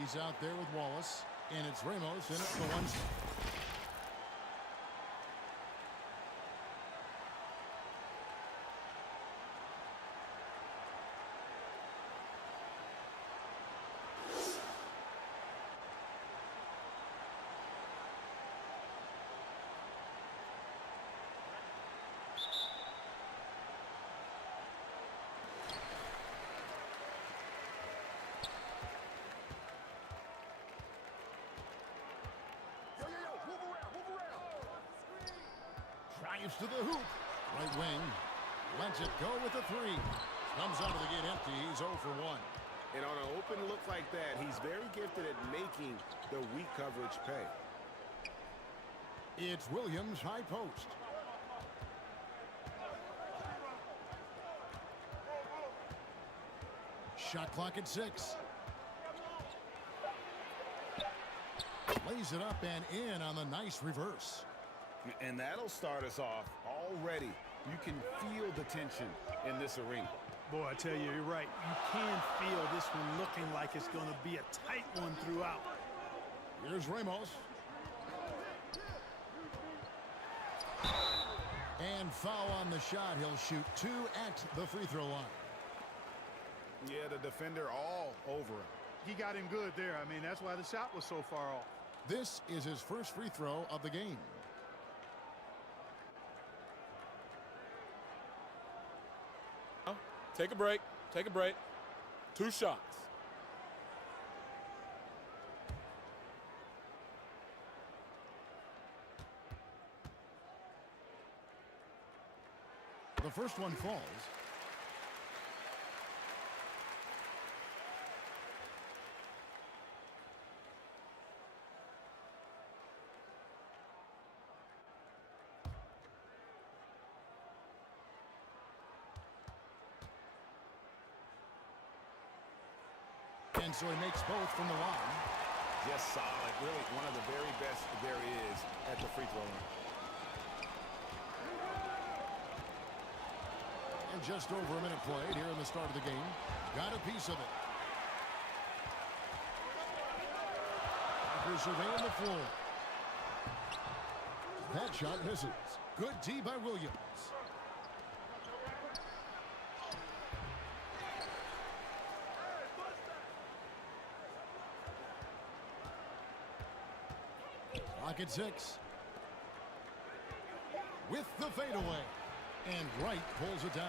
He's out there with Wallace, and it's Ramos in it for one. Drives to the hoop. Right wing. Lets it go with the three. Comes out of the gate empty. He's 0 for 1. And on an open look like that, he's very gifted at making the weak coverage pay. It's Williams, high post. Shot clock at 6. Lays it up and in on the nice reverse. And that'll start us off already. You can feel the tension in this arena. Boy, I tell you, you're right. You can feel this one looking like it's going to be a tight one throughout. Here's Ramos. And foul on the shot. He'll shoot 2 at the free throw line. Yeah, the defender all over him. He got him good there. I mean, that's why the shot was so far off. This is his first free throw of the game. Take a break. Take a break. 2 shots. The first one falls. And so he makes both from the line. Just solid. Really one of the very best there is at the free throw line. And just over a minute played here in the start of the game. Got a piece of it. Parker surveying the floor. That shot misses. Good tee by Williams. Clock at 6. With the fadeaway. And Dwight pulls it down.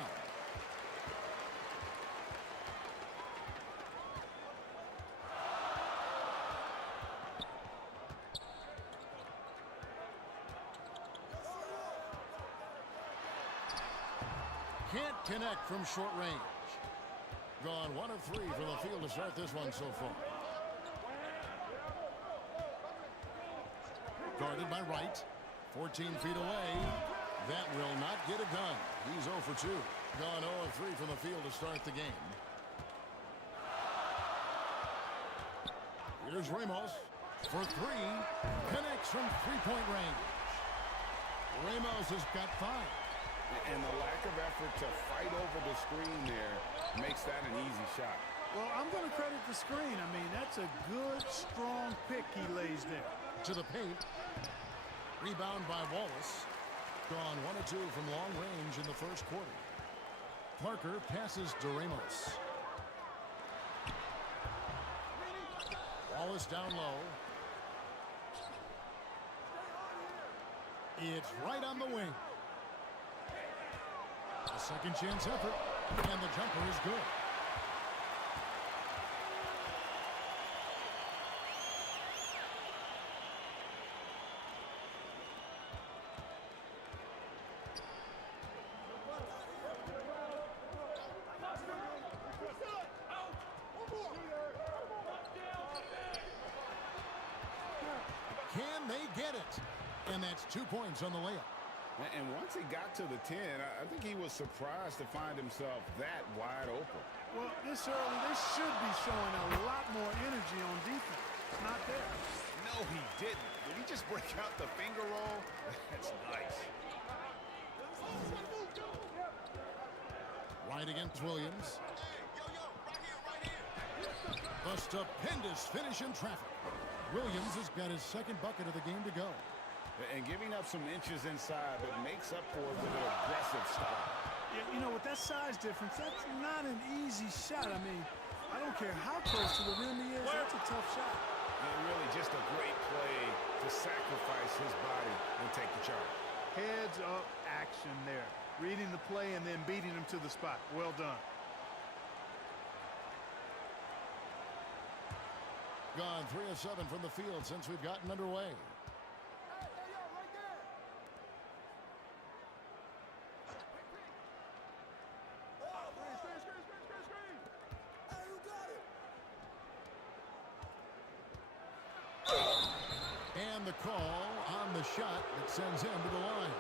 Can't connect from short range. Gone 1 of 3 from the field to start this one so far. Guarded by Wright. 14 feet away. That will not get it done. He's 0 for 2. Gone 0 of 3 from the field to start the game. Here's Ramos for 3. Connects from three-point range. Ramos has got 5. And the lack of effort to fight over the screen there makes that an easy shot. Well, I'm going to credit the screen. I mean, that's a good, strong pick he lays there. To the paint. Rebound by Wallace. Gone 1 of 2 from long range in the first quarter. Parker passes to Ramos. Wallace down low. It's right on the wing. A second chance effort. And the jumper is good. Can they get it? And that's 2 points on the layup. And once he got to the 10, I think he was surprised to find himself that wide open. Well, this early, they should be showing a lot more energy on defense. It's not there. No, he didn't. Did he just break out the finger roll? That's nice. Right against Williams. The A stupendous finish in traffic. Williams has got his second bucket of the game to go. And giving up some inches inside, but makes up for it with an aggressive stop. Yeah, you know, with that size difference, that's not an easy shot. I mean, I don't care how close to the rim he is, that's a tough shot. And really just a great play to sacrifice his body and take the charge. Heads up action there. Reading the play and then beating him to the spot. Well done. Gone 3 of 7 from the field since we've gotten underway. And the call on the shot that sends him to the line.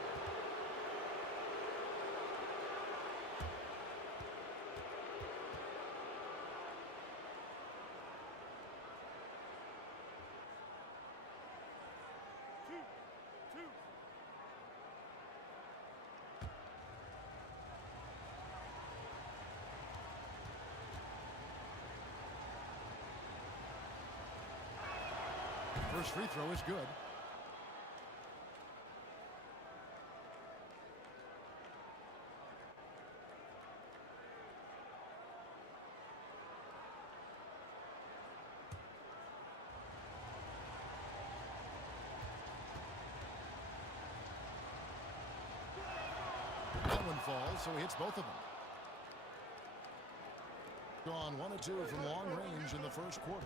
First free throw is good. That one falls, so he hits both of them. Gone 1 of 2 from long range in the first quarter.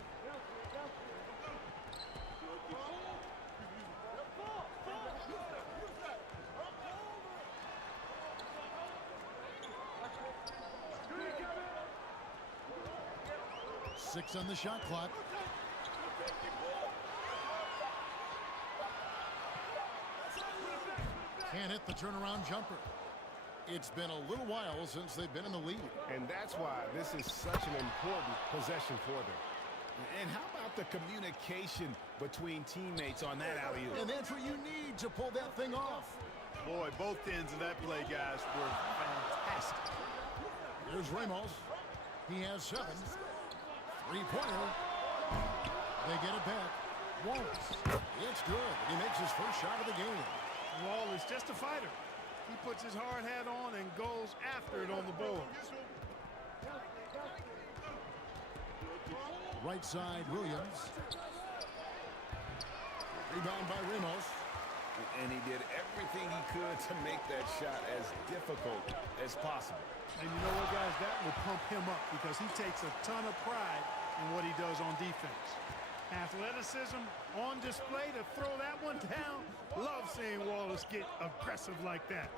Six on the shot clock. Can't hit the turnaround jumper. It's been a little while since they've been in the lead. And that's why this is such an important possession for them. And how about the communication between teammates on that alley-oop? And that's what you need to pull that thing off. Boy, both ends of that play, guys, were fantastic. Here's Ramos. He has 7. Three-pointer. They get it back. Wallace. It's good. He makes his first shot of the game. Wallace, just a fighter. He puts his hard hat on and goes after it on the boards. Right side, Williams. Rebound by Ramos. And he did everything he could to make that shot as difficult as possible. And you know what, guys? That will pump him up because he takes a ton of pride in what he does on defense. Athleticism on display to throw that one down. Love seeing Wallace get aggressive like that.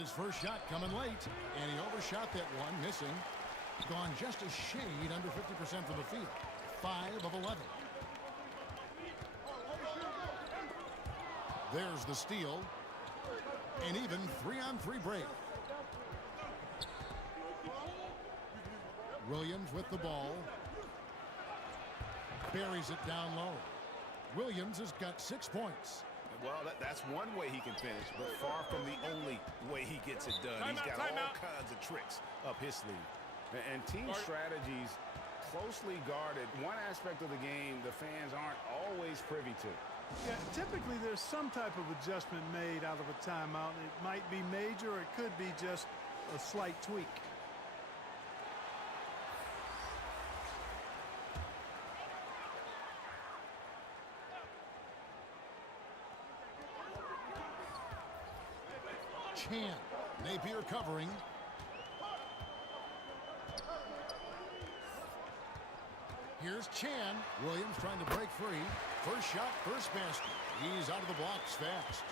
His first shot coming late, and he overshot that one, missing. Gone just a shade under 50% from the field. 5 of 11. There's the steal. An even 3-on-3 break. Williams with the ball. Buries it down low. Williams has got 6 points. Well, that's one way he can finish, but far from the only way he gets it done. He's got all kinds of tricks up his sleeve. And team strategies closely guarded. One aspect of the game the fans aren't always privy to. Yeah, typically there's some type of adjustment made out of a timeout. It might be major or it could be just a slight tweak. Chan. Napier covering. Here's Chan. Williams trying to break free. First shot, first basket. He's out of the blocks fast.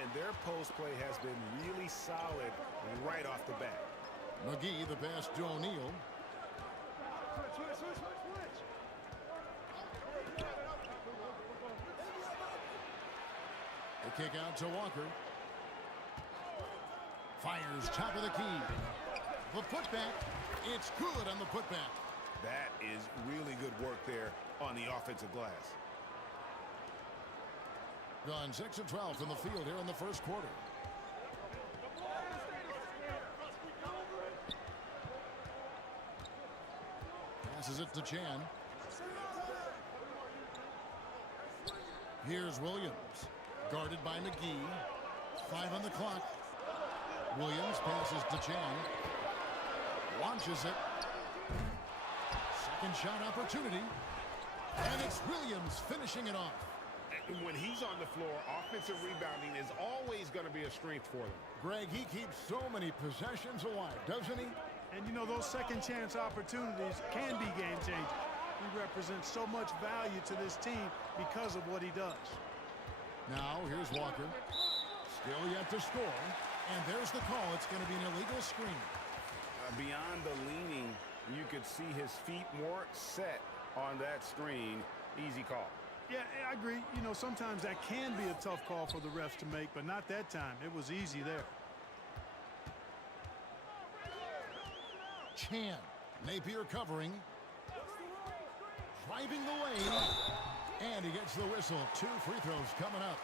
And their post play has been really solid right off the bat. McGee, the pass to O'Neal. The kick out to Walker. Fires top of the key. The putback. It's good on the putback. That is really good work there on the offensive glass. Gone 6 of 12 from the field here in the first quarter. Passes it to Chan. Here's Williams. Guarded by McGee. 5 on the clock. Williams passes to Chan. Launches it. Second shot opportunity. And it's Williams finishing it off. When he's on the floor, offensive rebounding is always going to be a strength for them. Greg, he keeps so many possessions alive, doesn't he? And you know, those second chance opportunities can be game changing. He represents so much value to this team because of what he does. Now here's Walker. Still yet to score. And there's the call. It's going to be an illegal screen. Beyond the leaning, you could see his feet more set on that screen. Easy call. Yeah, I agree. You know, sometimes that can be a tough call for the refs to make, but not that time. It was easy there. Chan. Napier covering. Driving the lane. And he gets the whistle. 2 free throws coming up.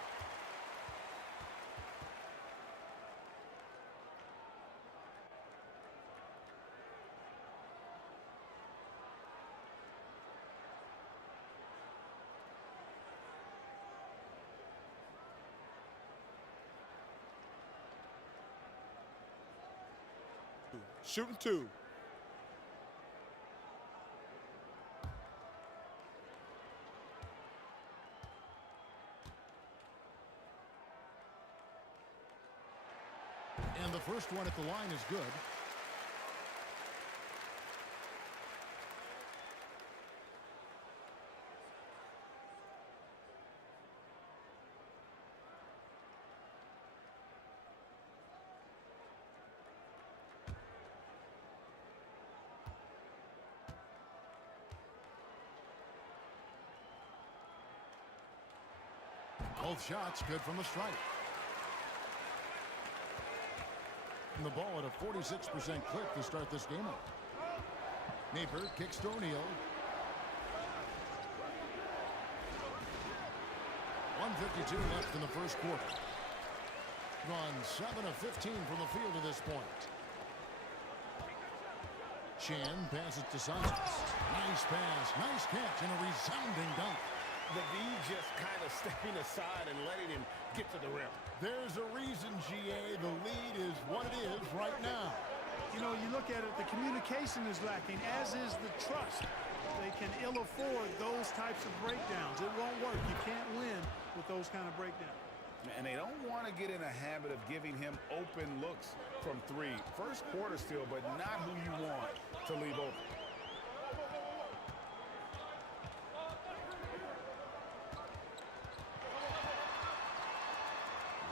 Shooting 2. And the first one at the line is good. Both shots good from the strike. And the ball at a 46% clip to start this game up. Napier kicks to O'Neal. 1:52 left in the first quarter. Gone 7 of 15 from the field at this point. Chan passes to Sanchez. Nice pass, nice catch, and a resounding dunk. The D just kind of stepping aside and letting him get to the rim. There's a reason, GA. The lead is what it is right now. You know, you look at it, the communication is lacking, as is the trust. They can ill afford those types of breakdowns. It won't work. You can't win with those kind of breakdowns. And they don't want to get in a habit of giving him open looks from 3. First quarter still, but not who you want to leave open.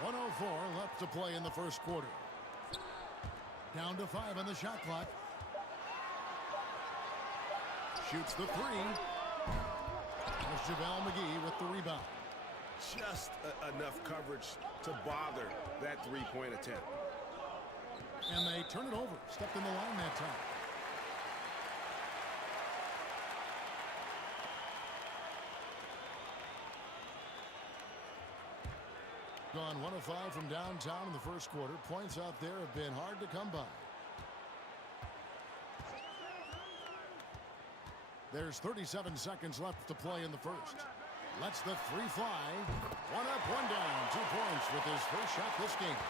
.104 left to play in the first quarter. Down to 5 on the shot clock. Shoots the 3. There's JaVale McGee with the rebound. Just enough coverage to bother that 3-point attempt. And they turn it over. Stepped in the line that time. Gone 1 of 5 from downtown in the first quarter. Points out there have been hard to come by. There's 37 seconds left to play in the first. Lets the 3 fly. 1 up, 1 down. 2 points with his first shot this game.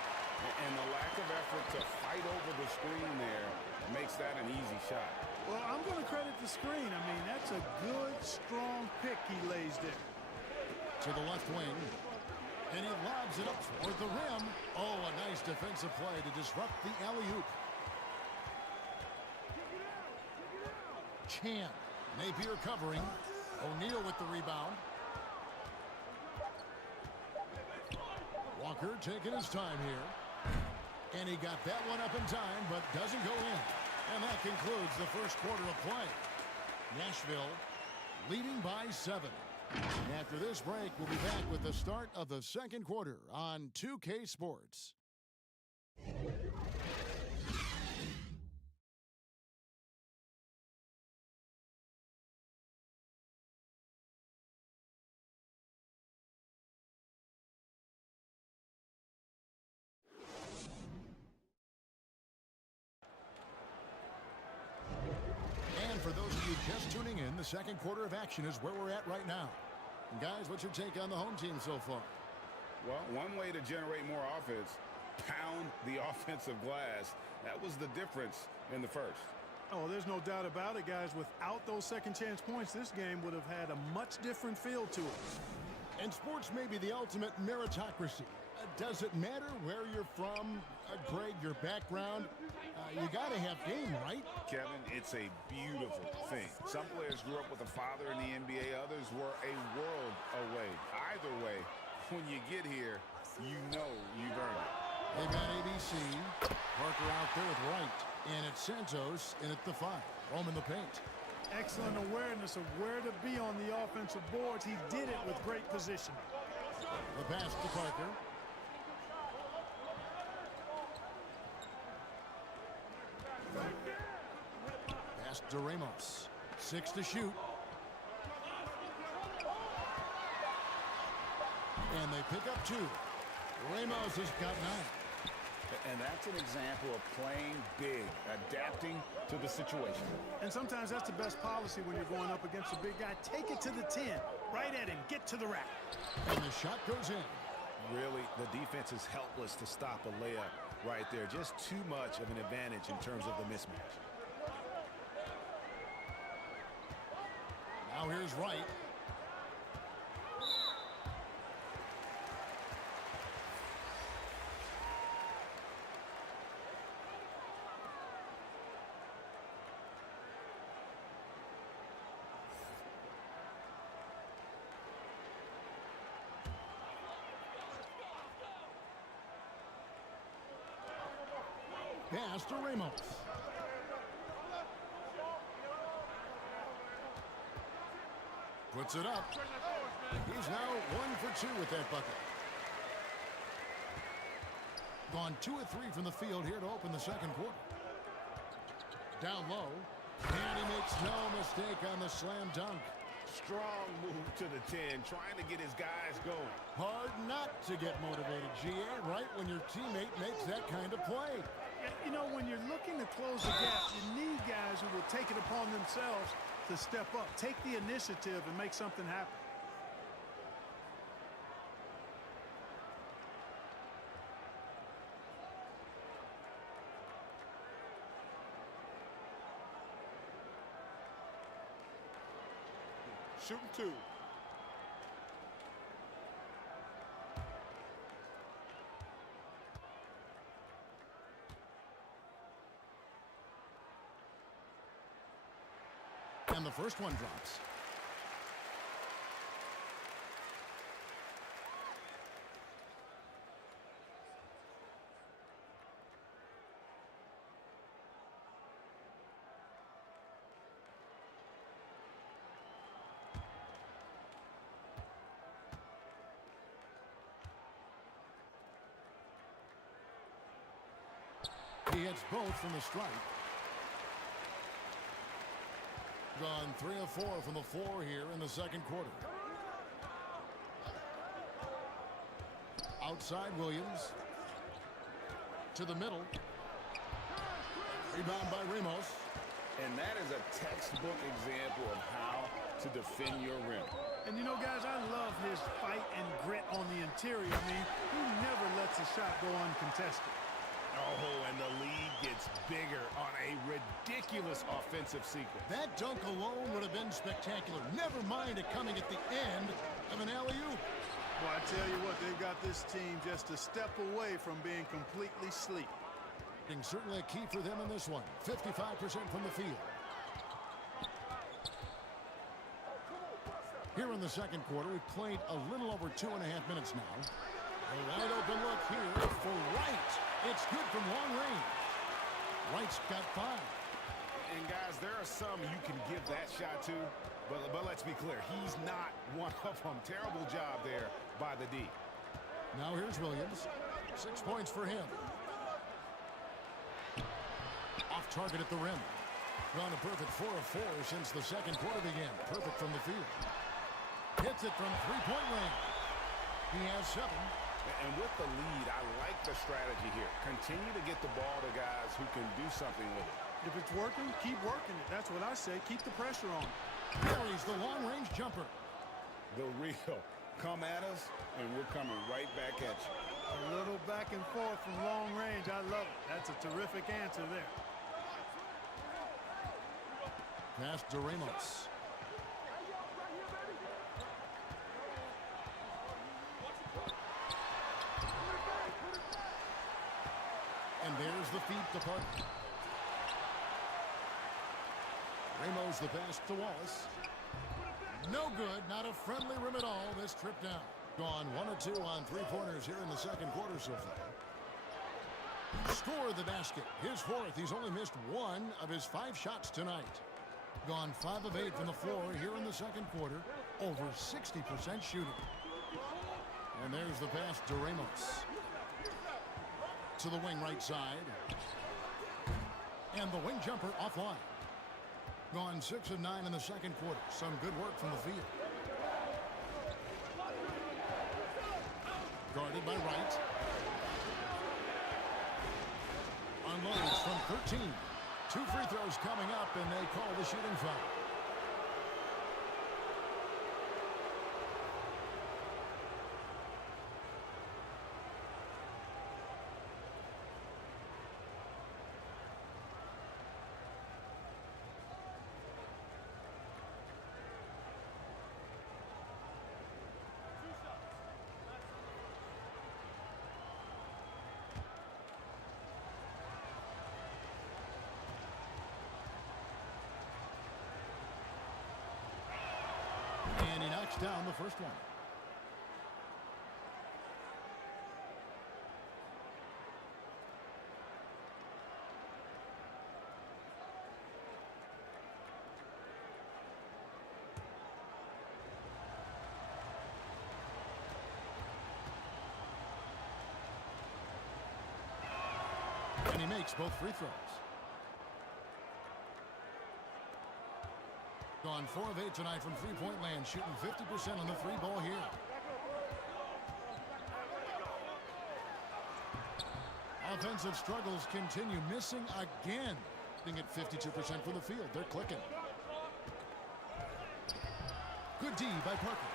And the lack of effort to fight over the screen there makes that an easy shot. Well, I'm going to credit the screen. I mean, that's a good, strong pick he lays there. To the left wing. And he lobs it up toward the rim. Oh, a nice defensive play to disrupt the alley-oop. Chan. Napier covering. O'Neal with the rebound. Walker taking his time here. And he got that one up in time, but doesn't go in. And that concludes the first quarter of play. Nashville leading by 7. After this break, we'll be back with the start of the second quarter on 2K Sports. For those of you just tuning in, the second quarter of action is where we're at right now. And guys, what's your take on the home team so far? Well, one way to generate more offense, pound the offensive glass. That was the difference in the first. Oh, there's no doubt about it, guys. Without those second chance points, this game would have had a much different feel to it. And sports may be the ultimate meritocracy. Does it matter where you're from, Greg, your background? You got to have game, right? Kevin, it's a beautiful thing. Some players grew up with a father in the NBA. Others were a world away. Either way, when you get here, you know you've earned it. They've got ABC. Parker out there with Dwight. And it's Santos in at the 5. Home in the paint. Excellent awareness of where to be on the offensive boards. He did it with great positioning. The pass to Parker. Pass to Ramos. 6 to shoot. And they pick up 2. Ramos has got 9. And that's an example of playing big, adapting to the situation. And sometimes that's the best policy when you're going up against a big guy. Take it to the 10. Right at him. Get to the rack. And the shot goes in. Really, the defense is helpless to stop a layup right there. Just too much of an advantage in terms of the mismatch. Now here's Wright. Pass to Ramos. Puts it up. He's now 1 for 2 with that bucket. Gone 2 of 3 from the field here to open the second quarter. Down low. And he makes no mistake on the slam dunk. Strong move to the 10, trying to get his guys going. Hard not to get motivated, GA, right when your teammate makes that kind of play. You know, when you're looking to close the gap, you need guys who will take it upon themselves to step up, take the initiative, and make something happen. Shooting 2. And the first one drops. He hits both from the strike. Gone 3 of 4 from the floor here in the second quarter. Outside Williams. To the middle. Rebound by Ramos. And that is a textbook example of how to defend your rim. And you know, guys, I love his fight and grit on the interior. I mean, he never lets a shot go uncontested. Oh, and the lead gets bigger on a ridiculous offensive sequence. That dunk alone would have been spectacular. Never mind it coming at the end of an alley-oop. Well, I tell you what, they've got this team just a step away from being completely asleep. Certainly a key for them in this one. 55% from the field. Here in the second quarter, we've played a little over 2.5 minutes now. A wide open look here for Wright. It's good from long range. Wright's got 5. And guys, there are some you can give that shot to, but let's be clear, he's not one of them. Terrible job there by the D. Now here's Williams. 6 points for him. Off target at the rim. Gone a perfect 4 of 4 since the second quarter began. Perfect from the field. Hits it from three-point range. He has 7. And with the lead, I like the strategy here. Continue to get the ball to guys who can do something with it. If it's working, keep working it. That's what I say. Keep the pressure on. Carries the long-range jumper. The real. Come at us, and we're coming right back at you. A little back and forth from long range. I love it. That's a terrific answer there. Pass to Ramos. And there's the feet departure. Ramos the pass to Wallace. No good. Not a friendly rim at all this trip down. Gone 1 of 2 on three-pointers here in the second quarter so far. Score the basket. His fourth. He's only missed 1 of his 5 shots tonight. Gone 5 of 8 from the floor here in the second quarter. Over 60% shooting. And there's the pass to Ramos. To the wing right side. And the wing jumper offline. Gone 6 of 9 in the second quarter. Some good work from the field. Guarded by Wright. Unloads from 13. 2 free throws coming up, and they call the shooting foul. And he knocks down the first one. And he makes both free throws. Gone 4 of 8 tonight from three-point land, shooting 50% on the 3 ball here. Offensive struggles continue, missing again. Being at 52% from the field, they're clicking. Good D by Parker.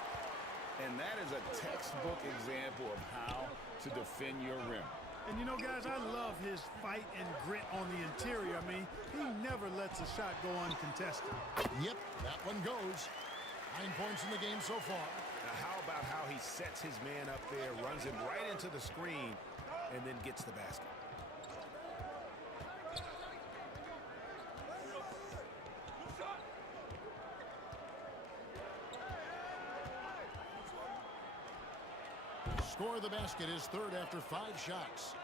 And that is a textbook example of how to defend your rim. And you know, guys, I love his fight and grit on the interior. I mean, he never lets a shot go uncontested. Yep, that one goes. 9 points in the game so far. Now, how about how he sets his man up there, runs him right into the screen, and then gets the basket. Score the basket is third after 5 shots.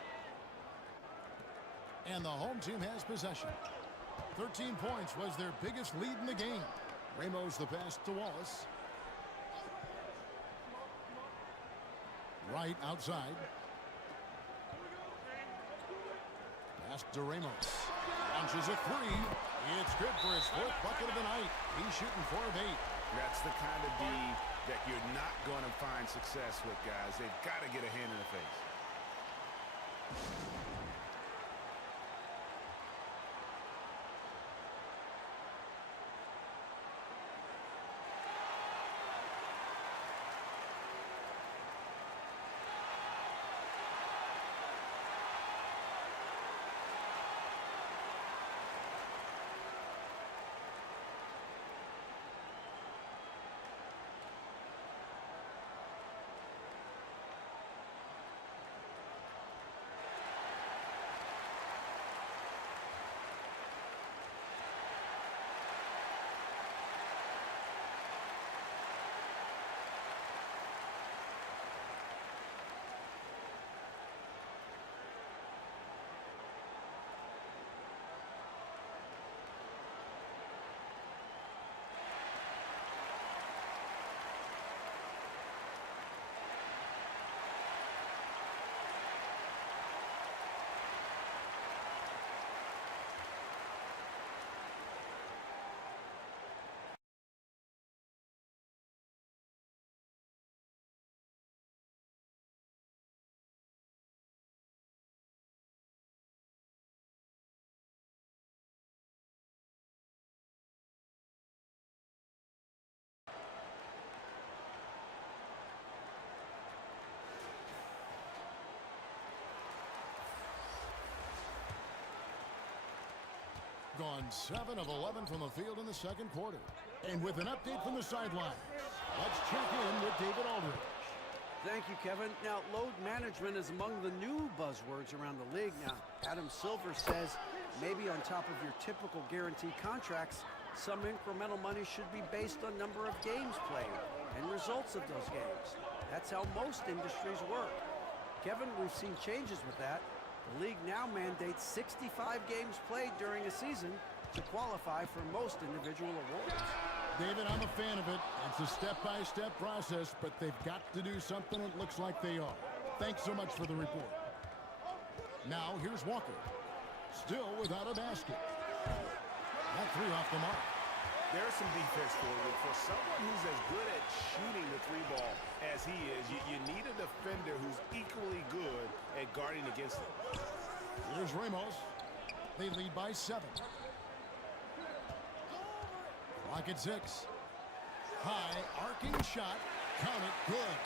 And the home team has possession. 13 points was their biggest lead in the game. Ramos the pass to Wallace. Right outside. Pass to Ramos. Launches a 3. It's good for his 4th bucket of the night. He's shooting 4 of 8. That's the kind of D that you're not going to find success with, guys. They've got to get a hand in the face. going 7 of 11 from the field in the second quarter. And with an update from the sideline, let's check in with David Aldridge. Thank you, Kevin. Now, load management is among the new buzzwords around the league. Now, Adam Silver says maybe on top of your typical guaranteed contracts, some incremental money should be based on number of games played and results of those games. That's how most industries work. Kevin, we've seen changes with that. The league now mandates 65 games played during a season to qualify for most individual awards. David, I'm a fan of it. It's a step-by-step process, but they've got to do something. It looks like they are. Thanks so much for the report. Now, here's Walker. Still without a basket. That three off the mark. There's some defense for you. For someone who's as good at shooting the three ball as he is, you need a defender who's equally good at guarding against it. Here's Ramos. They lead by 7. Clock at 6. High, arcing shot. Count it. Good.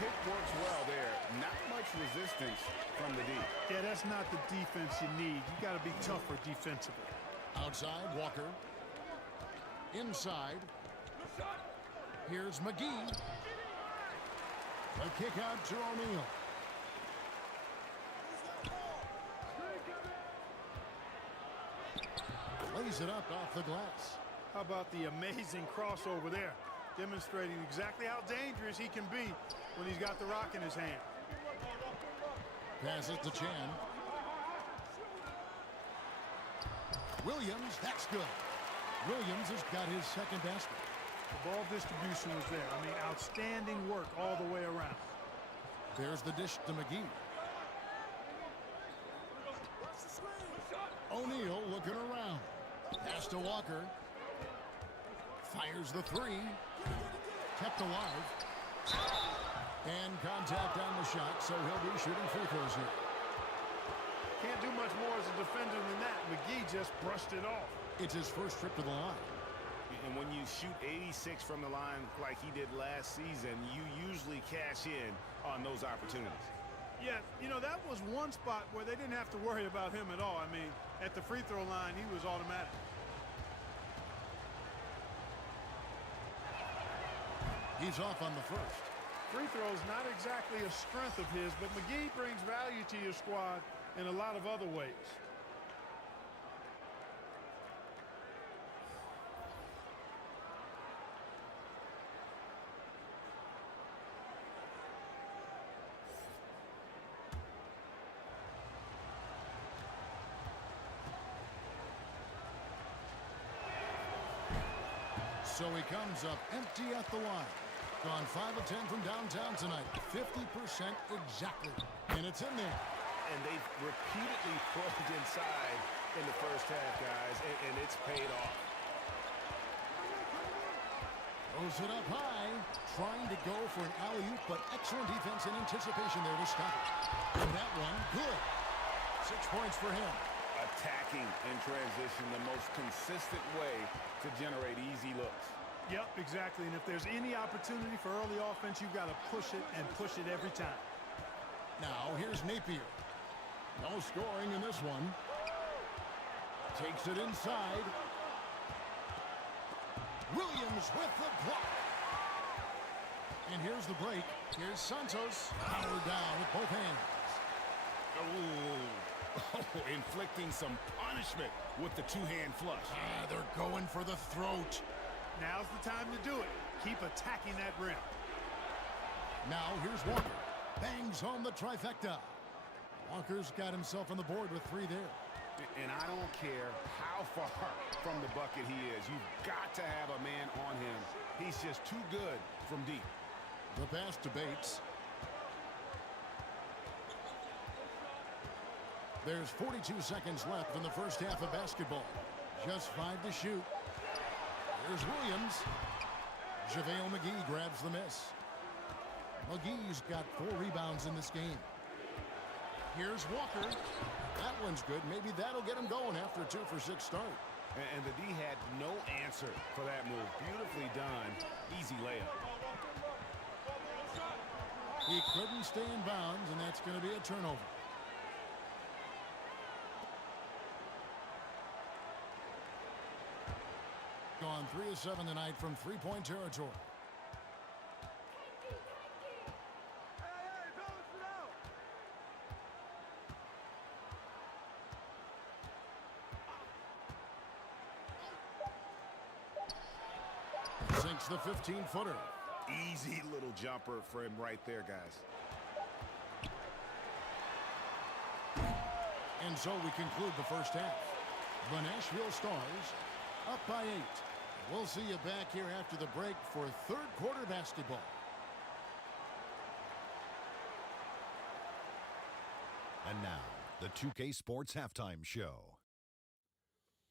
Pick works well there. Not much resistance from the D. Yeah, that's not the defense you need. You got to be tougher defensively. Outside, Walker. Inside. Here's McGee. A kick out to Romeo. Lays it up off the glass. How about the amazing crossover there? Demonstrating exactly how dangerous he can be when he's got the rock in his hand. Passes to Chan. Williams, that's good. Williams has got his second basket. The ball distribution was there. I mean, outstanding work all the way around. There's the dish to McGee. O'Neal looking around. Pass to Walker. Fires the three. Kept alive. And contact on the shot, so he'll be shooting free throws here. Can't do much more as a defender than that. McGee just brushed it off. It's his first trip to the line. And when you shoot 86 from the line like he did last season, you usually cash in on those opportunities. Yeah, you know, that was one spot where they didn't have to worry about him at all. I mean, at the free throw line, he was automatic. He's off on the first. Free throws not exactly a strength of his, but McGee brings value to your squad in a lot of other ways. So he comes up empty at the line. Gone 5 of 10 from downtown tonight. 50% exactly. And it's in there. And they've repeatedly probed inside in the first half, guys, and it's paid off. Throws it up high. Trying to go for an alley-oop, but excellent defense and anticipation there to stop it. And that one, good. 6 points for him. Attacking in transition, the most consistent way to generate easy looks. Yep, exactly. And if there's any opportunity for early offense, you've got to push it and push it every time. Now here's Napier. No scoring in this one. Takes it inside. Williams with the block. And here's the break. Here's Santos. Powered down with both hands. Inflicting some punishment with the two-hand flush. They're going for the throat. Now's the time to do it. Keep attacking that rim. Now here's Walker. Bangs home the trifecta. Walker's got himself on the board with 3 there. And I don't care how far from the bucket he is. You've got to have a man on him. He's just too good from deep. The pass to Bates. There's 42 seconds left in the first half of basketball. Just 5 to shoot. Here's Williams. JaVale McGee grabs the miss. McGee's got 4 rebounds in this game. Here's Walker. That one's good. Maybe that'll get him going after a 2 for 6 start. And the D had no answer for that move. Beautifully done. Easy layup. He couldn't stay in bounds, and that's going to be a turnover. gone 3 of 7 tonight from three-point territory. Sinks the 15-footer. Easy little jumper for him right there, guys. And so we conclude the first half. The Nashville Stars up by 8. We'll see you back here after the break for third quarter basketball. And now, the 2K Sports Halftime Show.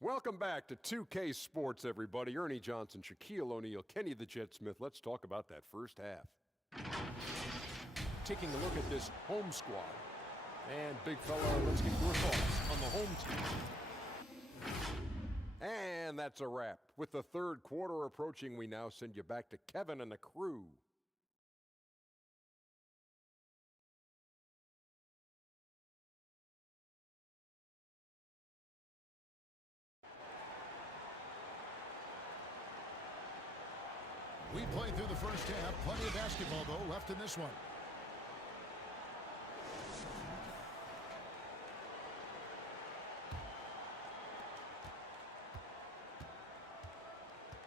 Welcome back to 2K Sports, everybody. Ernie Johnson, Shaquille O'Neal, Kenny the Jet Smith. Let's talk about that first half. Taking a look at this home squad. And big fella, let's get your thoughts on the home team. And that's a wrap. With the third quarter approaching, we now send you back to Kevin and the crew. We played through the first half. Plenty of basketball, though, left in this one.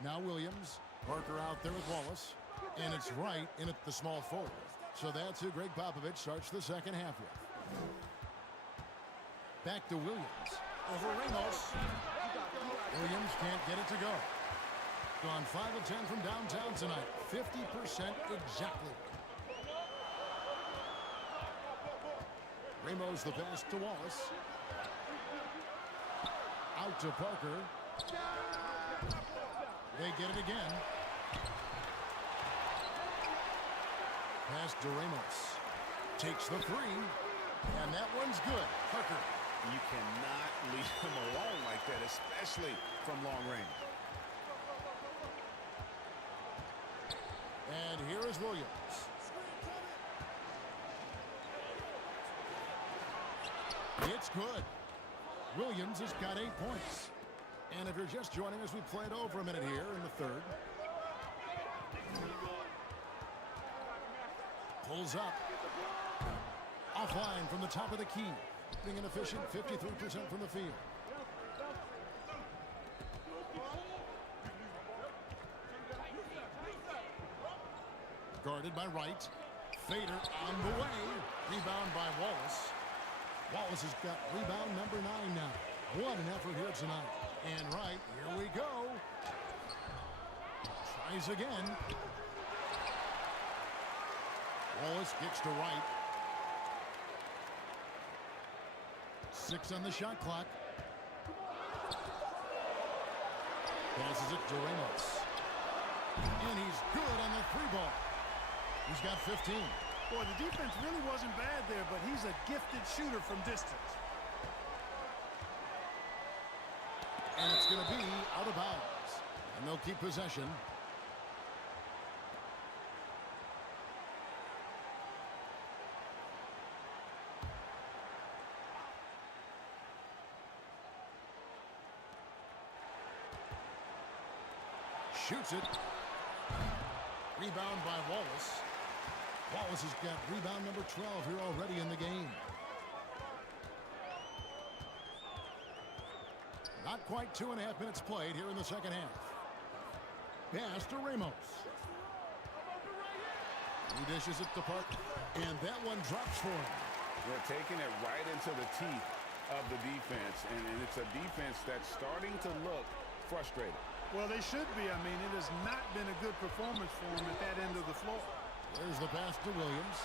Now Williams. Parker out there with Wallace. And it's right in at the small forward. So that's who Greg Popovich starts the second half with. Back to Williams. Over Ramos. Williams can't get it to go. Gone 5 of 10 from downtown tonight. 50% exactly. Ramos the pass to Wallace. Out to Parker. They get it again. Pass to Ramos. Takes the three. And that one's good. Parker. You cannot leave him alone like that, especially from long range. And here is Williams. It's good. Williams has got 8 points. And if you're just joining us, we played over a minute here in the third. Pulls up. Offline from the top of the key. Being an efficient 53% from the field. Guarded by Wright. Fader on the way. Rebound by Wallace. Wallace has got rebound number 9 now. What an effort here tonight. And Wright, here we go. Tries again. Wallace gets to Wright. 6 on the shot clock. Passes it to Ramos. And he's good on the 3-ball. He's got 15. Boy, the defense really wasn't bad there, but he's a gifted shooter from distance. And it's going to be out of bounds. And they'll keep possession. Shoots it. Rebound by Wallace. Wallace has got rebound number 12 here already in the game. Not quite 2.5 minutes played here in the second half. Pass to Ramos. He dishes it to Park. And that one drops for him. They're taking it right into the teeth of the defense. And it's a defense that's starting to look frustrated. Well, they should be. I mean, it has not been a good performance for them at that end of the floor. There's the pass to Williams.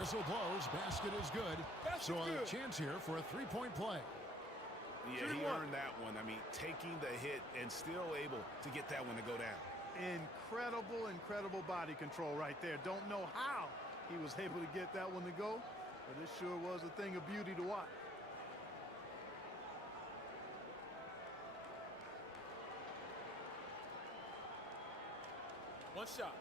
Whistle blows. Basket is good. So a chance here for a 3-point play. Yeah, he earned that one. I mean, taking the hit and still able to get that one to go down. Incredible, incredible body control right there. Don't know how he was able to get that one to go, but it sure was a thing of beauty to watch. One shot.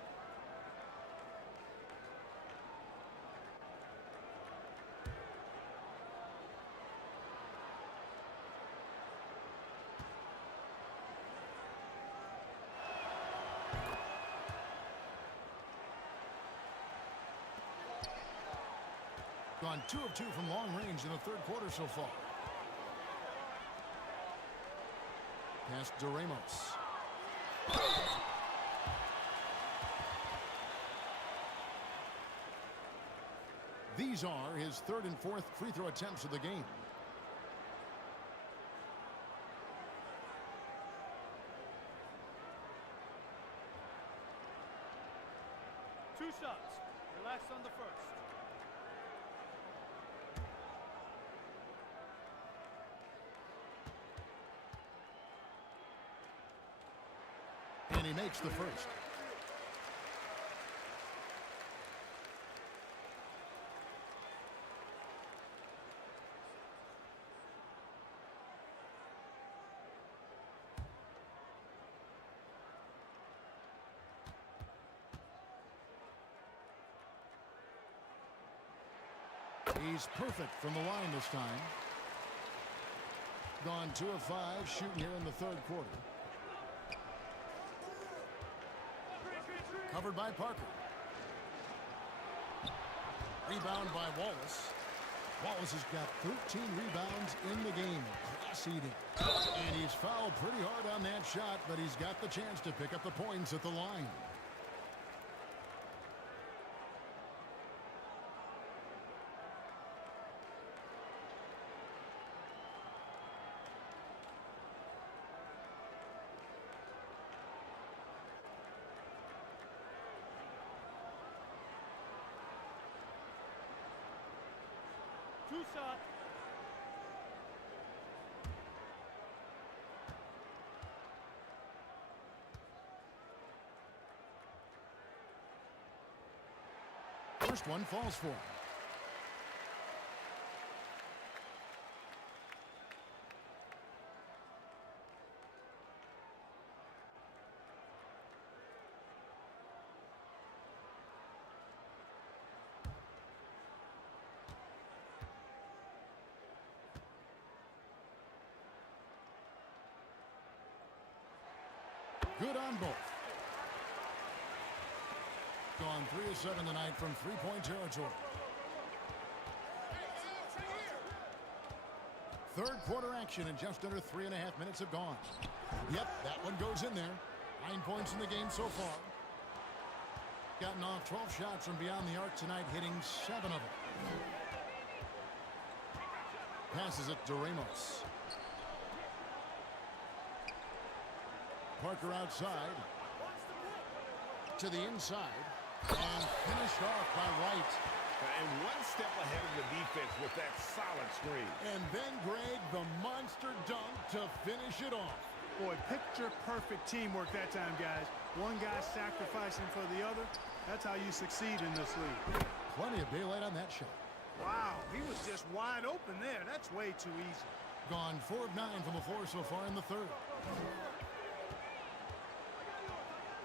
Gone 2 of 2 from long range in the third quarter so far. Pass to Ramos. These are his third and fourth free throw attempts of the game. Two shots. Relax on the first. And he makes the first. He's perfect from the line this time. Gone 2 of 5 shooting here in the third quarter. Covered by Parker. Rebound by Wallace. Wallace has got 13 rebounds in the game. Class eating. And he's fouled pretty hard on that shot, but he's got the chance to pick up the points at the line. Two shot. First one falls for him. Good on both. Gone 3 of 7 tonight from three-point territory. Third quarter action and just under 3.5 minutes have gone. Yep, that one goes in there. 9 points in the game so far. Gotten off 12 shots from beyond the arc tonight, hitting 7 of them. Passes it to Ramos. Parker outside. To the inside. And finished off by Dwight. And one step ahead of the defense with that solid screen. And then Greg, the monster dunk to finish it off. Boy, picture-perfect teamwork that time, guys. One guy sacrificing for the other. That's how you succeed in this league. Plenty of daylight on that shot. Wow, he was just wide open there. That's way too easy. Gone 4 of 9 from the floor so far in the third.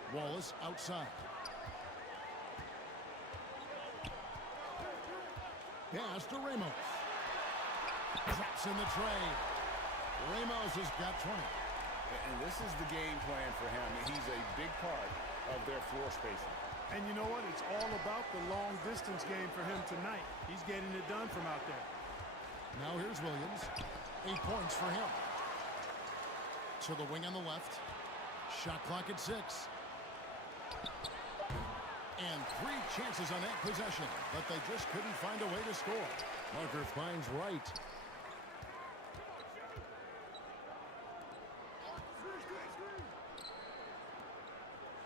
Wallace outside. Pass to Ramos. Traps in the tray. Ramos has got 20. And this is the game plan for him. He's a big part of their floor spacing. And you know what? It's all about the long-distance game for him tonight. He's getting it done from out there. Now here's Williams. 8 points for him. To the wing on the left. Shot clock at 6. And 3 chances on that possession, but they just couldn't find a way to score. Marker finds Wright.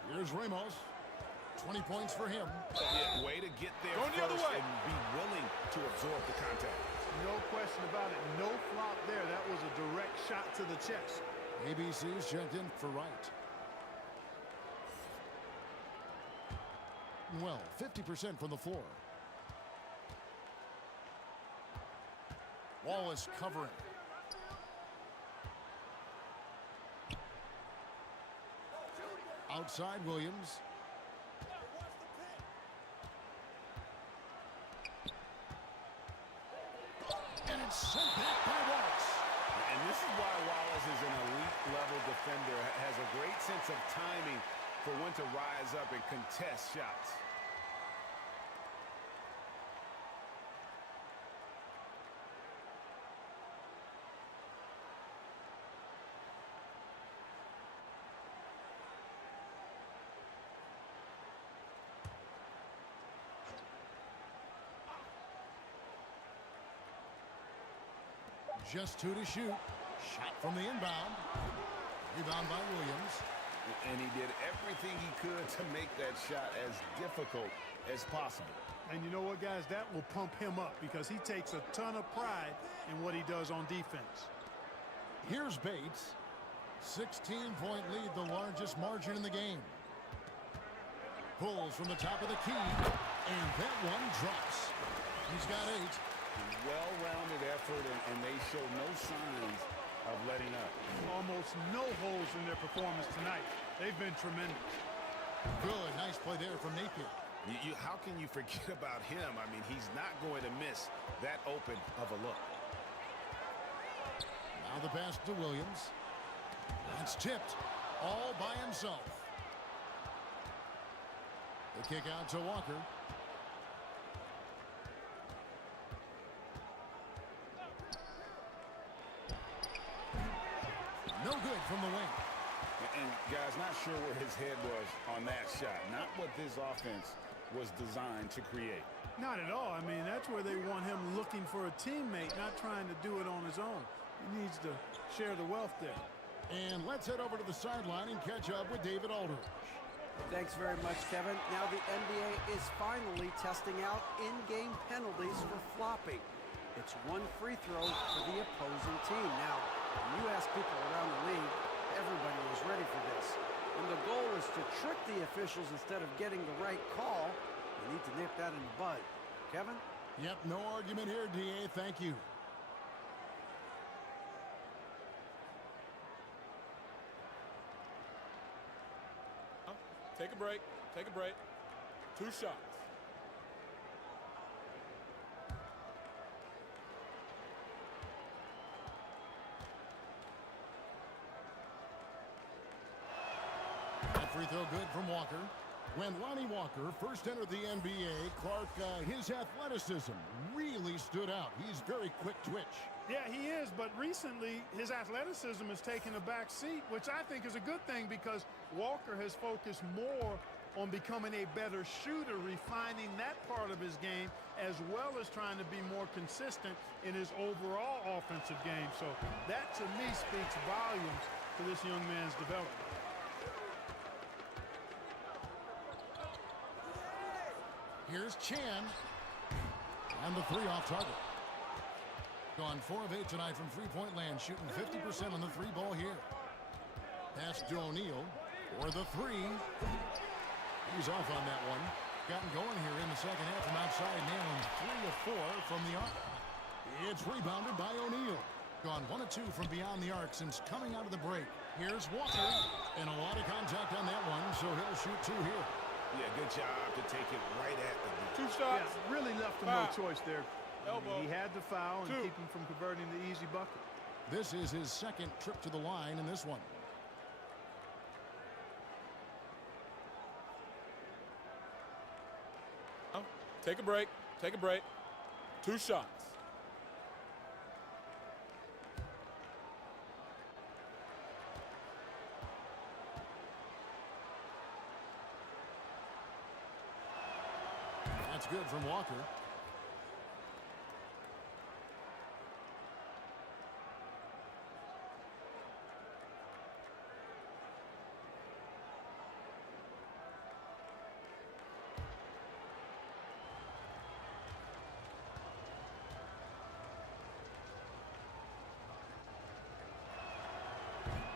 Here's Ramos. 20 points for him. Yeah, way to get there first and be willing to absorb the contact. No question about it. No flop there. That was a direct shot to the chest. ABC's checked in for Wright. Well, 50% from the floor. Wallace covering. Outside Williams. And it's sent back by Wallace. And this is why Wallace is an elite level defender. Has a great sense of timing for when to rise up and contest shots. just 2 to shoot. Shot from the inbound. Rebound by Williams. And he did everything he could to make that shot as difficult as possible. And you know what, guys? That will pump him up because he takes a ton of pride in what he does on defense. Here's Bates. 16-point lead, the largest margin in the game. Pulls from the top of the key, and that one drops. He's got 8. Well-rounded effort, and they show no signs of letting up. Almost no holes in their performance tonight. They've been tremendous. Good, nice play there from Napier. How can you forget about him? I mean, he's not going to miss that open of a look. Now the pass to Williams. That's tipped all by himself. The kick out to Walker. No good from the wing. And guys, not sure where his head was on that shot. Not what this offense was designed to create. Not at all. I mean, that's where they want him looking for a teammate, not trying to do it on his own. He needs to share the wealth there. And let's head over to the sideline and catch up with David Aldridge. Thanks very much, Kevin. Now the NBA is finally testing out in-game penalties for flopping. It's 1 free throw for the opposing team. Now, when you ask people around the league, everybody was ready for this. When the goal is to trick the officials instead of getting the right call, you need to nip that in the bud. Kevin? Yep, no argument here, DA. Thank you. Take a break. Take a break. 2 shots. That free throw good from Walker. When Lonnie Walker first entered the NBA, Clark, his athleticism really stood out. He's very quick twitch. Yeah, he is, but recently his athleticism has taken a back seat, which I think is a good thing because Walker has focused more on becoming a better shooter, refining that part of his game, as well as trying to be more consistent in his overall offensive game. So that, to me, speaks volumes to this young man's development. Here's Chan. And the 3 off target. Gone 4 of 8 tonight from three-point land, shooting 50% on the 3 ball here. Pass to O'Neal for the 3. He's off on that one. Gotten going here in the second half from outside, nailing 3 of 4 from the arc. It's rebounded by O'Neal. Gone 1 of 2 from beyond the arc since coming out of the break. Here's Walker, and a lot of contact on that one, so he'll shoot 2 here. Yeah, good job to take it right at the 2 shots. Yeah, really left him no choice there. Elbow. He had to foul and 2. keep him from converting the easy bucket. This is his second trip to the line in this one. Take a break. Take a break. 2 shots. That's good from Walker.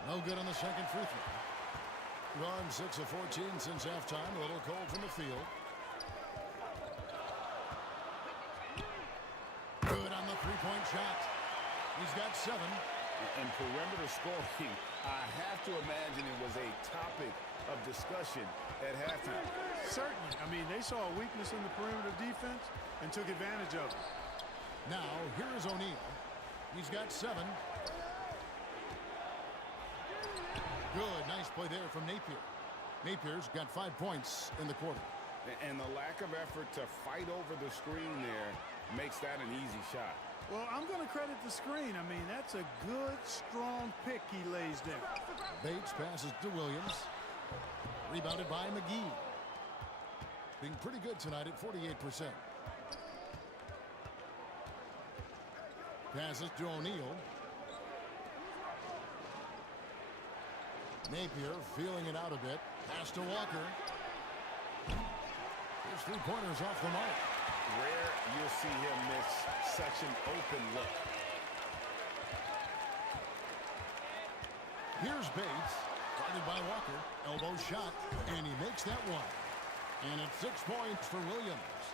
No good on the second free throw. Gone 6 of 14 since halftime. A little cold from the field. Good on the three-point shot. He's got 7. And perimeter scoring, I have to imagine it was a topic of discussion at halftime. Certainly. I mean, they saw a weakness in the perimeter defense and took advantage of it. Now, here is O'Neal. He's got 7. Good, nice play there from Napier. Napier's got 5 points in the quarter. And the lack of effort to fight over the screen there makes that an easy shot. Well, I'm going to credit the screen. I mean, that's a good, strong pick he lays there. Bates passes to Williams. Rebounded by McGee. Being pretty good tonight at 48%. Passes to O'Neal. Napier feeling it out a bit. Pass to Walker. His three-pointers off the mark. Rare you'll see him miss such an open look. Here's Bates. Guarded by Walker. Elbow shot. And he makes that one. And it's 6 points for Williams.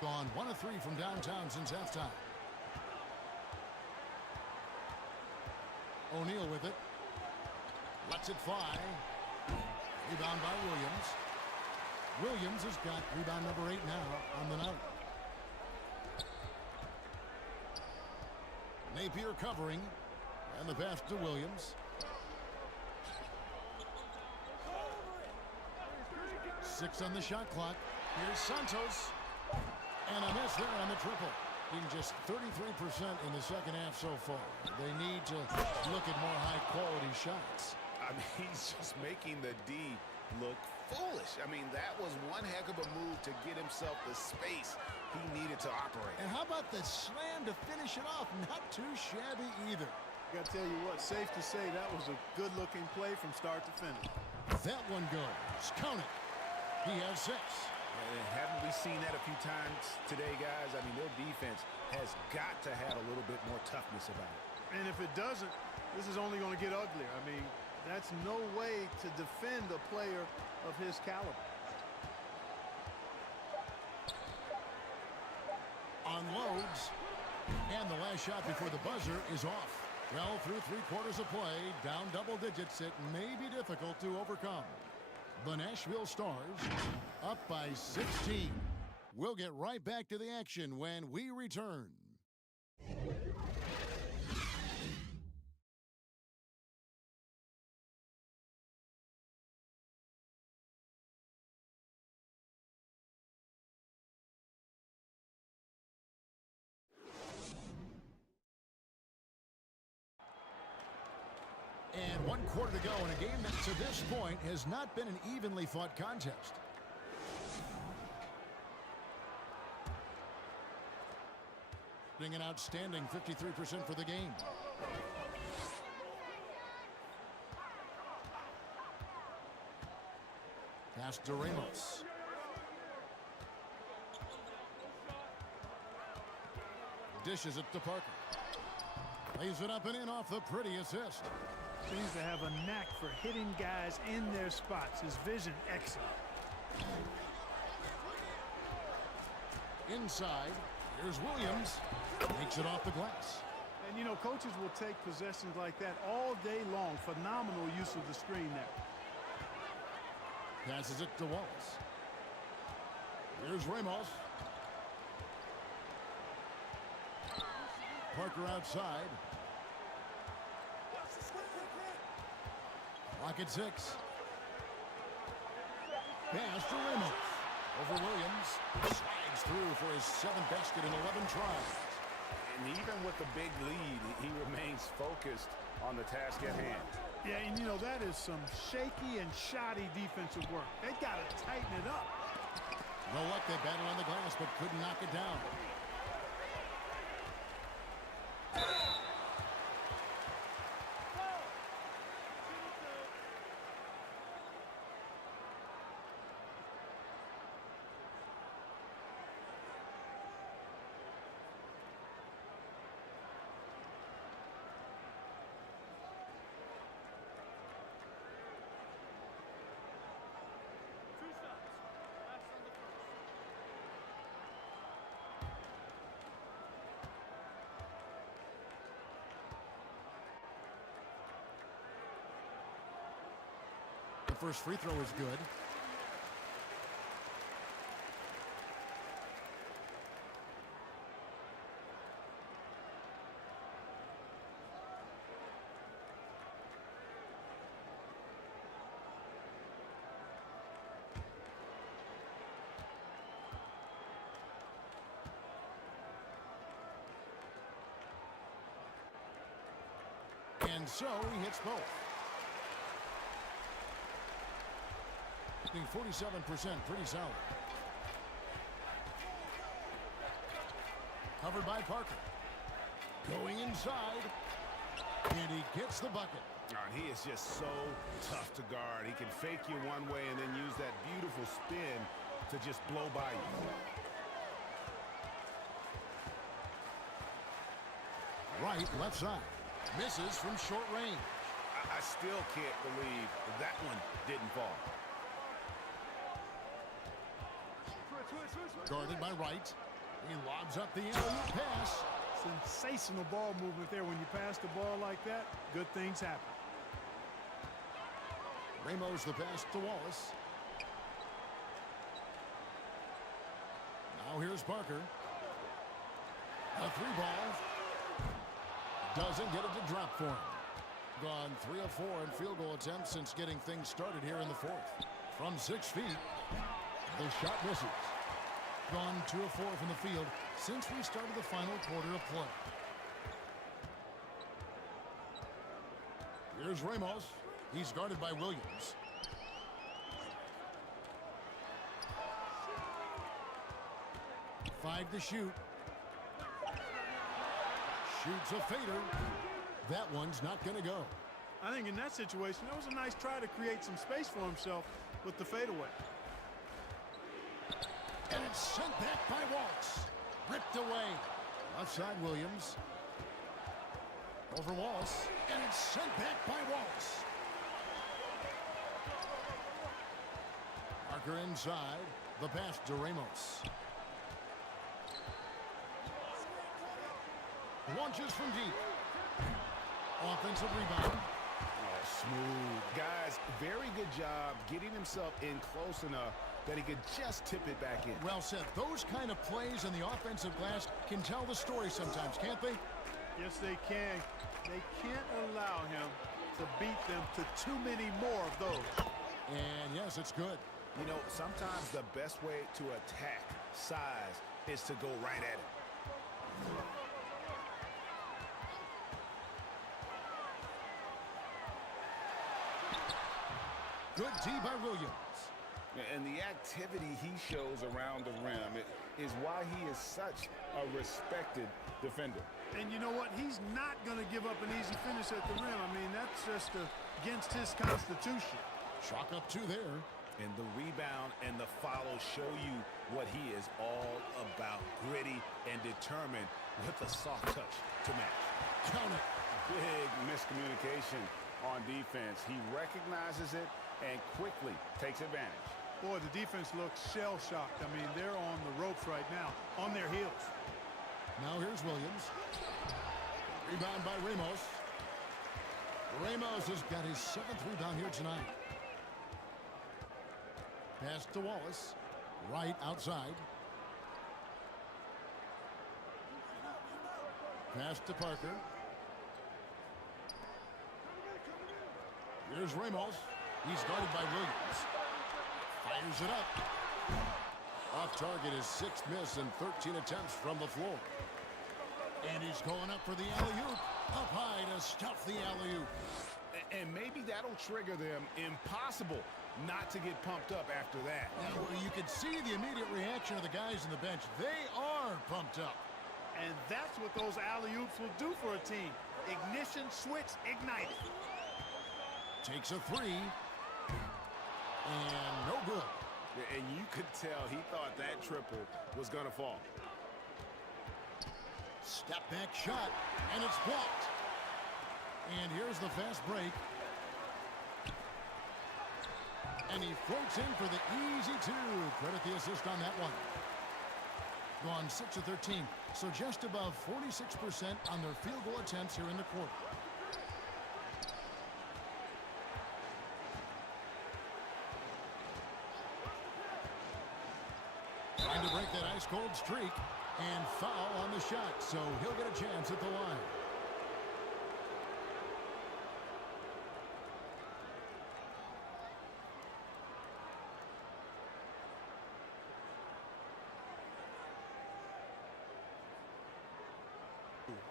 Gone 1 of 3 from downtown since halftime. O'Neal with it. Lets it fly. Rebound by Williams. Williams has got rebound number 8 now on the night. Napier covering. And the pass to Williams. 6 on the shot clock. Here's Santos. And a miss there on the triple. Being just 33% in the second half so far. They need to look at more high-quality shots. I mean, he's just making the D look foolish. I mean, that was one heck of a move to get himself the space he needed to operate. And how about the slam to finish it off? Not too shabby either. I gotta tell you what, safe to say that was a good-looking play from start to finish. That one goes. Count it. He has 6. And haven't we seen that a few times today, guys? I mean, their defense has got to have a little bit more toughness about it. And if it doesn't, this is only going to get uglier. I mean, that's no way to defend a player of his caliber. Unloads. And the last shot before the buzzer is off. Well, through 3 quarters of play, down double digits, it may be difficult to overcome. The Nashville Stars up by 16. We'll get right back to the action when we return. And 1 quarter to go in a game that to this point has not been an evenly fought contest. Being an outstanding 53% for the game. Pass to Ramos. Dishes it to Parker. Lays it up and in off the pretty assist. Seems to have a knack for hitting guys in their spots. His vision excellent. Inside, here's Williams. Takes it off the glass. And, you know, coaches will take possessions like that all day long. Phenomenal use of the screen there. Passes it to Wallace. Here's Ramos. Parker outside. Clock at 6. Pass to Ramos. Over Williams. Slides through for his 7th basket in 11 tries. And even with the big lead, he remains focused on the task at hand. Yeah, and you know, that is some shaky and shoddy defensive work. They got to tighten it up. No luck, they battled on the glass, but couldn't knock it down. First free throw is good. And so he hits both. 47%, pretty solid. Covered by Parker. Going inside. And he gets the bucket. He is just so tough to guard. He can fake you one way and then use that beautiful spin to just blow by you. Right, left side. Misses from short range. I still can't believe that one didn't fall. Guarded by Wright. He lobs up the alley-oop pass. Sensational ball movement there. When you pass the ball like that, good things happen. Ramos the pass to Wallace. Now here's Parker. A three ball. Doesn't get it to drop for him. Gone 3 of 4 in field goal attempts since getting things started here in the fourth. From 6 feet, the shot misses. Gone 2 of 4 from the field since we started the final quarter of play. Here's Ramos. He's guarded by Williams. Five to shoot. Shoots a fader. That one's not going to go. I think in that situation, that was a nice try to create some space for himself with the fadeaway. And it's sent back by Wallace. Ripped away. Left side Williams. Over Wallace. And it's sent back by Wallace. Parker inside. The pass to Ramos. Launches from deep. Offensive rebound. Oh, smooth. Guys, very good job getting himself in close enough that he could just tip it back in. Well said. Those kind of plays in the offensive glass can tell the story sometimes, can't they? Yes, they can. They can't allow him to beat them to too many more of those. And yes, it's good. You know, sometimes the best way to attack size is to go right at it. Good D by Williams. And the activity he shows around the rim is why he is such a respected defender. And you know what? He's not going to give up an easy finish at the rim. I mean, that's just against his constitution. Chalk up 2 there. And the rebound and the follow show you what he is all about. Gritty and determined with a soft touch to match. Count it. Big miscommunication on defense. He recognizes it and quickly takes advantage. Boy, the defense looks shell-shocked. I mean, they're on the ropes right now, on their heels. Now here's Williams. Rebound by Ramos. Ramos has got his 7th rebound here tonight. Pass to Wallace. Right outside. Pass to Parker. Here's Ramos. He's guarded by Williams. Fires it up. Off target, his 6th miss and 13 attempts from the floor. And he's going up for the alley-oop. Up high to stuff the alley-oop. And maybe that'll trigger them. Impossible not to get pumped up after that. Now, you can see the immediate reaction of the guys on the bench. They are pumped up. And that's what those alley-oops will do for a team. Ignition switch ignited. Takes a 3. And no good. And you could tell he thought that triple was going to fall. Step back shot, and it's blocked. And here's the fast break. And he floats in for the easy 2. Credit the assist on that one. Gone 6 of 13, so just above 46% on their field goal attempts here in the quarter. Trying to break that ice-cold streak, and foul on the shot, so he'll get a chance at the line.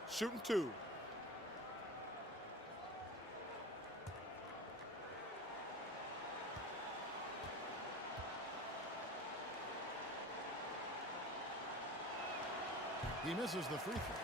Shooting 2. He misses the free throw.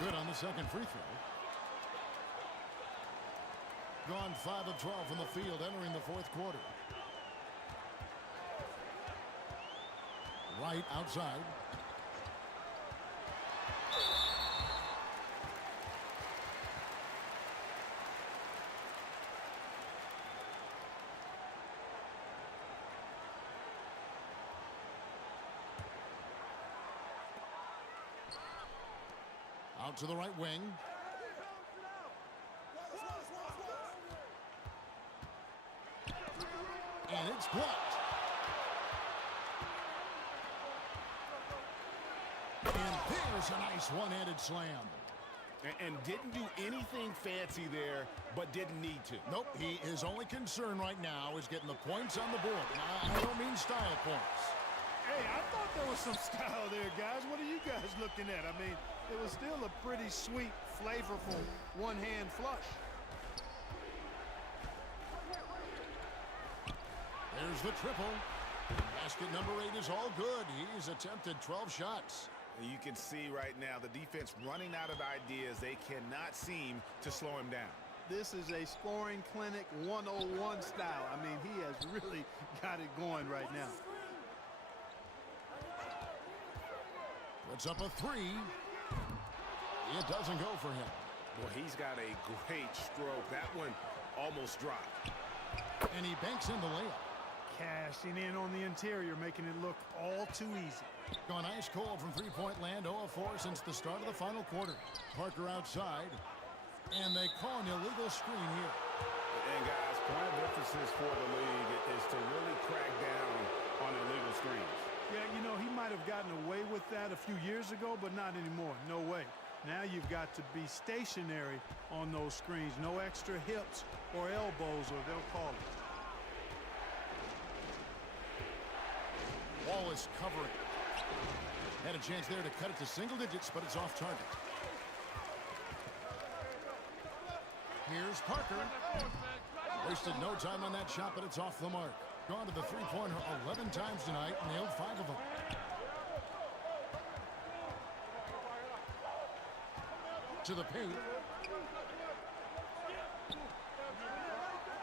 Good on the second free throw. Gone 5 of 12 from the field entering the fourth quarter. Right outside. Out to the right wing. And it's blocked. And there's a nice one-handed slam. And didn't do anything fancy there, but didn't need to. Nope, his only concern right now is getting the points on the board. And I don't mean style points. Hey, I thought there was some style there, guys. What are you guys looking at? I mean, it was still a pretty sweet, flavorful one-hand flush. There's the triple. Basket number 8 is all good. He's attempted 12 shots. You can see right now the defense running out of ideas. They cannot seem to slow him down. This is a scoring clinic 101 style. I mean, he has really got it going right now. Puts up a 3. It doesn't go for him. Well, he's got a great stroke. That one almost dropped. And he banks in the layup. Cashing in on the interior, making it look all too easy. Gone ice cold from three-point land, 0 of 4 since the start of the final quarter. Parker outside, and they call an illegal screen here. And guys, point of emphasis for the league is to really crack down on illegal screens. Yeah, you know, he might have gotten away with that a few years ago, but not anymore. No way. Now you've got to be stationary on those screens. No extra hips or elbows, or they'll call it. Wallace covering. Had a chance there to cut it to single digits, but it's off target. Here's Parker. Wasted no time on that shot, but it's off the mark. Gone to the three-pointer 11 times tonight, nailed 5 of them. To the paint.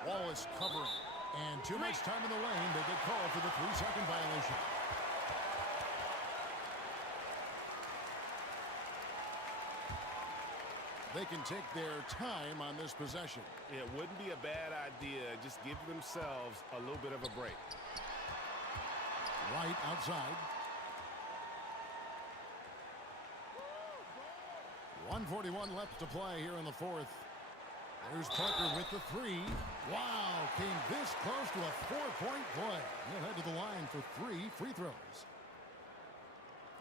Wallace covering. And too much time in the lane. They get called for the 3-second violation. They can take their time on this possession. It wouldn't be a bad idea. Just give themselves a little bit of a break. Right outside. 1:41 left to play here in the fourth. There's Parker with the 3. Wow, came this close to a 4-point play. He'll head to the line for 3 free throws.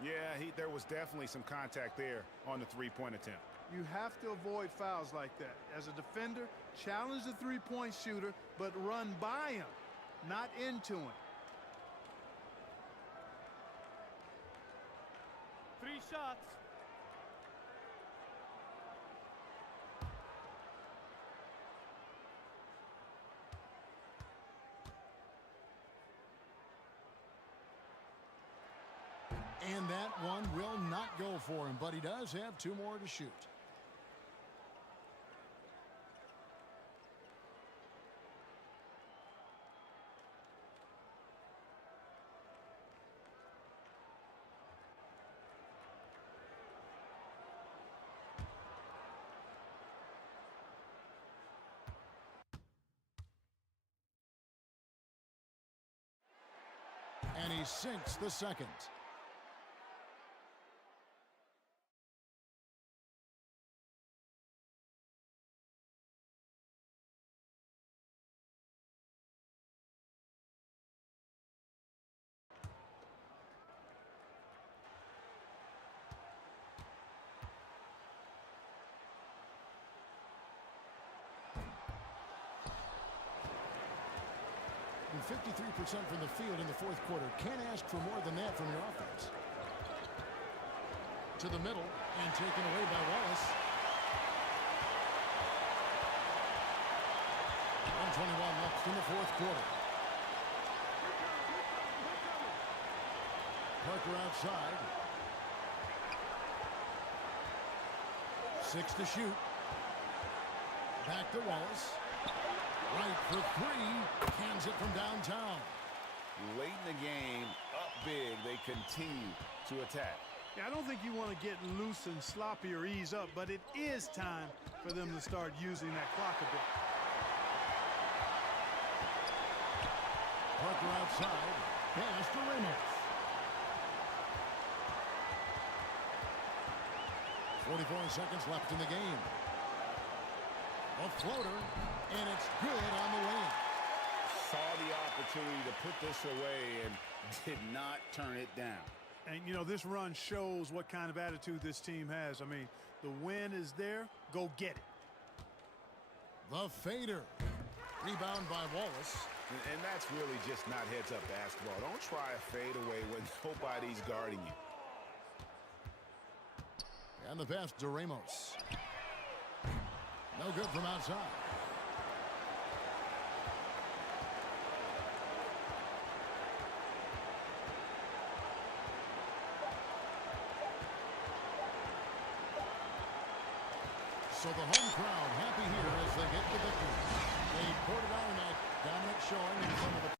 Yeah, there was definitely some contact there on the three-point attempt. You have to avoid fouls like that. As a defender, challenge the three-point shooter, but run by him, not into him. 3 shots. And that one will not go for him, but he does have 2 more to shoot. And he sinks the second. And 53% from the field in the fourth quarter. Can't ask for more than that from your offense. To the middle and taken away by Wallace. 1:21 left in the fourth quarter. Parker outside. 6 to shoot. Back to Wallace. Right for 3. Cans it from downtown. Late in the game, up big, they continue to attack. Yeah, I don't think you want to get loose and sloppy or ease up, but it is time for them to start using that clock a bit. Parker outside. Pass to Ramos. 44 seconds left in the game. A floater, and it's good on the way. Saw the opportunity to put this away and did not turn it down. And, you know, this run shows what kind of attitude this team has. I mean, the win is there. Go get it. The fader. Rebound by Wallace. And that's really just not heads-up basketball. Don't try a fadeaway when nobody's guarding you. And the pass to Ramos. No good from outside. So the home crowd happy here as they get the victory. They poured it on tonight. Dominant showing in front of the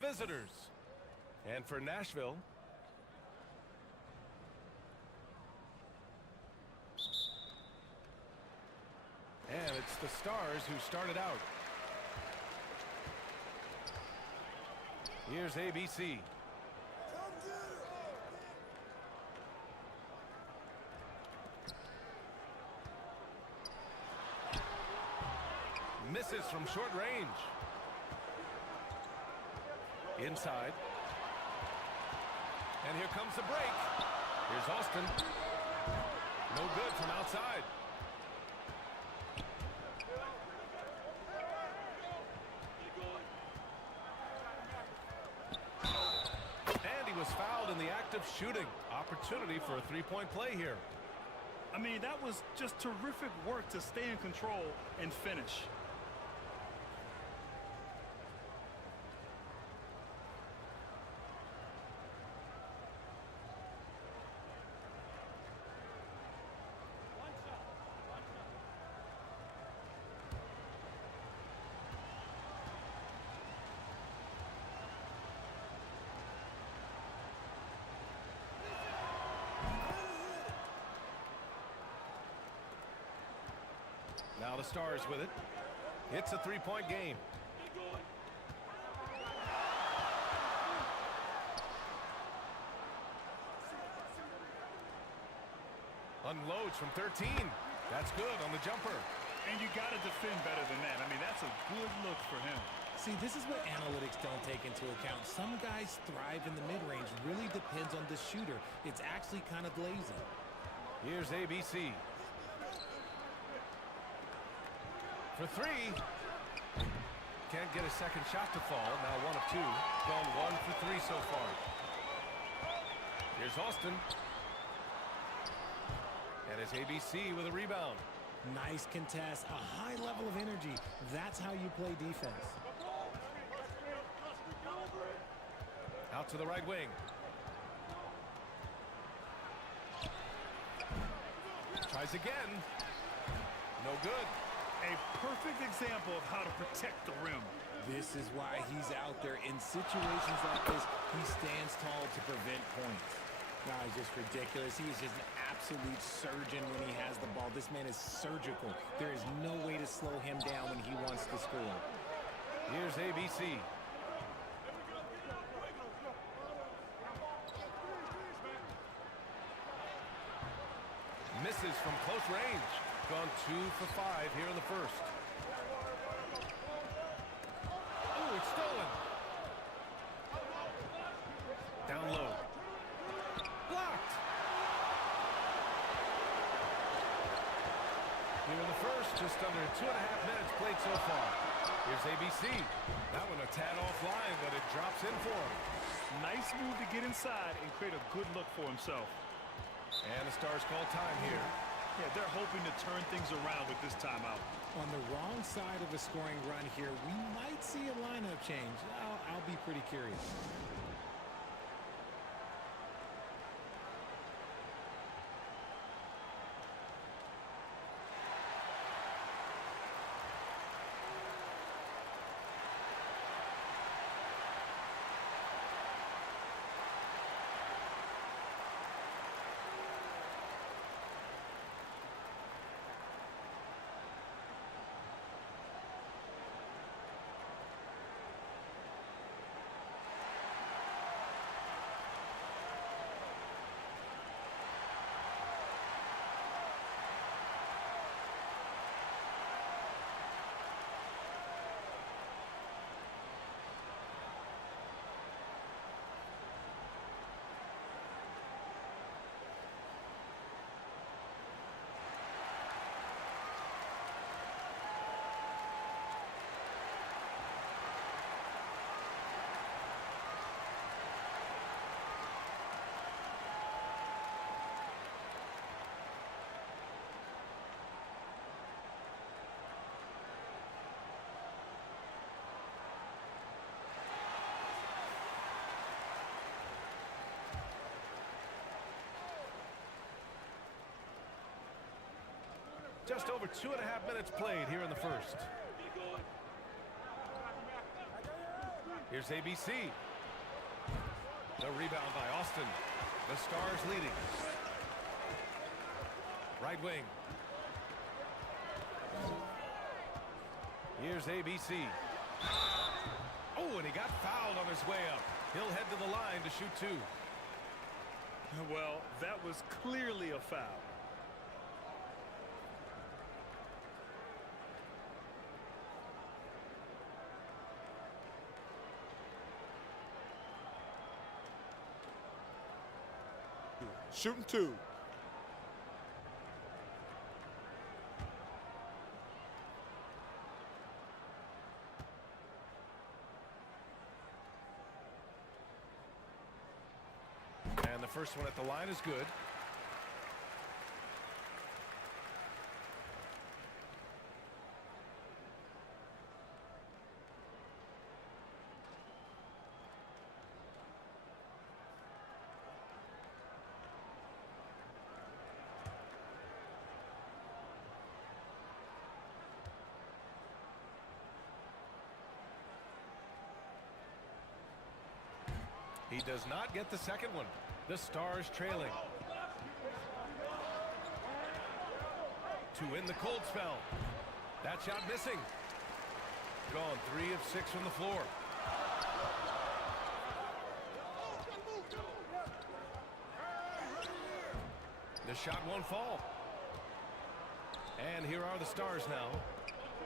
visitors. And for Nashville, and it's the Stars who started out. Here's ABC. Misses from short range. Inside. And here comes the break. Here's Austin. No good from outside. And he was fouled in the act of shooting. Opportunity for a three-point play here. I mean, that was just terrific work to stay in control and finish. Now the Stars with it. It's a three-point game. Unloads from 13. That's good on the jumper. And you got to defend better than that. I mean, that's a good look for him. See, this is what analytics don't take into account. Some guys thrive in the mid-range. Really depends on the shooter. It's actually kind of glazing. Here's ABC. For three. Can't get a second shot to fall. Now 1 of 2. Gone 1 for 3 so far. Here's Austin. And it's ABC with a rebound. Nice contest. A high level of energy. That's how you play defense. Out to the right wing. Tries again. No good. A perfect example of how to protect the rim. This is why he's out there. In situations like this, he stands tall to prevent points. Guys, just ridiculous. He is just an absolute surgeon when he has the ball. This man is surgical. There is no way to slow him down when he wants to score. Here's ABC. Misses from close range. Gone 2 for 5 here in the first. Oh, it's stolen. Down low. Blocked. Here in the first, just under 2.5 minutes played so far. Here's ABC. That one a tad offline, but it drops in for him. Nice move to get inside and create a good look for himself. And the Stars call time here. Yeah, they're hoping to turn things around with this timeout. On the wrong side of a scoring run here, we might see a lineup change. I'll be pretty curious. Just over 2.5 minutes played here in the first. Here's ABC. The rebound by Austin. The Stars leading. Right wing. Here's ABC. Oh, and he got fouled on his way up. He'll head to the line to shoot 2. Well, that was clearly a foul. Shooting 2. And the first one at the line is good. He does not get the second one. The Stars trailing. To win the cold spell. That shot missing. Gone 3 of 6 from the floor. The shot won't fall. And here are the Stars now.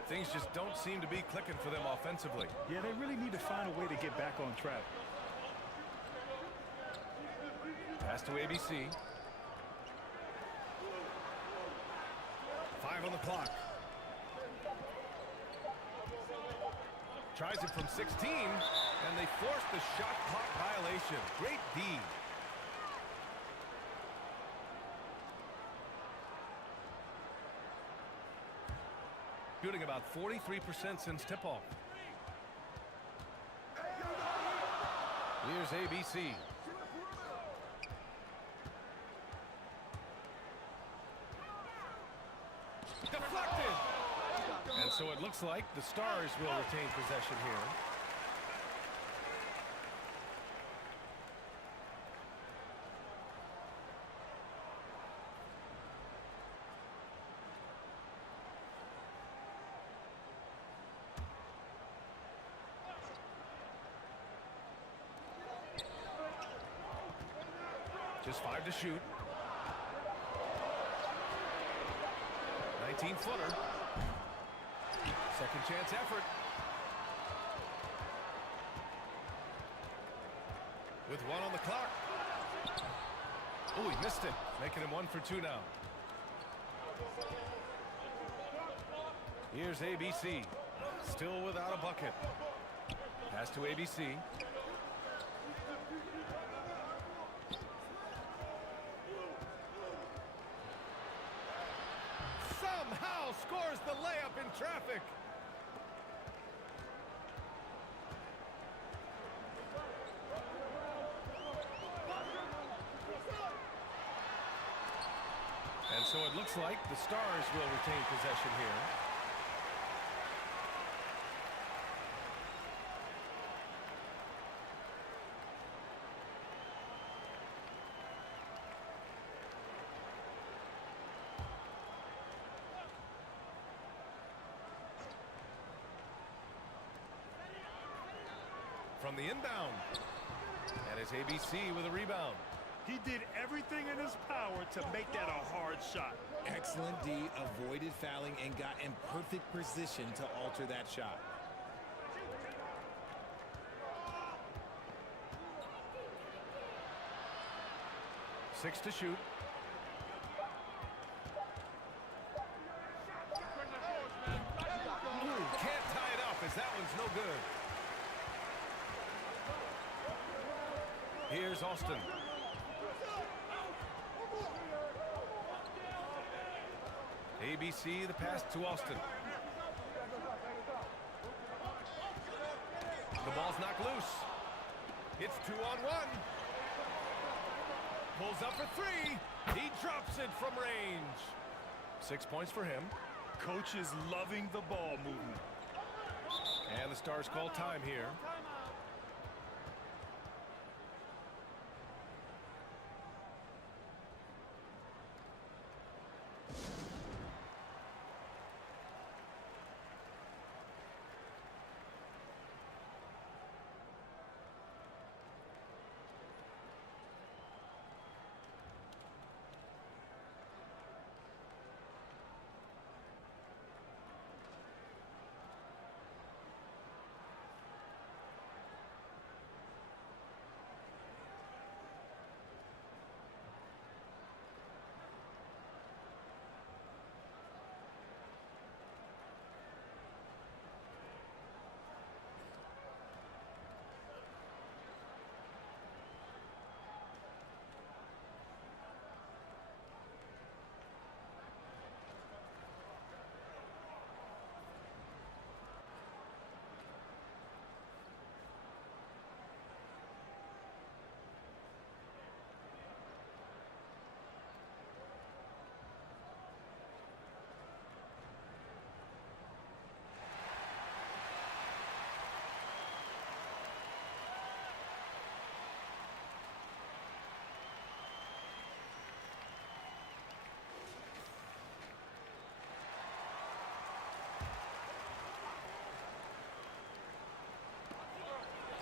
Things just don't seem to be clicking for them offensively. Yeah, they really need to find a way to get back on track. Pass to ABC. 5 on the clock. Tries it from 16, and they force the shot clock violation. Great D. Shooting about 43% since tip-off. Here's ABC. Deflected! And so it looks like the Stars will retain possession here. Just 5 to shoot. 19-footer. Second chance effort. With 1 on the clock. Oh, he missed it. Making him 1 for 2 now. Here's ABC. Still without a bucket. Pass to ABC. Somehow scores the layup in traffic. And so it looks like the Stars will retain possession here. From the inbound. And it's ABC with a rebound. He did everything in his power to make that a hard shot. Excellent D, avoided fouling and got in perfect position to alter that shot. Six to shoot. Ooh, can't tie it up as that one's no good. Here's Austin. ABC, the pass to Austin. The ball's knocked loose. It's 2-on-1. Pulls up for 3. He drops it from range. 6 points for him. Coach is loving the ball movement. And the Stars call time here.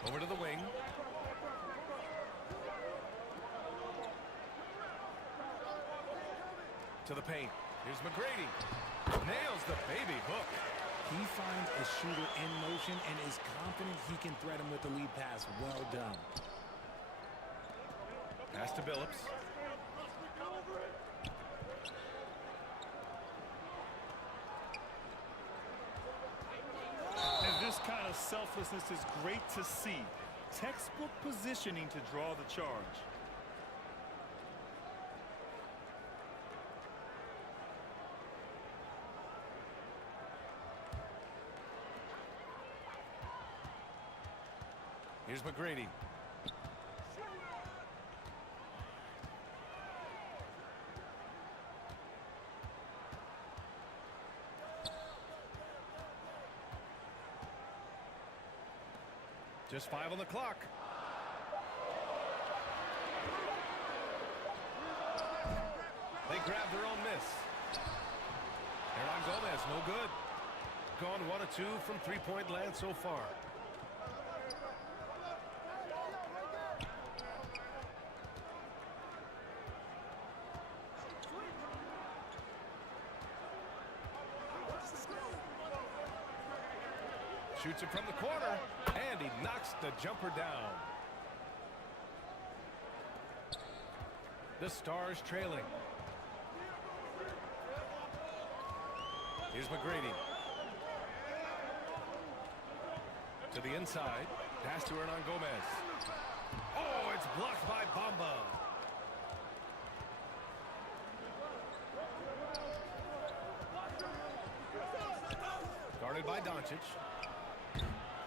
Over to the wing. To the paint. Here's McGrady. Nails the baby hook. He finds a shooter in motion and is confident he can thread him with the lead pass. Well done. Pass to Billups. And this kind of selflessness is great to see. Textbook positioning to draw the charge. Here's McGrady. Just 5 on the clock. They grab their own miss. Gomez, no good. Gone 1 of 2 from three-point land so far. Shoots it from the corner, and he knocks the jumper down. The Stars trailing. Here's McGrady. To the inside. Pass to Hernan Gomez. Oh, it's blocked by Bamba. Guarded by Doncic.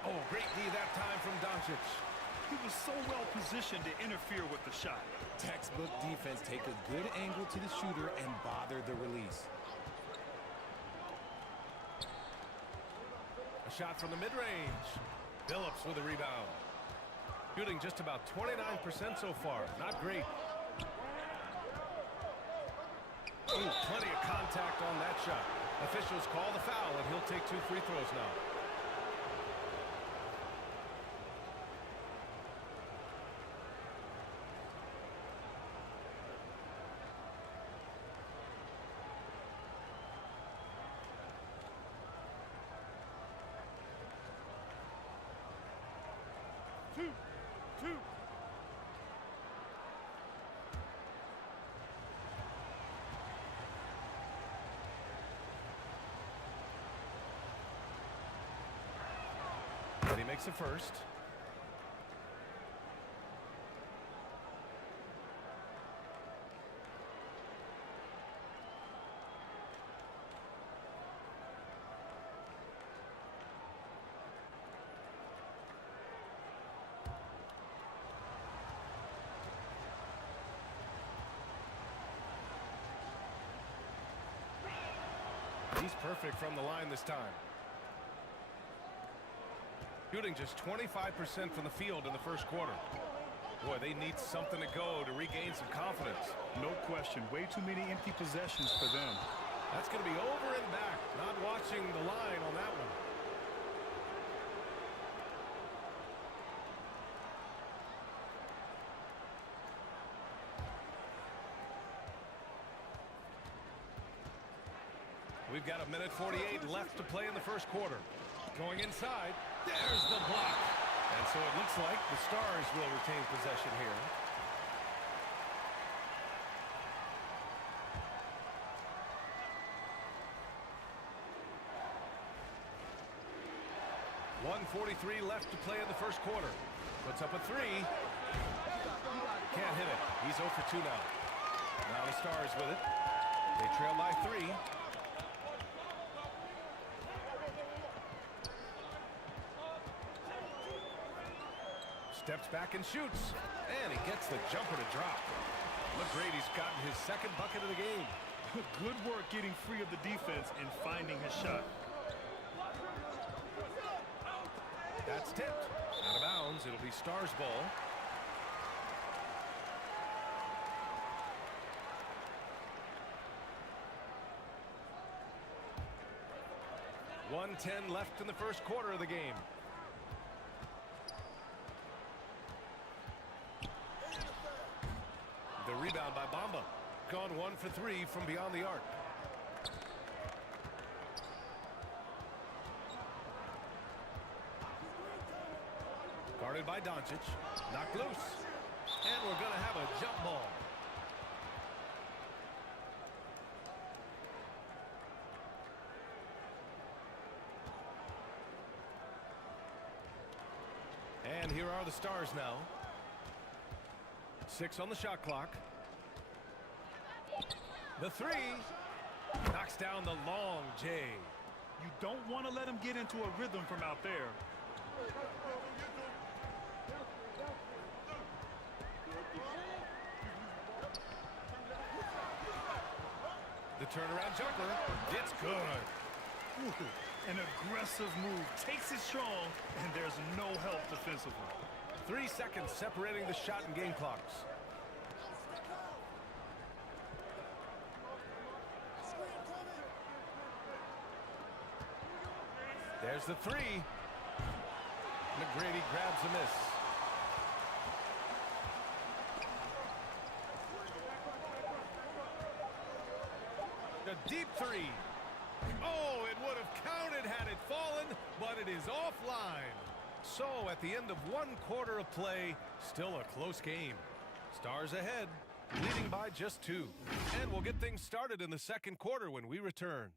Oh, great D that time from Doncic. He was so well positioned to interfere with the shot. Textbook defense. Take a good angle to the shooter and bother the release. A shot from the mid-range. Billups with a rebound. Shooting just about 29% so far. Not great. Ooh, plenty of contact on that shot. Officials call the foul, and he'll take 2 free throws now. Two. And he makes it first. He's perfect from the line this time. Shooting just 25% from the field in the first quarter. Boy, they need something to go to regain some confidence. No question. Way too many empty possessions for them. That's going to be over and back. Not watching the line on that one. We've got 1:48 left to play in the first quarter. Going inside. There's the block. And so it looks like the Stars will retain possession here. .143 left to play in the first quarter. Puts up a 3. Can't hit it. He's 0 for 2 now. Now the Stars with it. They trail by 3. Steps back and shoots. And he gets the jumper to drop. McGrady's gotten his second bucket of the game. Good work getting free of the defense and finding his shot. That's tipped. Out of bounds. It'll be Stars ball. .110 left in the first quarter of the game. The rebound by Bamba. gone 1 for 3 from beyond the arc. Guarded by Doncic. Knocked loose. And we're going to have a jump ball. And here are the Stars now. 6 on the shot clock. The three. Knocks down the long J. You don't want to let him get into a rhythm from out there. The turnaround jumper. It's good. Ooh, an aggressive move. Takes it strong, and there's no help defensively. 3 seconds separating the shot and game clocks. There's the three. McGrady grabs a miss. The deep three. Oh, it would have counted had it fallen, but it is offline. So at the end of 1 quarter of play, still a close game. Stars ahead, leading by just 2. And we'll get things started in the second quarter when we return.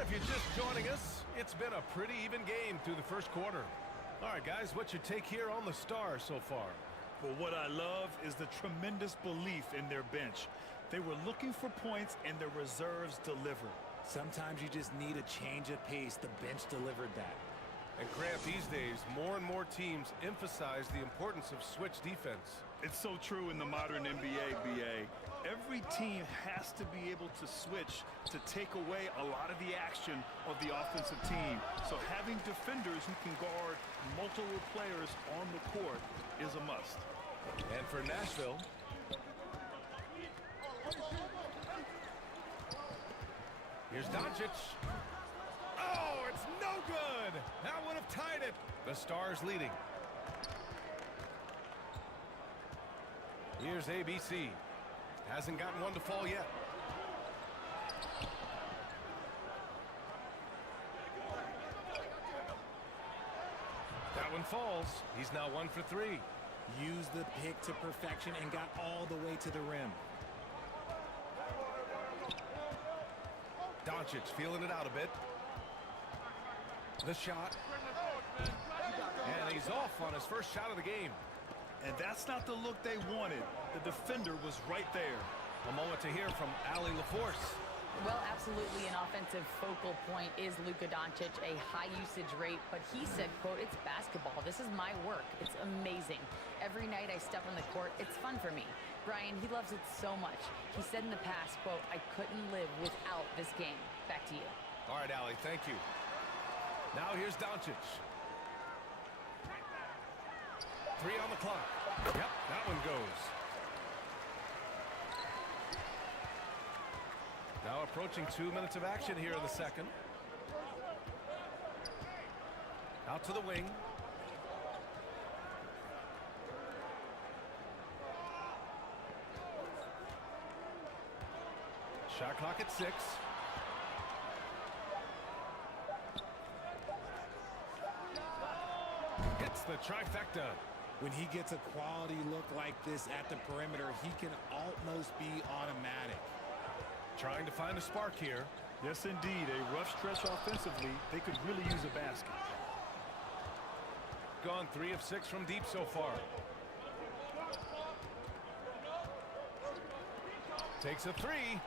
If you're just joining us, it's been a pretty even game through the first quarter. All right, guys, what's your take here on the Stars so far? But what I love is the tremendous belief in their bench. They were looking for points, and their reserves delivered. Sometimes you just need a change of pace. The bench delivered that. And Grant, these days, more and more teams emphasize the importance of switch defense. It's so true in the modern NBA, BA. Every team has to be able to switch to take away a lot of the action of the offensive team. So having defenders who can guard multiple players on the court is a must. And for Nashville, here's Doncic. Oh, it's no good. That would have tied it. The Stars leading. Here's ABC. Hasn't gotten one to fall yet. That one falls. He's now 1 for 3. Used the pick to perfection and got all the way to the rim. Doncic feeling it out a bit. The shot. And he's off on his first shot of the game. And that's not the look they wanted. The defender was right there. A moment to hear from Allie LaForce. Well, absolutely an offensive focal point is Luka Doncic, a high usage rate, but he said, quote, "It's basketball. This is my work. It's amazing. Every night I step on the court, it's fun for me." Brian, he loves it so much. He said in the past, quote, "I couldn't live without this game." Back to you. All right, Allie, thank you. Now here's Doncic. 3 on the clock. Yep, that one goes. Now approaching 2 minutes of action here in the second. Out to the wing. Shot clock at 6. Hits the trifecta. When he gets a quality look like this at the perimeter, he can almost be automatic. Trying to find a spark here. Yes, indeed. A rough stretch offensively. They could really use a basket. Gone 3 of 6 from deep so far. Takes a 3.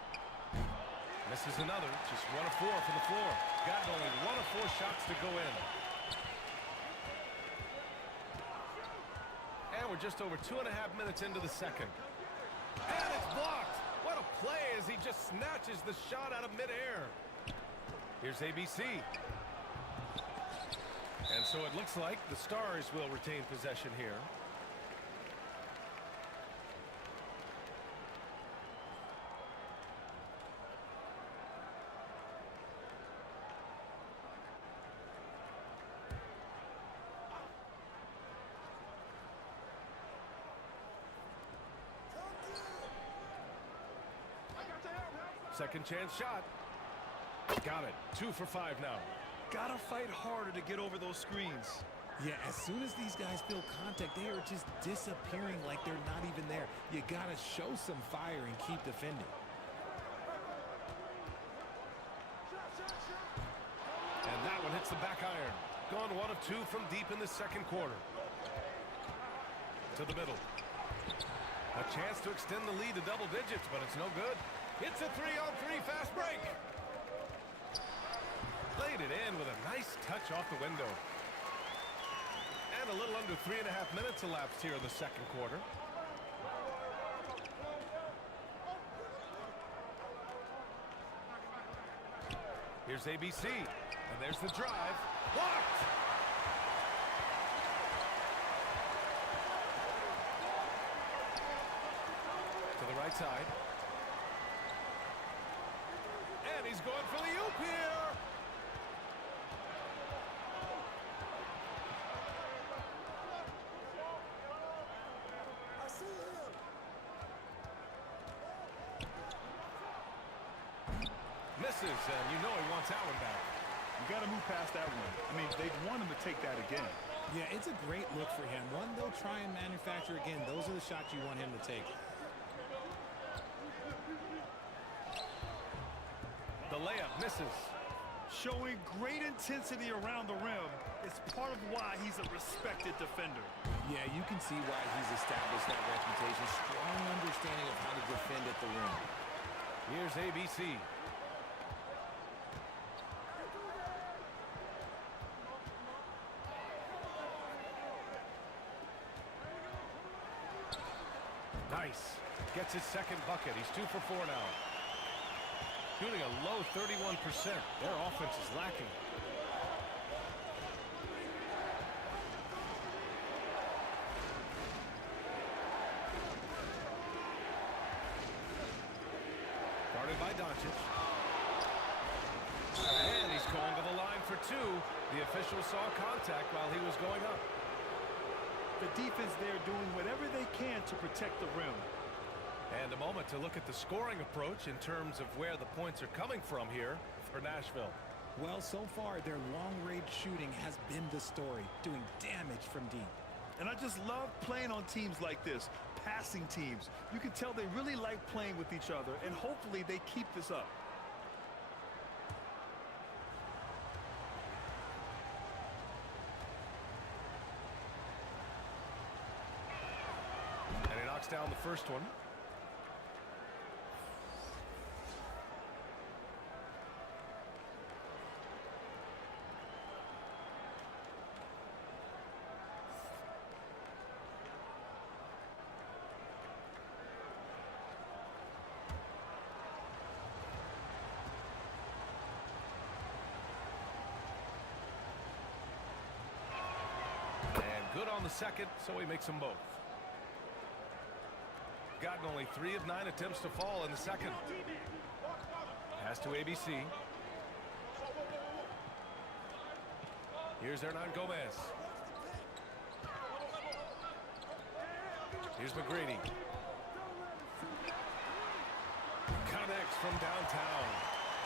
Misses another. Just 1 of 4 from the floor. Got only 1 of 4 shots to go in. And we're just over 2.5 minutes into the second. And it's blocked. What a play as he just snatches the shot out of midair. Here's ABC. And so it looks like the Stars will retain possession here. Second chance shot. Got it. 2 for 5 now. Gotta fight harder to get over those screens. Yeah, as soon as these guys feel contact, they are just disappearing like they're not even there. You gotta show some fire and keep defending. And that one hits the back iron. Gone 1 of 2 from deep in the second quarter. To the middle. A chance to extend the lead to double digits, but it's no good. It's a 3-on-3 fast break. Laid it in with a nice touch off the window. And a little under 3.5 minutes elapsed here in the second quarter. Here's ABC. And there's the drive. Blocked! To the right side. And he's going for the oop here. Misses, and you know he wants that one back. You got to move past that one. I mean, they'd want him to take that again. Yeah, it's a great look for him. One they'll try and manufacture again. Those are the shots you want him to take. The layup misses. Showing great intensity around the rim. It's part of why he's a respected defender. Yeah, you can see why he's established that reputation. Strong understanding of how to defend at the rim. Here's ABC. Nice. Gets his second bucket. He's 2 for 4 now. Shooting a low 31%. Their offense is lacking. Guarded by Doncic. And he's going to the line for 2. The official saw contact while he was going up. The defense there doing whatever they can to protect the rim. And a moment to look at the scoring approach in terms of where the points are coming from here for Nashville. Well, so far, their long-range shooting has been the story, doing damage from deep. And I just love playing on teams like this, passing teams. You can tell they really like playing with each other, and hopefully they keep this up. And he knocks down the first one. Good on the second, so he makes them both. Gotten only 3 of 9 attempts to fall in the second. Pass to ABC. Here's Hernan Gomez. Here's McGrady. Connects from downtown.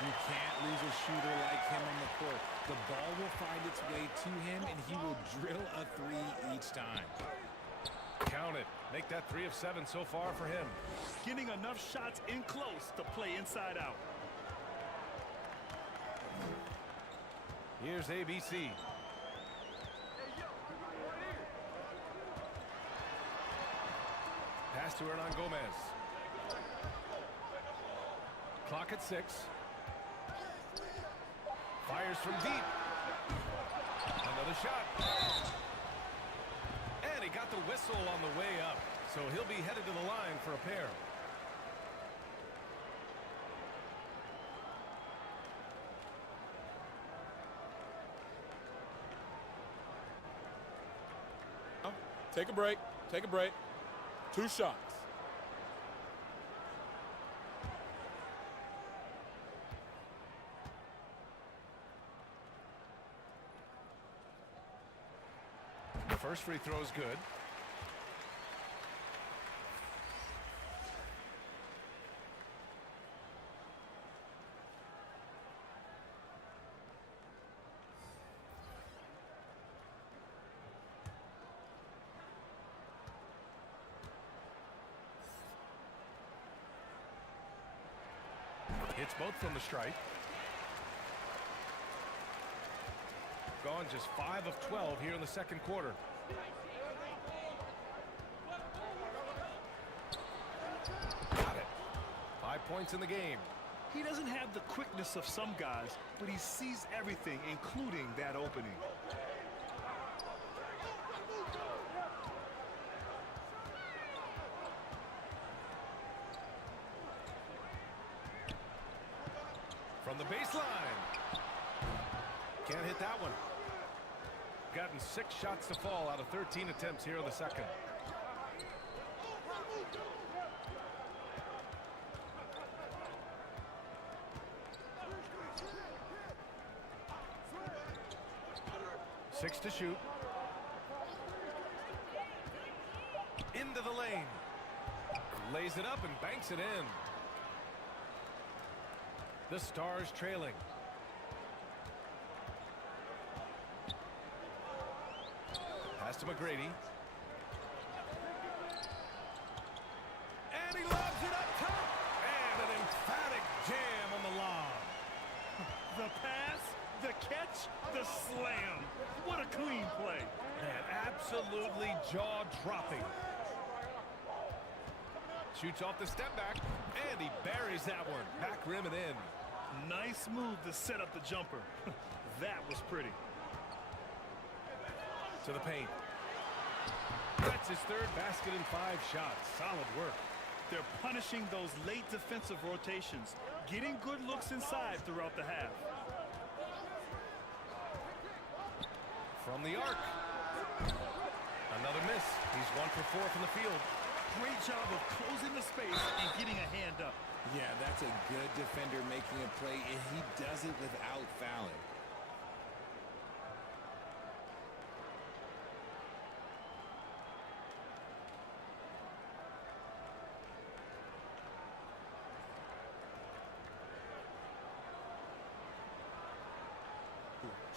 You can't lose a shooter like him on the court. The ball will find its way to him, and he will drill a 3 each time. Count it. Make that 3 of 7 so far for him. Getting enough shots in close to play inside out. Here's ABC. Pass to Hernan Gomez. Clock at 6. Fires from deep. Another shot. And he got the whistle on the way up. So he'll be headed to the line for a pair. Take a break. Take a break. 2 shots. The first free throw is good. Hits both from the stripe. Gone just 5 of 12 here in the second quarter. Got it. 5 points in the game. He doesn't have the quickness of some guys, but he sees everything, including that opening. From the baseline. Can't hit that one. Gotten 6 shots to fall out of 13 attempts here in the second. Six to shoot. Into the lane. Lays it up and banks it in. The Stars trailing. Pass to McGrady. And he lobs it up top. And an emphatic jam on the lob. The pass, the catch, the slam. What a clean play. And absolutely jaw-dropping. Shoots off the step back. And he buries that one. Back rim and in. Nice move to set up the jumper. That was pretty. To the paint. That's his 3rd basket in 5 shots. Solid work. They're punishing those late defensive rotations, getting good looks inside throughout the half. From the arc. Another miss. He's 1 for 4 from the field. Great job of closing the space and getting a hand up. Yeah, that's a good defender making a play, and he does it without fouling.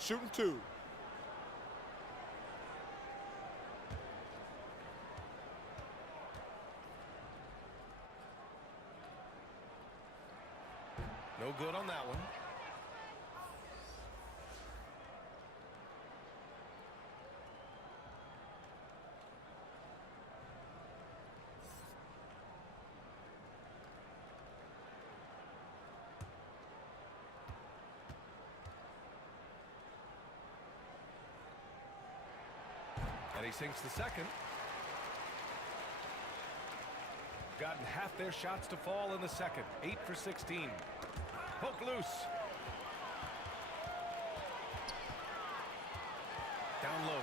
Shooting 2. No good on that one. And he sinks the second. Gotten half their shots to fall in the second. 8 for 16. Poke loose. Down low.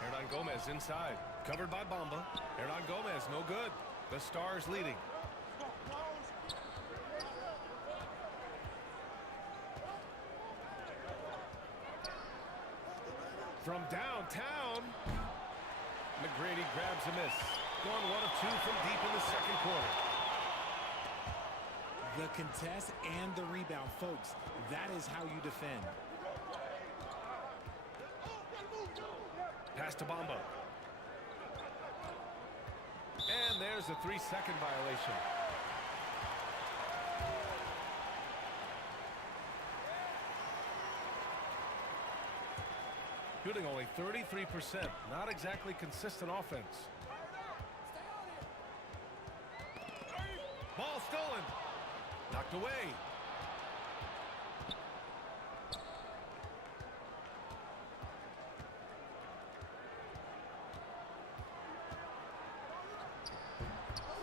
Hernan Gomez inside. Covered by Bamba. Hernan Gomez, no good. The Stars leading. From downtown. McGrady grabs a miss. Going 1 of 2 from deep in the second quarter. The contest and the rebound, folks. That is how you defend. Pass to Bamba. And there's a 3-second violation. Shooting only 33%. Not exactly consistent offense. Ball stolen. Knocked away.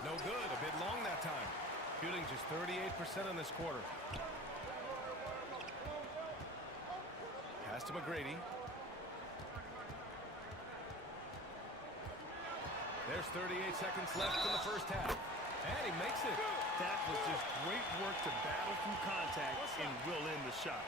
No good. A bit long that time. Shooting just 38% in this quarter. Pass to McGrady. There's 38 seconds left in the first half. And he makes it. That was just great work to battle through contact and will in the shot.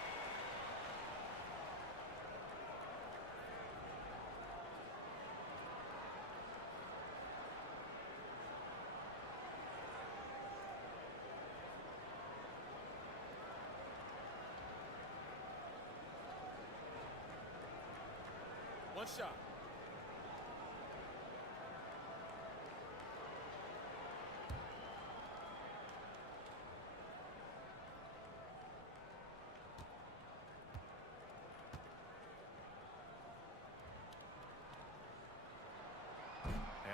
One shot.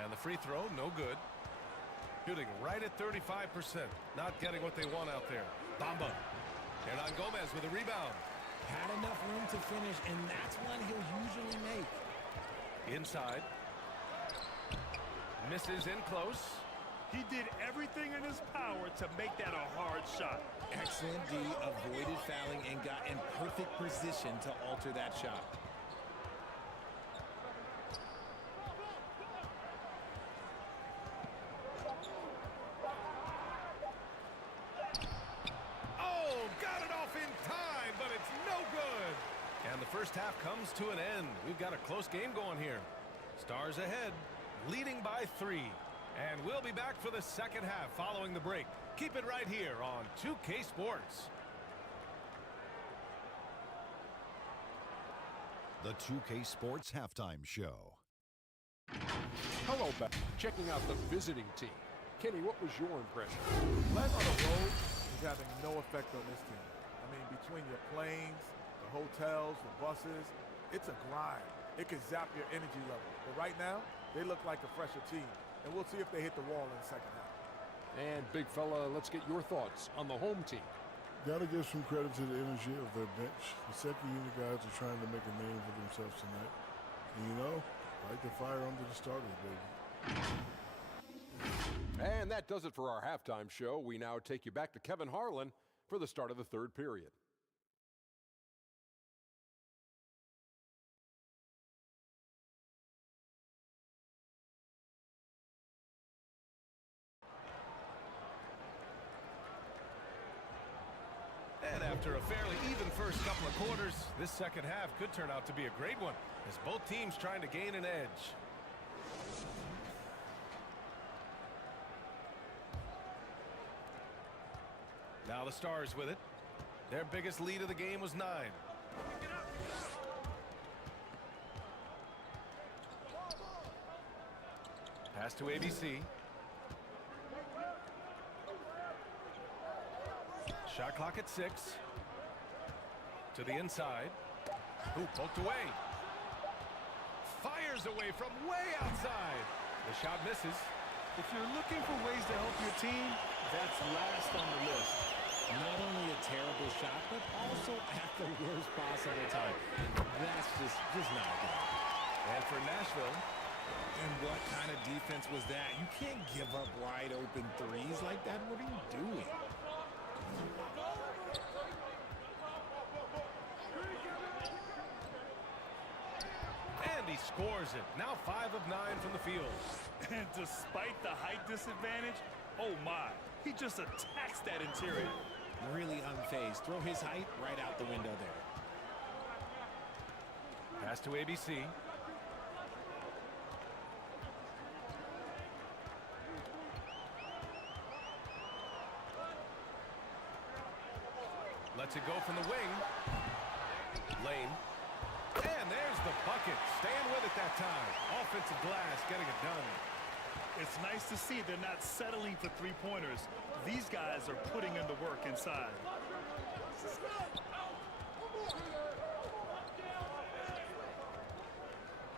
And the free throw, no good. Shooting right at 35%. Not getting what they want out there. Bamba. Hernan Gomez with a rebound. Had enough room to finish, and that's one he'll usually make. Inside. Misses in close. He did everything in his power to make that a hard shot. Excellent D, avoided fouling and got in perfect position to alter that shot. First half comes to an end. We've got a close game going here. Stars ahead, leading by 3. And we'll be back for the second half following the break. Keep it right here on 2K Sports. The 2K Sports Halftime Show. Hello, back. Checking out the visiting team. Kenny, what was your impression? Playing on the road is having no effect on this team. I mean, between your planes, the hotels, the buses, it's a grind. It can zap your energy level. But right now, they look like a fresher team. And we'll see if they hit the wall in the second half. And big fella, let's get your thoughts on the home team. Got to give some credit to the energy of their bench. The second unit guys are trying to make a name for themselves tonight. And you know, I like the fire under the starters, baby. And that does it for our halftime show. We now take you back to Kevin Harlan for the start of the third period. And after a fairly even first couple of quarters, this second half could turn out to be a great one as both teams trying to gain an edge. Now the Stars with it. Their biggest lead of the game was 9. Pass to ABC. Shot clock at 6. To the inside. Ooh, poked away. Fires away from way outside. The shot misses. If you're looking for ways to help your team, that's last on the list. Not only a terrible shot, but also at the worst possible time. That's just not good. And for Nashville. And what kind of defense was that? You can't give up wide open threes like that. What are you doing? And he scores it. Now 5 of 9 from the field. And despite the height disadvantage, oh my, he just attacks that interior. Really unfazed. Throw his height right out the window there. Pass to ABC. Lets it go from the wing. Lane. And there's the bucket. Staying with it that time. Offensive glass getting it done. It's nice to see they're not settling for three-pointers. These guys are putting in the work inside.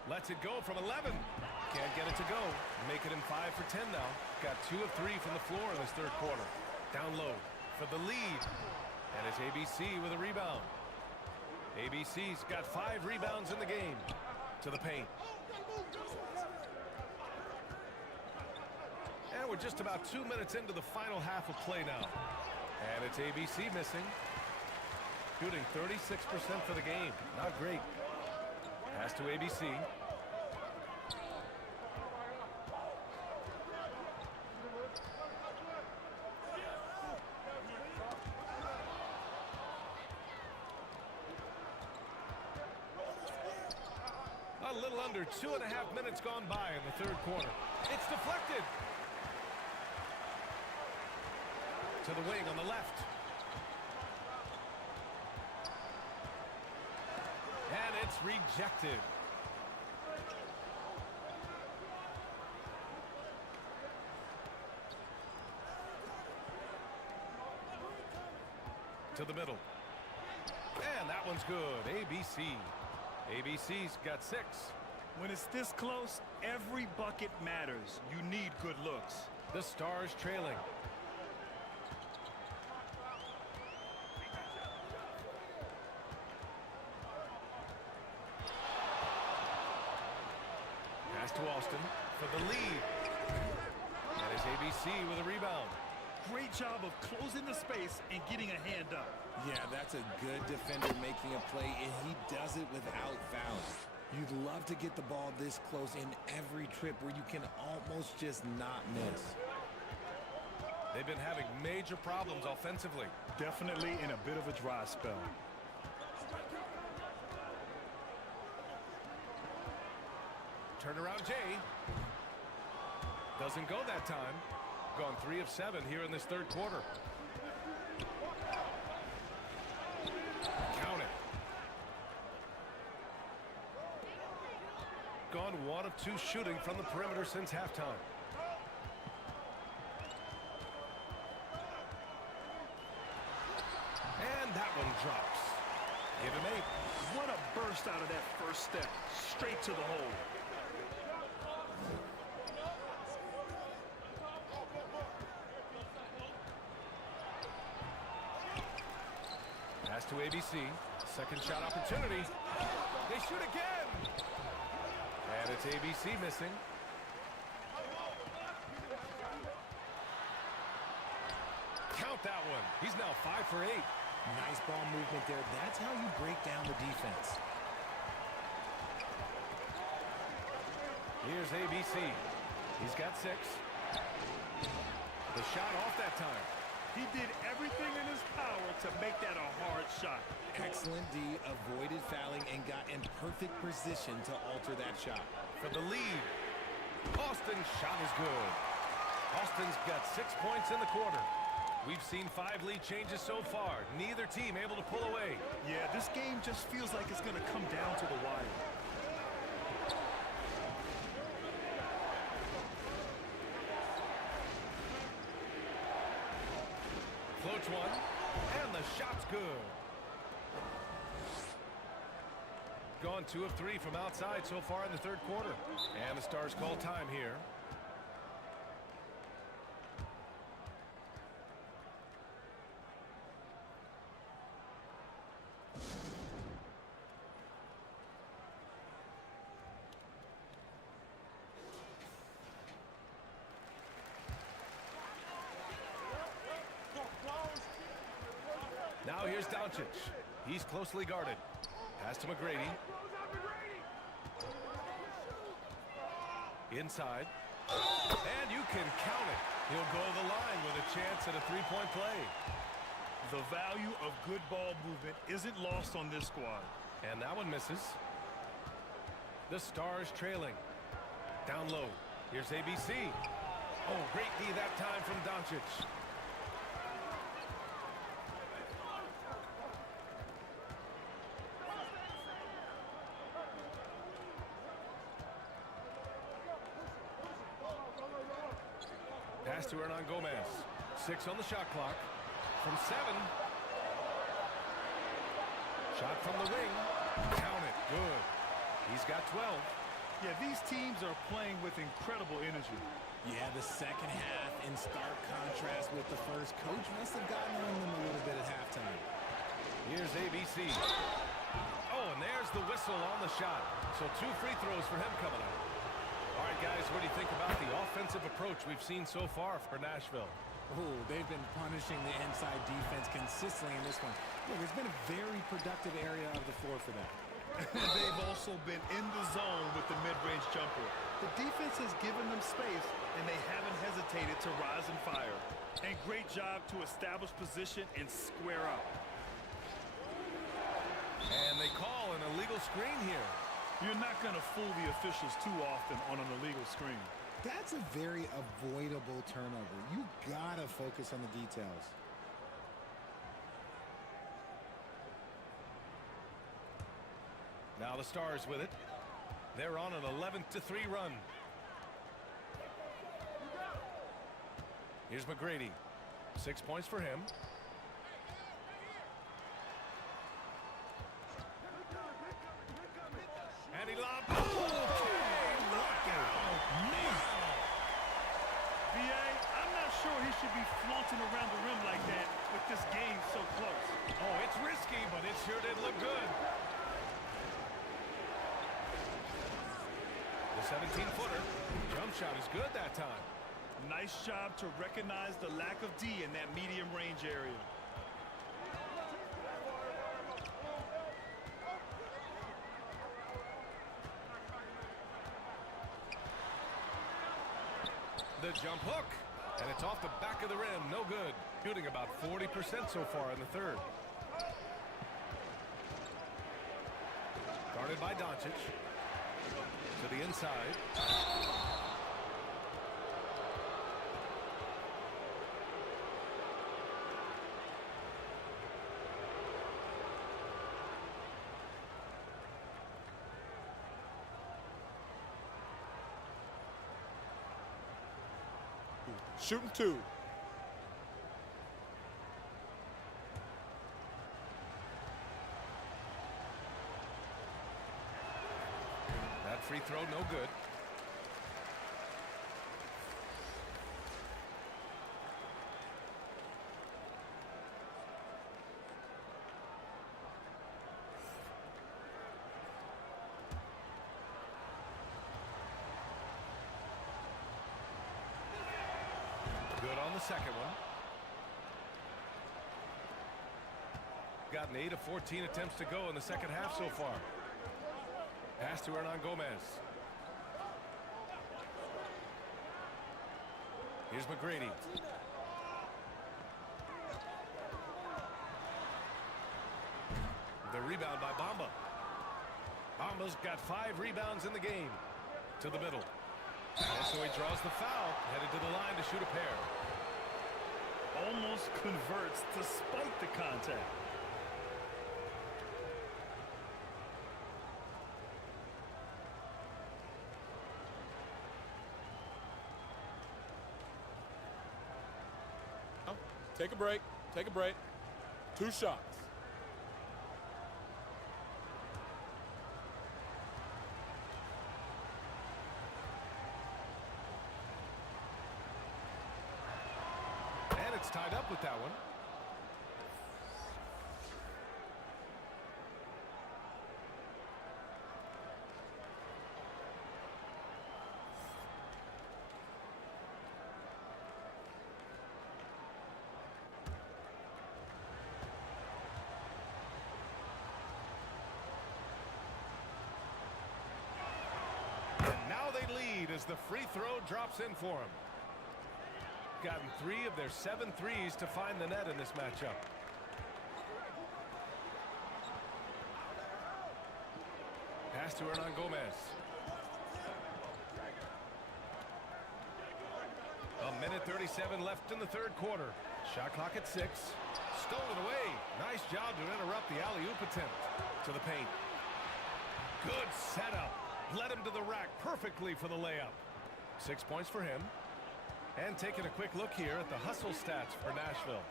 Lets it go from 11. Can't get it to go. Making him 5 for 10 now. Got 2 of 3 from the floor in this third quarter. Down low for the lead. And it's ABC with a rebound. ABC's got 5 rebounds in the game. To the paint. And we're just about 2 minutes into the final half of play now. And it's ABC missing. Shooting 36% for the game. Not great. Pass to ABC. A little under 2.5 minutes gone by in the third quarter. It's deflected. To the wing on the left. And it's rejected. To the middle. And that one's good. ABC. ABC's got 6. When it's this close, every bucket matters. You need good looks. The Stars trailing. Pass to Austin for the lead. That is ABC with a rebound. Great job of closing the space and getting a hand up. Yeah, that's a good defender making a play, and he does it without fouls. You'd love to get the ball this close in every trip where you can almost just not miss. They've been having major problems offensively. Definitely in a bit of a dry spell. Turnaround Jay. Doesn't go that time. Gone 3 of 7 here in this third quarter. Count it. Gone 1 of 2 shooting from the perimeter since halftime. And that one drops. Give him 8. What a burst out of that first step. Straight to the hole. Pass to ABC. Second shot opportunity. They shoot again. And it's ABC missing. Count that one. He's now 5 for 8. Nice ball movement there. That's how you break down the defense. Here's ABC. He's got 6. The shot off that time. He did everything in his power to make that a hard shot. Excellent D, avoided fouling, and got in perfect position to alter that shot. For the lead. Austin's shot is good. Austin's got 6 points in the quarter. We've seen 5 lead changes so far. Neither team able to pull away. Yeah, this game just feels like it's going to come down to the wire. Floats one, and the shot's good. Gone 2 of 3 from outside so far in the third quarter. And the Stars call time here. Now here's Doncic. He's closely guarded. Pass to McGrady. Inside. And you can count it. He'll go to the line with a chance at a 3-point play. The value of good ball movement isn't lost on this squad. And that one misses. The Stars trailing. Down low. Here's ABC. Oh, great D that time from Doncic. Pass to Hernan Gomez. 6 on the shot clock. From 7. Shot from the wing. Count it. Good. He's got 12. Yeah, these teams are playing with incredible energy. Yeah, the second half in stark contrast with the first. Coach must have gotten on them a little bit at halftime. Here's ABC. Oh, and there's the whistle on the shot. So 2 free throws for him coming up. All right, guys, what do you think about the offensive approach we've seen so far for Nashville? Oh, they've been punishing the inside defense consistently in this one. Look, it's been a very productive area of the floor for them. They've also been in the zone with the mid-range jumper. The defense has given them space, and they haven't hesitated to rise and fire. And great job to establish position and square up. And they call an illegal screen here. You're not going to fool the officials too often on an illegal screen. That's a very avoidable turnover. You gotta focus on the details. Now the Stars with it. They're on an 11-3 run. Here's McGrady. 6 points for him. And he lobbed. Okay, knockout. BA, I'm not sure he should be flaunting around the rim like that with this game so close. Oh, it's risky, but it sure did look good. The 17-footer. Jump shot is good that time. Nice job to recognize the lack of D in that medium range area. The jump hook, and it's off the back of the rim. No good. Shooting about 40% so far in the third. Guarded by Doncic. To the inside. Shooting 2. That free throw no good. Good on the second one. Gotten 8 of 14 attempts to go in the second half so far. Pass to Hernan Gomez. Here's McGrady. The rebound by Bamba. Bamba's got 5 rebounds in the game. To the middle. And so he draws the foul, headed to the line to shoot a pair. Almost converts despite the contact. Take a break. Take a break. 2 shots. And it's tied up with that one. Lead as the free throw drops in for him. Gotten 3 of their 7 threes to find the net in this matchup. Pass to Hernan Gomez. A minute 37 left in the third quarter. Shot clock at 6. Stolen away. Nice job to interrupt the alley-oop attempt. To the paint. Good setup. Led him to the rack perfectly for the layup. 6 points for him. And taking a quick look here at the hustle stats for Nashville.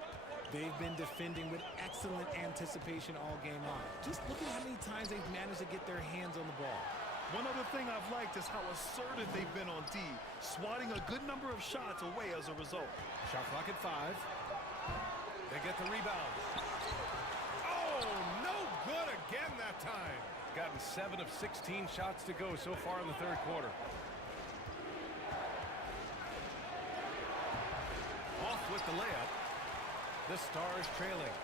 They've been defending with excellent anticipation all game long. Just look at how many times they've managed to get their hands on the ball. One other thing I've liked is how assertive they've been on D, swatting a good number of shots away as a result. Shot clock at 5. They get the rebound. Oh, no good again that time. Gotten 7 of 16 shots to go so far in the third quarter. Off with the layup. The Stars trailing.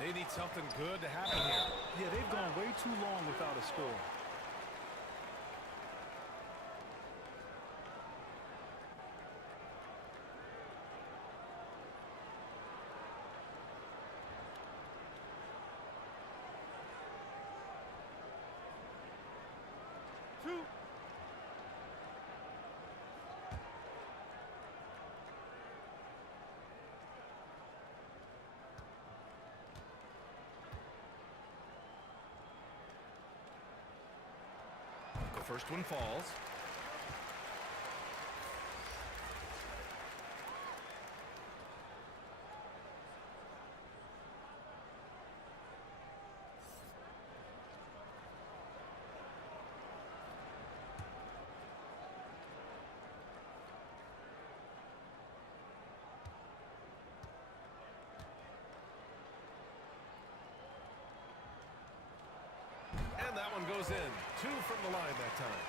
They need something good to happen here. Yeah, they've gone way too long without a score. First one falls. And that one goes in. 2 from the line that time.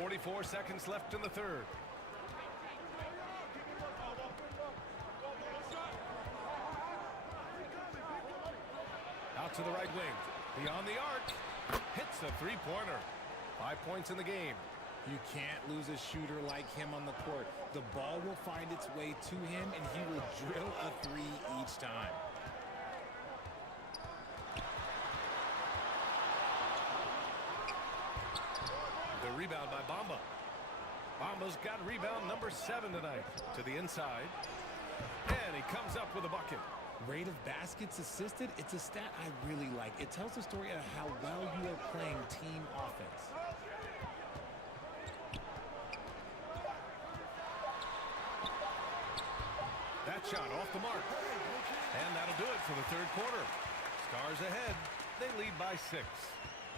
44 seconds left in the third. Out to the right wing. Beyond the arc. Hits a three-pointer. 5 points in the game. You can't lose a shooter like him on the court. The ball will find its way to him, and he will drill a three each time. The rebound by Bamba. Bamba's got rebound number 7 tonight. To the inside. And he comes up with a bucket. Rate of baskets assisted, it's a stat I really like. It tells the story of how well you are playing team offense. That shot off the mark. And that'll do it for the third quarter. Stars ahead. They lead by 6.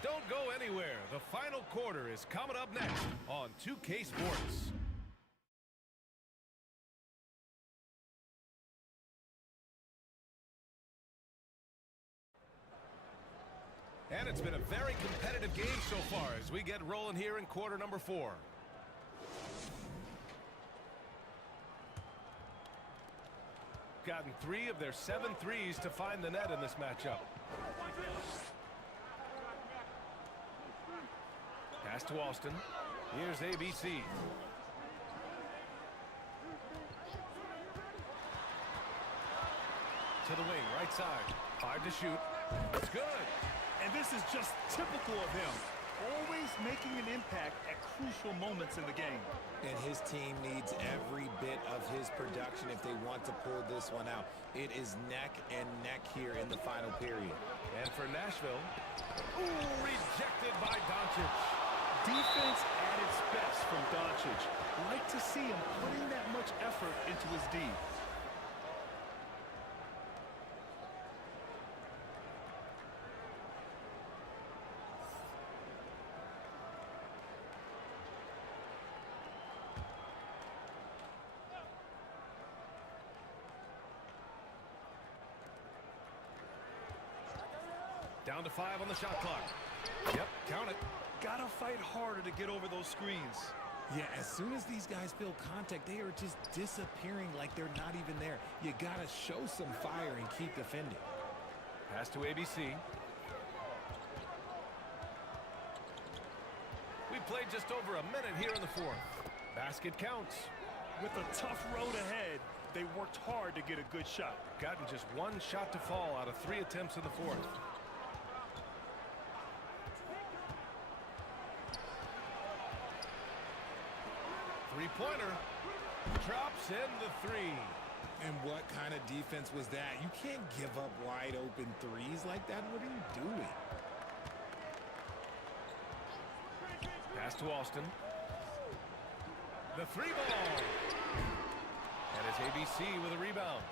Don't go anywhere. The final quarter is coming up next on 2K Sports. And it's been a very competitive game so far as we get rolling here in quarter number 4. Gotten 3 of their 7 threes to find the net in this matchup. Pass to Austin. Here's ABC. To the wing, right side. 5 to shoot. It's good. And this is just typical of him. Always making an impact at crucial moments in the game. And his team needs every bit of his production if they want to pull this one out. It is neck and neck here in the final period. And for Nashville, rejected by Doncic. Defense at its best from Doncic. Like to see him putting that much effort into his D. Down to 5 on the shot clock. Yep, count it. Gotta fight harder to get over those screens. Yeah, as soon as these guys feel contact, they are just disappearing like they're not even there. You gotta show some fire and keep defending. Pass to ABC. We played just over a minute here in the fourth. Basket counts. With a tough road ahead, they worked hard to get a good shot. Gotten just 1 shot to fall out of 3 attempts in the fourth. Three-pointer. Drops in the 3. And what kind of defense was that? You can't give up wide open threes like that. What are you doing? Pass to Austin. The 3 ball. And it's ABC with a rebound.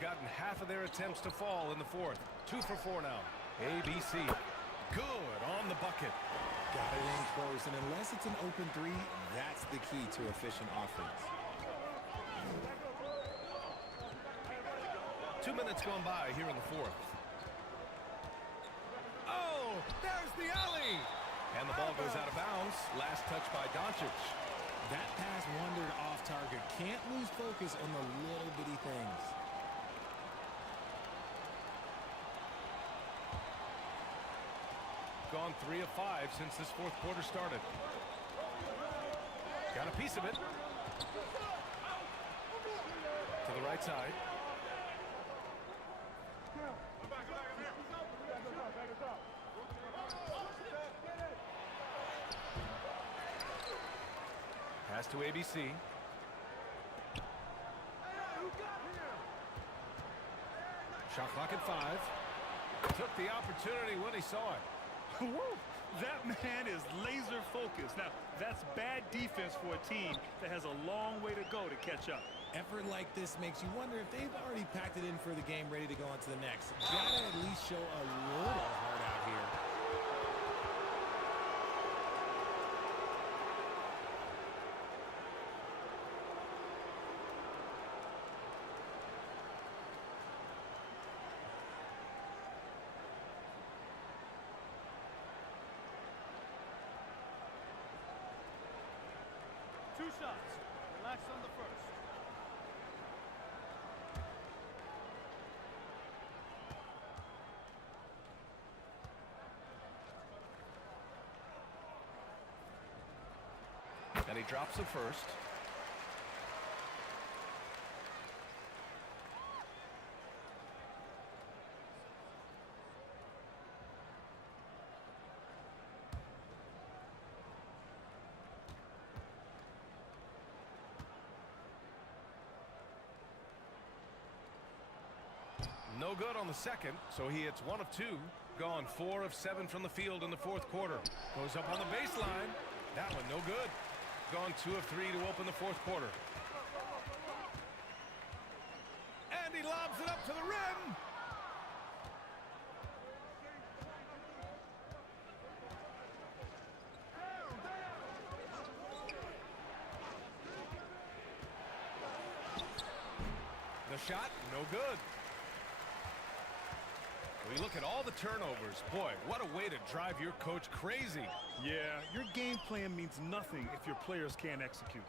Gotten half of their attempts to fall in the fourth. 2 for 4 now. ABC. Good on the bucket. Got it in close, and unless it's an open 3, that's the key to efficient offense. 2 minutes gone by here in the fourth. Oh, there's the alley. And the ball goes out of bounds. Last touch by Doncic. That pass wandered off target. Can't lose focus on the little bitty things. Gone 3 of 5 since this fourth quarter started. Got a piece of it. To the right side. Pass to ABC. Shot clock at 5. Took the opportunity when he saw it. Woo! That man is laser focused. Now, that's bad defense for a team that has a long way to go to catch up. Effort like this makes you wonder if they've already packed it in for the game, ready to go on to the next. Gotta at least show a little heart out here. Two shots. Relax on the first. And he drops the first. No good on the second, so he hits 1 of 2. Gone 4 of 7 from the field in the fourth quarter. Goes up on the baseline. That one no good. Gone 2 of 3 to open the fourth quarter. And he lobs it up to the rim. The shot, no good. We look at all the turnovers. Boy, what a way to drive your coach crazy. Yeah, your game plan means nothing if your players can't execute.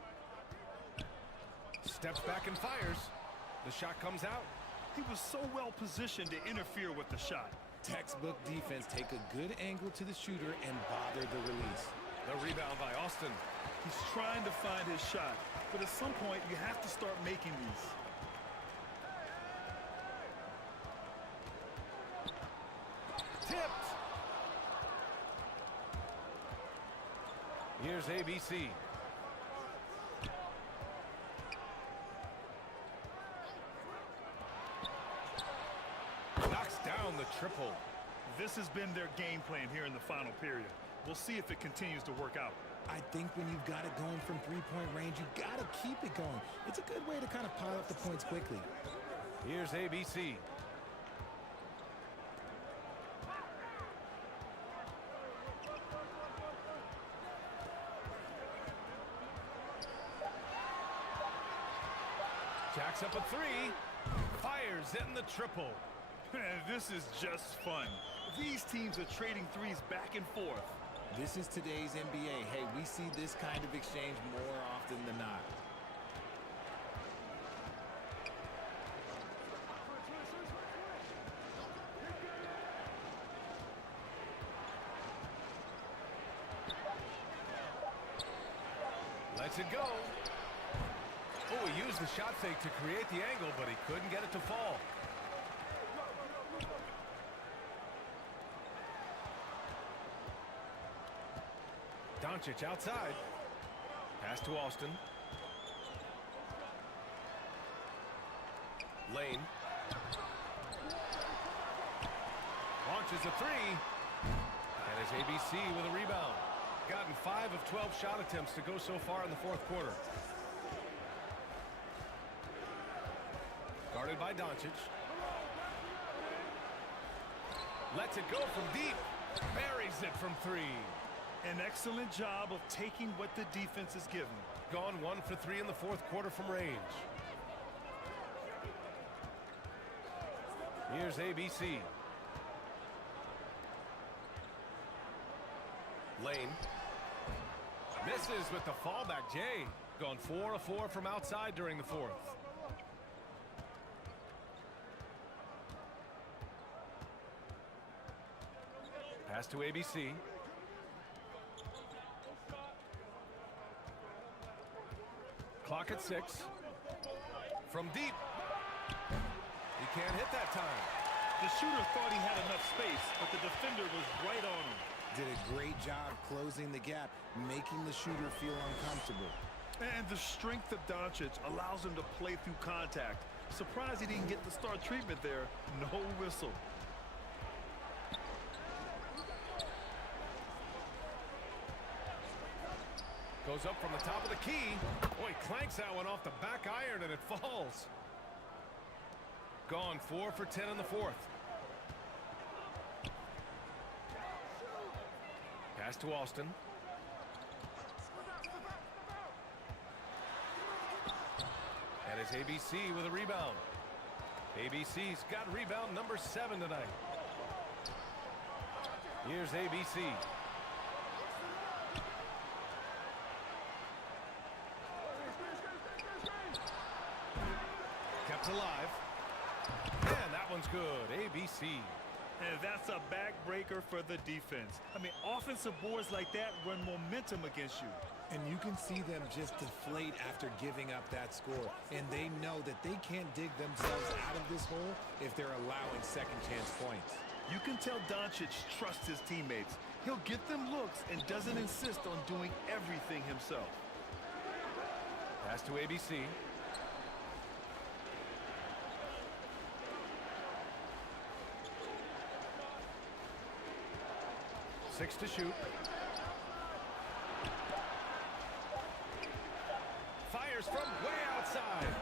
Steps back and fires. The shot comes out. He was so well positioned to interfere with the shot. Textbook defense, take a good angle to the shooter and bother the release. The rebound by Austin. He's trying to find his shot, but at some point you have to start making these. Tipped. Here's ABC. Knocks down the triple. This has been their game plan here in the final period. We'll see if it continues to work out. I think when you've got it going from three-point range, you got to keep it going. It's a good way to kind of pile up the points quickly. Here's ABC. Jacks up a 3. Fires in the triple. This is just fun. These teams are trading threes back and forth. This is today's NBA. Hey, we see this kind of exchange more often than not. Lets it go. Oh, he used the shot fake to create the angle, but he couldn't get it to fall. Doncic outside. Pass to Austin. Lane. Launches a 3. And his ABC with a rebound. Gotten 5 of 12 shot attempts to go so far in the fourth quarter. Guarded by Doncic. Lets it go from deep. Buries it from 3. An excellent job of taking what the defense is given. Gone 1 for 3 in the fourth quarter from range. Here's ABC. Lane. Misses with the fallback Jay. Gone 4 of 4 from outside during the fourth. Pass to ABC. Clock at 6. From deep. He can't hit that time. The shooter thought he had enough space, but the defender was right on him. Did a great job closing the gap, making the shooter feel uncomfortable. And the strength of Doncic allows him to play through contact. Surprised he didn't get the star treatment there. No whistle. Goes up from the top of the key. Boy, clanks that one off the back iron, and it falls. Gone 4 for 10 in the fourth. Pass to Austin. And it's ABC with a rebound. ABC's got rebound number 7 tonight. Here's ABC. Kept alive. And that one's good. ABC. And that's a backbreaker for the defense. I mean, offensive boards like that run momentum against you. And you can see them just deflate after giving up that score. And they know that they can't dig themselves out of this hole if they're allowing second chance points. You can tell Doncic trusts his teammates. He'll get them looks and doesn't insist on doing everything himself. Pass to ABC. Six to shoot. Fires from way outside.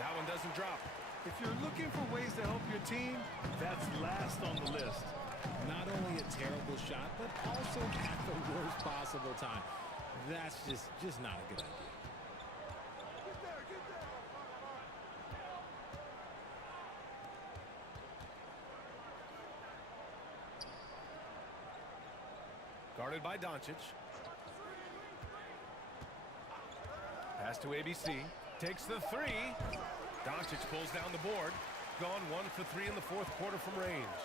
That one doesn't drop. If you're looking for ways to help your team, that's last on the list. Not only a terrible shot, but also at the worst possible time. That's just not a good idea. Guarded by Doncic. Pass to ABC. Takes the three. Doncic pulls down the board. Gone 1 for 3 in the fourth quarter from range.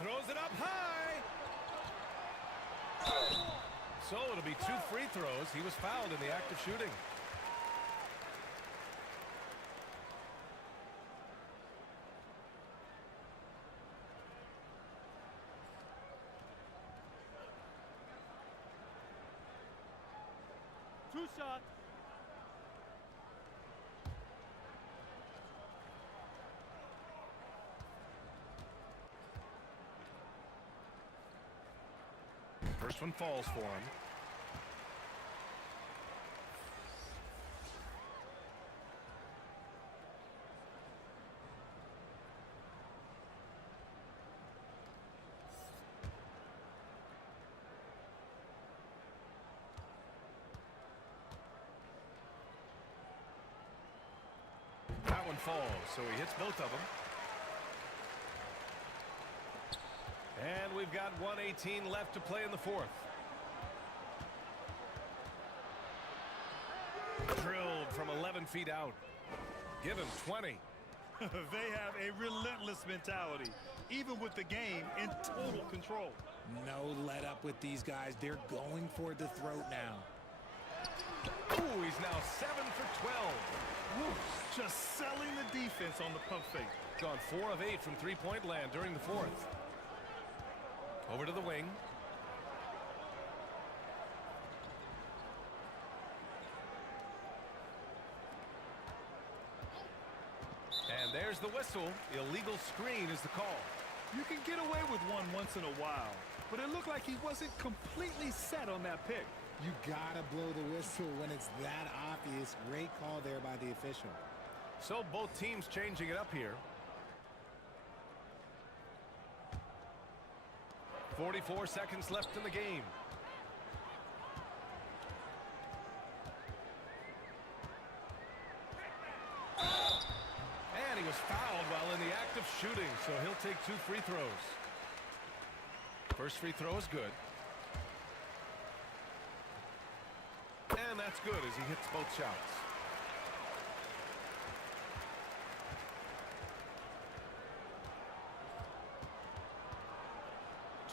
Throws it up high. So it'll be 2 free throws. He was fouled in the act of shooting. Two shots. First one falls for him. That one falls, so he hits both of them. And we've got 1:18 left to play in the fourth. Drilled from 11 feet out. Give him 20. They have a relentless mentality, even with the game in total control. No let up with these guys. They're going for the throat now. Ooh, he's now 7 for 12. Woo, just selling the defense on the pump fake. Gone 4 of 8 from three-point land during the fourth. Over to the wing. And there's the whistle. Illegal screen is the call. You can get away with one once in a while, but it looked like he wasn't completely set on that pick. You gotta blow the whistle when it's that obvious. Great call there by the official. So both teams changing it up here. 44 seconds left in the game. And he was fouled while in the act of shooting, so he'll take 2 free throws. First free throw is good. And that's good as he hits both shots.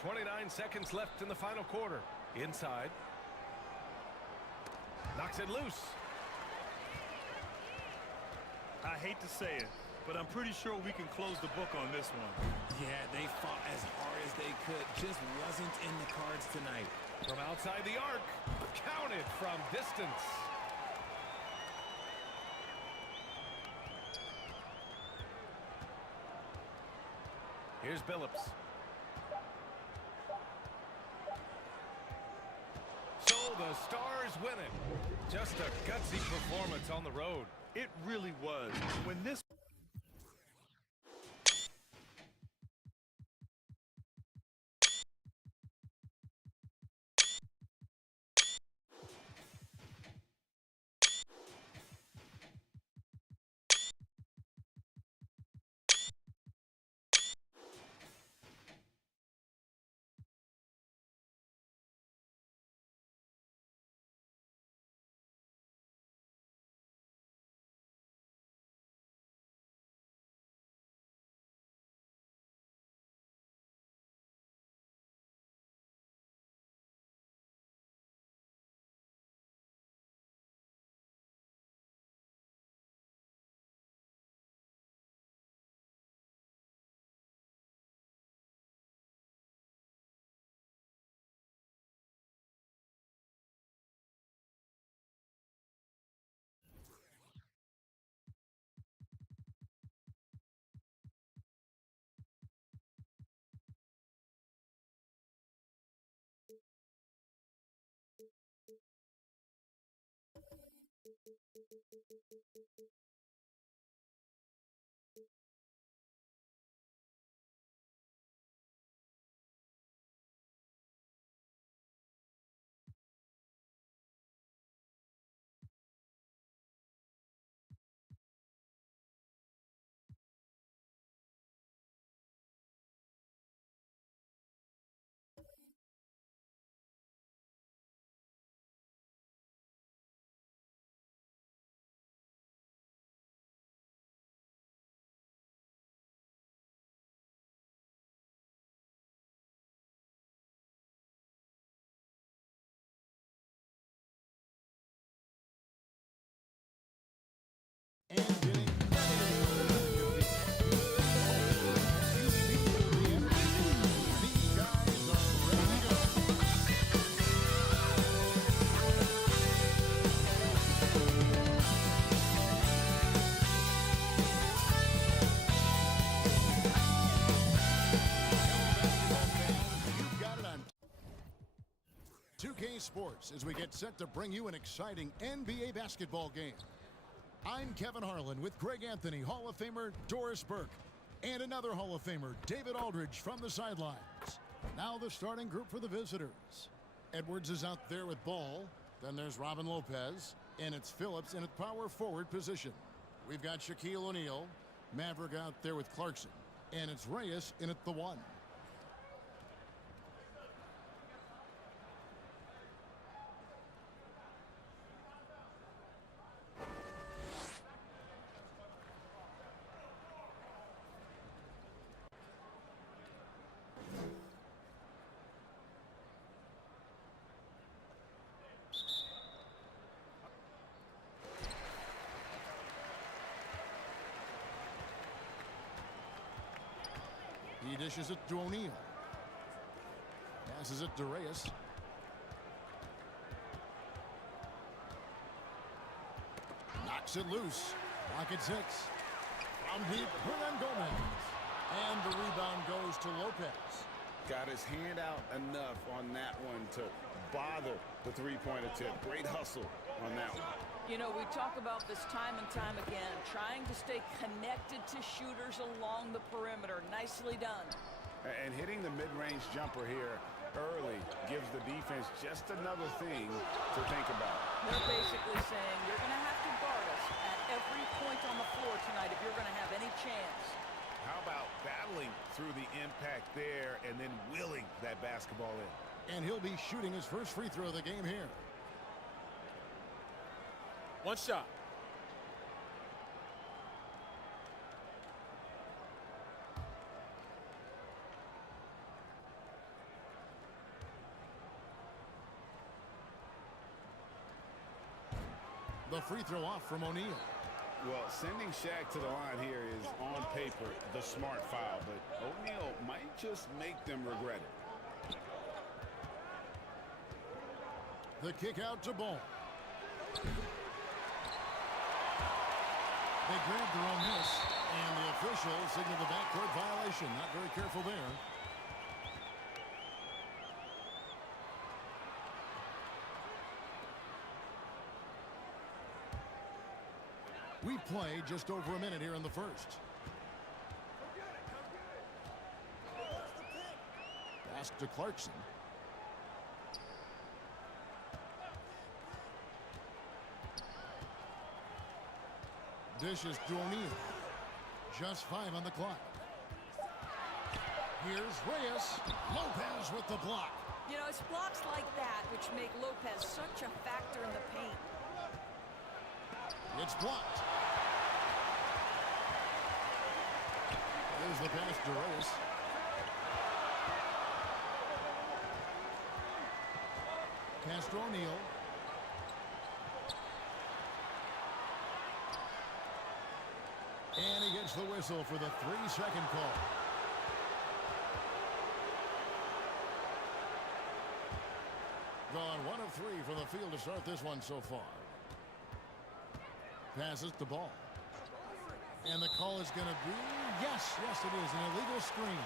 .29 seconds left in the final quarter. Inside. Knocks it loose. I hate to say it, but I'm pretty sure we can close the book on this one. Yeah, they fought as hard as they could. Just wasn't in the cards tonight. From outside the arc. Counted from distance. Here's Billups. So the The Stars win it. Just a gutsy performance on the road. It really was. When this Sports as we get set to bring you an exciting NBA basketball game. I'm Kevin Harlan with Greg Anthony, Hall of Famer Doris Burke, and another Hall of Famer, David Aldridge, from the sidelines. Now the starting group for the visitors. Edwards is out there with ball. Then there's Robin Lopez, and it's Phillips in a power forward position. We've got Shaquille O'Neal, Maverick out there with Clarkson, and it's Reyes in at the 1. He dishes it to O'Neal. Passes it to Reyes. Knocks it loose. Rocket 6. From deep, Hernan Gomez. And the rebound goes to Lopez. Got his hand out enough on that one to bother the three-point attempt. Great hustle on that one. You know, we talk about this time and time again, trying to stay connected to shooters along the perimeter. Nicely done. And hitting the mid-range jumper here early gives the defense just another thing to think about. They're basically saying you're going to have to guard us at every point on the floor tonight if you're going to have any chance. How about battling through the impact there and then willing that basketball in? And he'll be shooting his first free throw of the game here. One shot. The free throw off from O'Neal. Well, sending Shaq to the line here is on paper the smart foul, but O'Neal might just make them regret it. The kick out to Ball. They grabbed their own miss, and the official signaled the backcourt violation. Not very careful there. We play just over a minute here in the first. Pass to Clarkson. Dishes to O'Neal. Just 5 on the clock. Here's Reyes. Lopez with the block. You know, it's blocks like that which make Lopez such a factor in the paint. It's blocked. There's the pass to Reyes. Pass to O'Neal. And he gets the whistle for the 3-second call. Gone 1 of 3 from the field to start this one so far. Passes the ball. And the call is going to be, yes, it is, an illegal screen.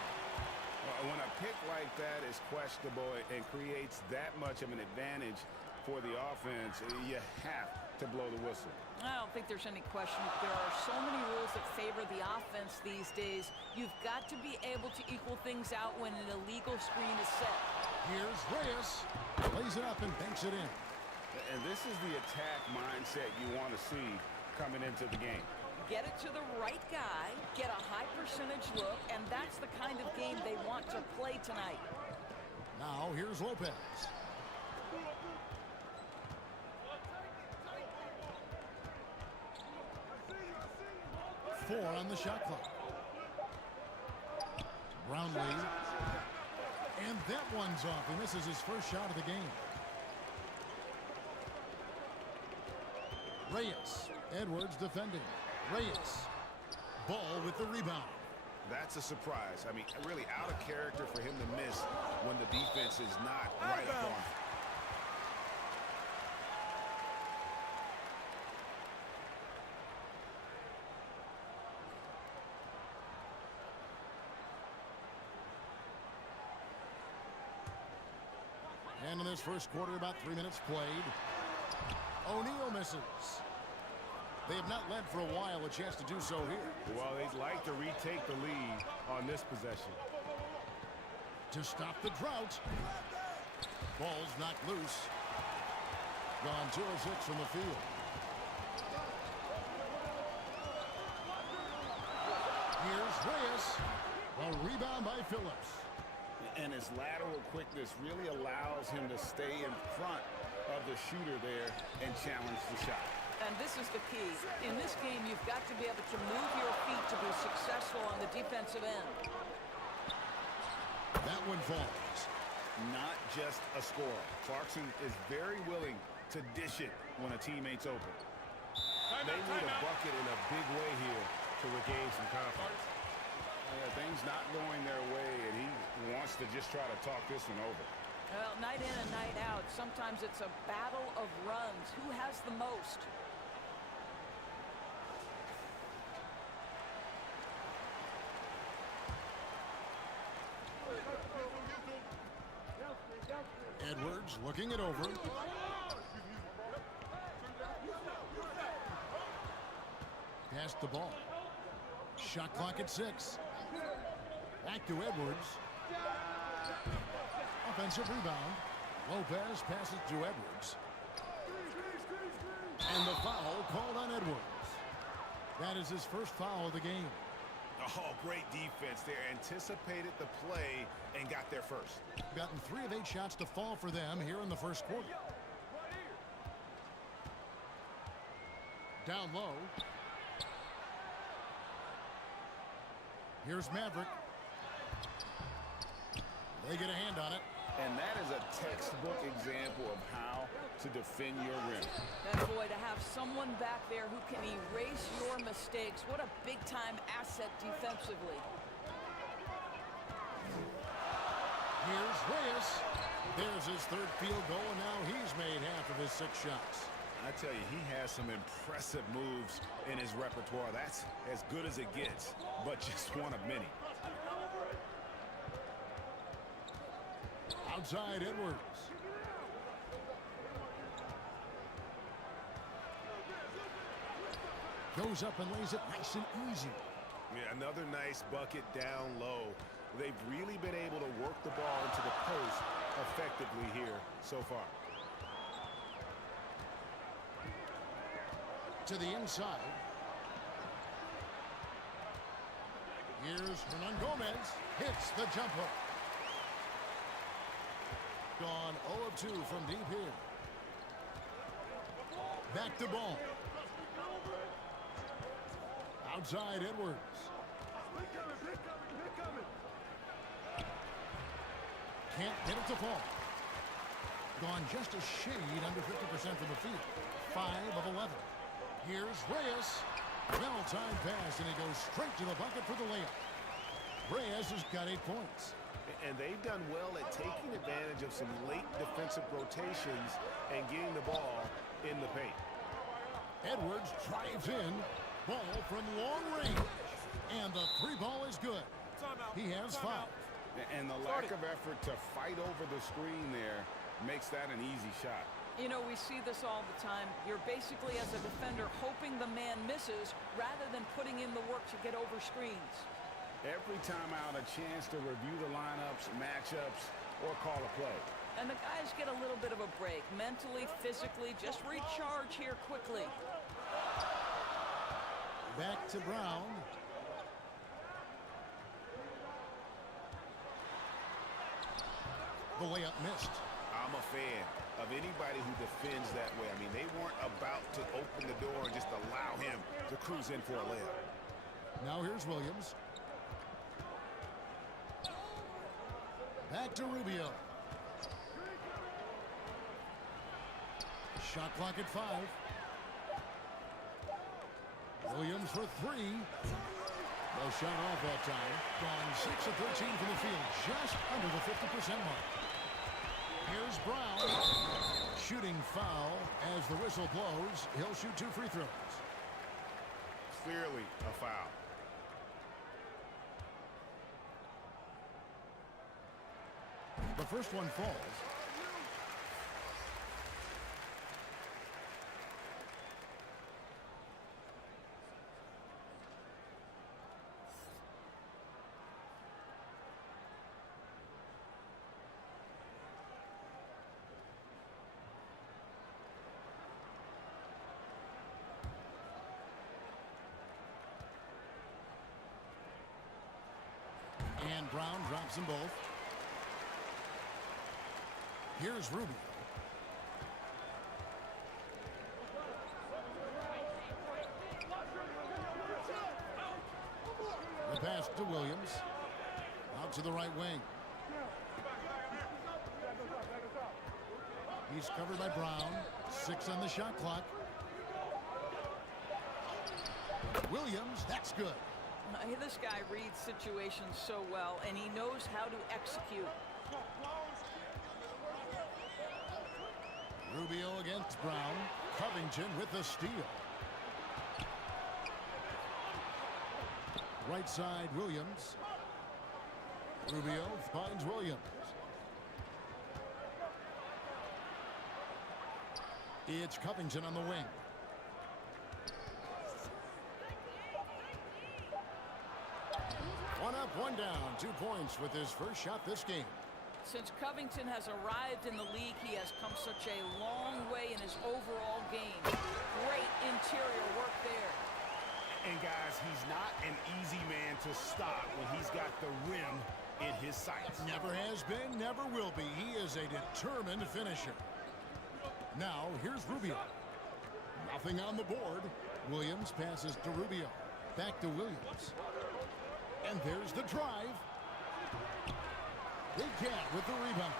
When a pick like that is questionable and creates that much of an advantage for the offense, you have to blow the whistle. I don't think there's any question. There are so many rules that favor the offense these days. You've got to be able to equal things out when an illegal screen is set. Here's Reyes. Plays it up and banks it in. And this is the attack mindset you want to see coming into the game. Get it to the right guy, get a high percentage look, and that's the kind of game they want to play tonight. Now here's Lopez. Four on the shot clock. Brownlee. And that one's off, and this is his first shot of the game. Reyes. Edwards defending. Reyes. Ball with the rebound. That's a surprise. I mean, really out of character for him to miss when the defense is not right up on him. And in this first quarter, about 3 minutes played. O'Neal misses. They have not led for a while, a chance to do so here. Well, they'd like to retake the lead on this possession. To stop the drought. Ball's knocked loose. Gone 2 of 6 from the field. Here's Reyes. A rebound by Phillips. And his lateral quickness really allows him to stay in front of the shooter there and challenge the shot. And this is the key. In this game, you've got to be able to move your feet to be successful on the defensive end. That one falls. Not just a score. Clarkson is very willing to dish it when a teammate's open. They need a bucket in a big way here to regain some confidence. Things not going their way, and he wants to just try to talk this one over. Well, night in and night out, sometimes it's a battle of runs. Who has the most? Edwards looking it over. Passed the ball. Shot clock at 6. Back to Edwards. Offensive rebound. Lopez passes to Edwards. And the foul called on Edwards. That is his first foul of the game. Oh, great defense there. Anticipated the play and got there first. Gotten 3 of 8 shots to fall for them here in the first quarter. Down low. Here's Maverick. They get a hand on it. And that is a textbook example of how to defend your rim. And boy, to have someone back there who can erase your mistakes, what a big-time asset defensively. Here's Reyes. There's his 3rd field goal, and now he's made half of his 6 shots. I tell you, he has some impressive moves in his repertoire. That's as good as it gets, but just one of many. Outside Edwards. Goes up and lays it nice and easy. Yeah, another nice bucket down low. They've really been able to work the ball into the post effectively here so far. To the inside. Here's Hernan Gomez. Hits the jump hook. Gone 0 of 2 from deep here. Back to ball. Outside Edwards. Can't get it to fall. Gone just a shade under 50% from the field. 5 of 11. Here's Reyes. Well-timed pass, and he goes straight to the bucket for the layup. Reyes has got 8 points. And they've done well at taking advantage of some late defensive rotations and getting the ball in the paint. Edwards drives in. Ball from long range. And the 3 ball is good. He has 5. And the lack of effort to fight over the screen there makes that an easy shot. You know, we see this all the time. You're basically, as a defender, hoping the man misses rather than putting in the work to get over screens. Every time out, a chance to review the lineups, matchups, or call a play. And the guys get a little bit of a break. Mentally, physically, just recharge here quickly. Back to Brown. The layup missed. I'm a fan of anybody who defends that way. I mean, they weren't about to open the door and just allow him to cruise in for a layup. Now here's Williams. Back to Rubio. Shot clock at 5. Williams for 3. No shot off that time. Gone 6 of 13 from the field. Just under the 50% mark. Here's Brown. Shooting foul as the whistle blows. He'll shoot 2 free throws. Clearly a foul. The first one falls. And Brown drops them both. Here's Rubio. The pass to Williams. Out to the right wing. He's covered by Brown. 6 on the shot clock. Williams, that's good. This guy reads situations so well, and he knows how to execute. Rubio against Brown. Covington with the steal. Right side, Williams. Rubio finds Williams. It's Covington on the wing. One up, one down. 2 points with his first shot this game. Since Covington has arrived in the league, he has come such a long way in his overall game. Great interior work there. And guys, he's not an easy man to stop when he's got the rim in his sights. Never has been, never will be. He is a determined finisher. Now, here's Rubio. Nothing on the board. Williams passes to Rubio. Back to Williams. And there's the drive. Big Cat with the rebound.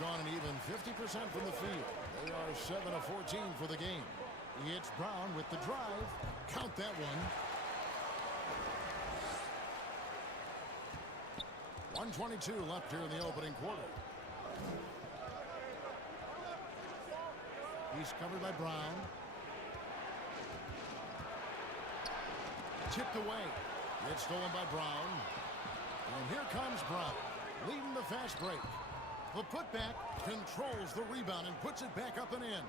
Gone an even 50% from the field. They are 7 of 14 for the game. It's Brown with the drive. Count that one. 1:22 left here in the opening quarter. He's covered by Brown. Tipped away. It's stolen by Brown. And here comes Brown, leading the fast break. The putback controls the rebound and puts it back up and in.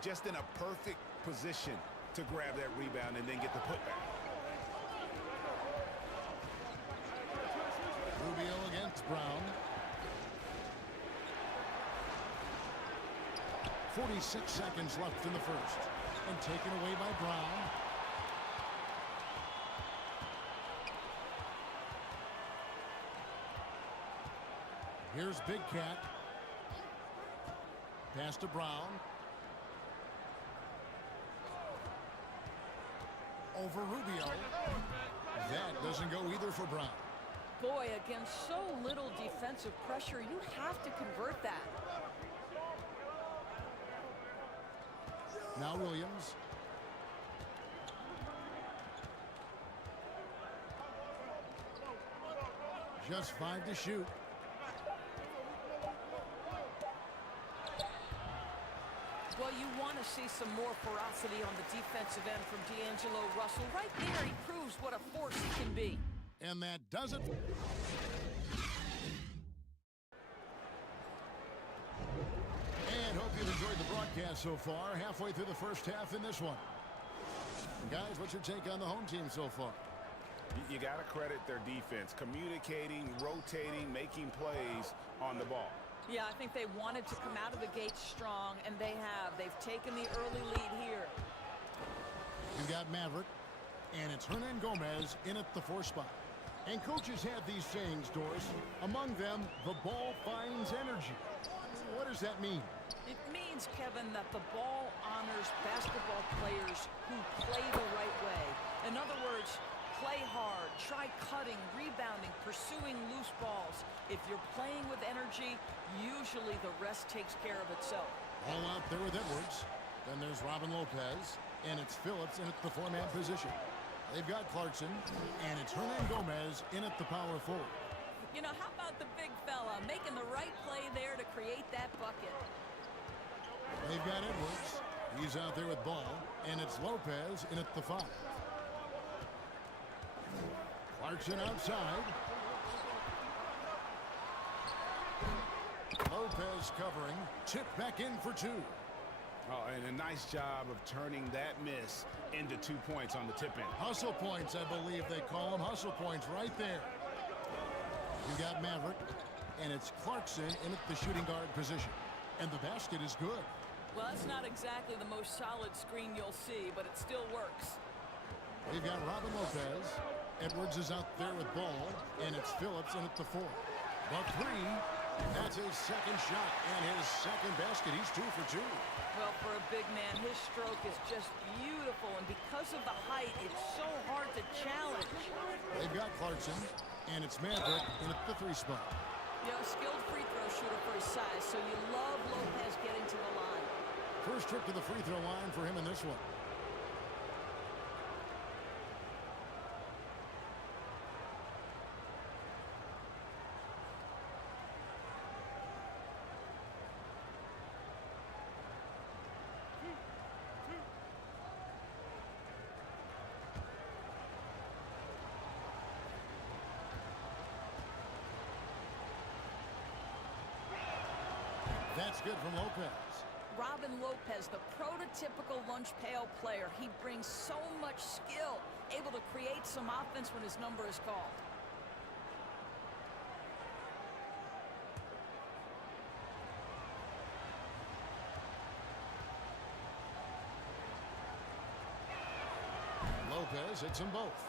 Just in a perfect position to grab that rebound and then get the putback. Rubio against Brown. 46 seconds left in the first. And taken away by Brown. Here's Big Cat. Pass to Brown. Over Rubio. That doesn't go either for Brown. Boy, against so little defensive pressure, you have to convert that. Now Williams. Just 5 to shoot. Well, you want to see some more ferocity on the defensive end from D'Angelo Russell. Right there, he proves what a force he can be. And that does it. And hope you've enjoyed the broadcast so far. Halfway through the first half in this one. Guys, what's your take on the home team so far? You got to credit their defense. Communicating, rotating, making plays on the ball. Yeah, I think they wanted to come out of the gate strong, and they have. They've taken the early lead here. You've got Maverick, and it's Hernan Gomez in at the 4 spot. And coaches have these sayings, Doris. Among them, the ball finds energy. What does that mean? It means, Kevin, that the ball honors basketball players who play the right way. In other words, play hard, try cutting, rebounding, pursuing loose balls. If you're playing with energy, usually the rest takes care of itself. All out there with Edwards. Then there's Robin Lopez, and it's Phillips in at the 4-man position. They've got Clarkson, and it's Hernan Gomez in at the power forward. You know, how about the big fella making the right play there to create that bucket? They've got Edwards. He's out there with ball, and it's Lopez in at the 5. Clarkson outside. Lopez covering. Tip back in for 2. Oh, and a nice job of turning that miss into 2 points on the tip in. Hustle points, I believe they call them. Hustle points right there. You got Maverick, and it's Clarkson in at the shooting guard position. And the basket is good. Well, that's not exactly the most solid screen you'll see, but it still works. We've got Robin Lopez. Edwards is out there with ball, and it's Phillips in at the 4. But 3, that's his second shot, and his second basket. He's 2 for 2. Well, for a big man, his stroke is just beautiful, and because of the height, it's so hard to challenge. They've got Clarkson, and it's Maverick in at the 3 spot. You know, a skilled free throw shooter for his size, so you love Lopez getting to the line. First trip to the free throw line for him in this one. That's good from Lopez. Robin Lopez, the prototypical lunch pail player. He brings so much skill, able to create some offense when his number is called. Lopez hits them both.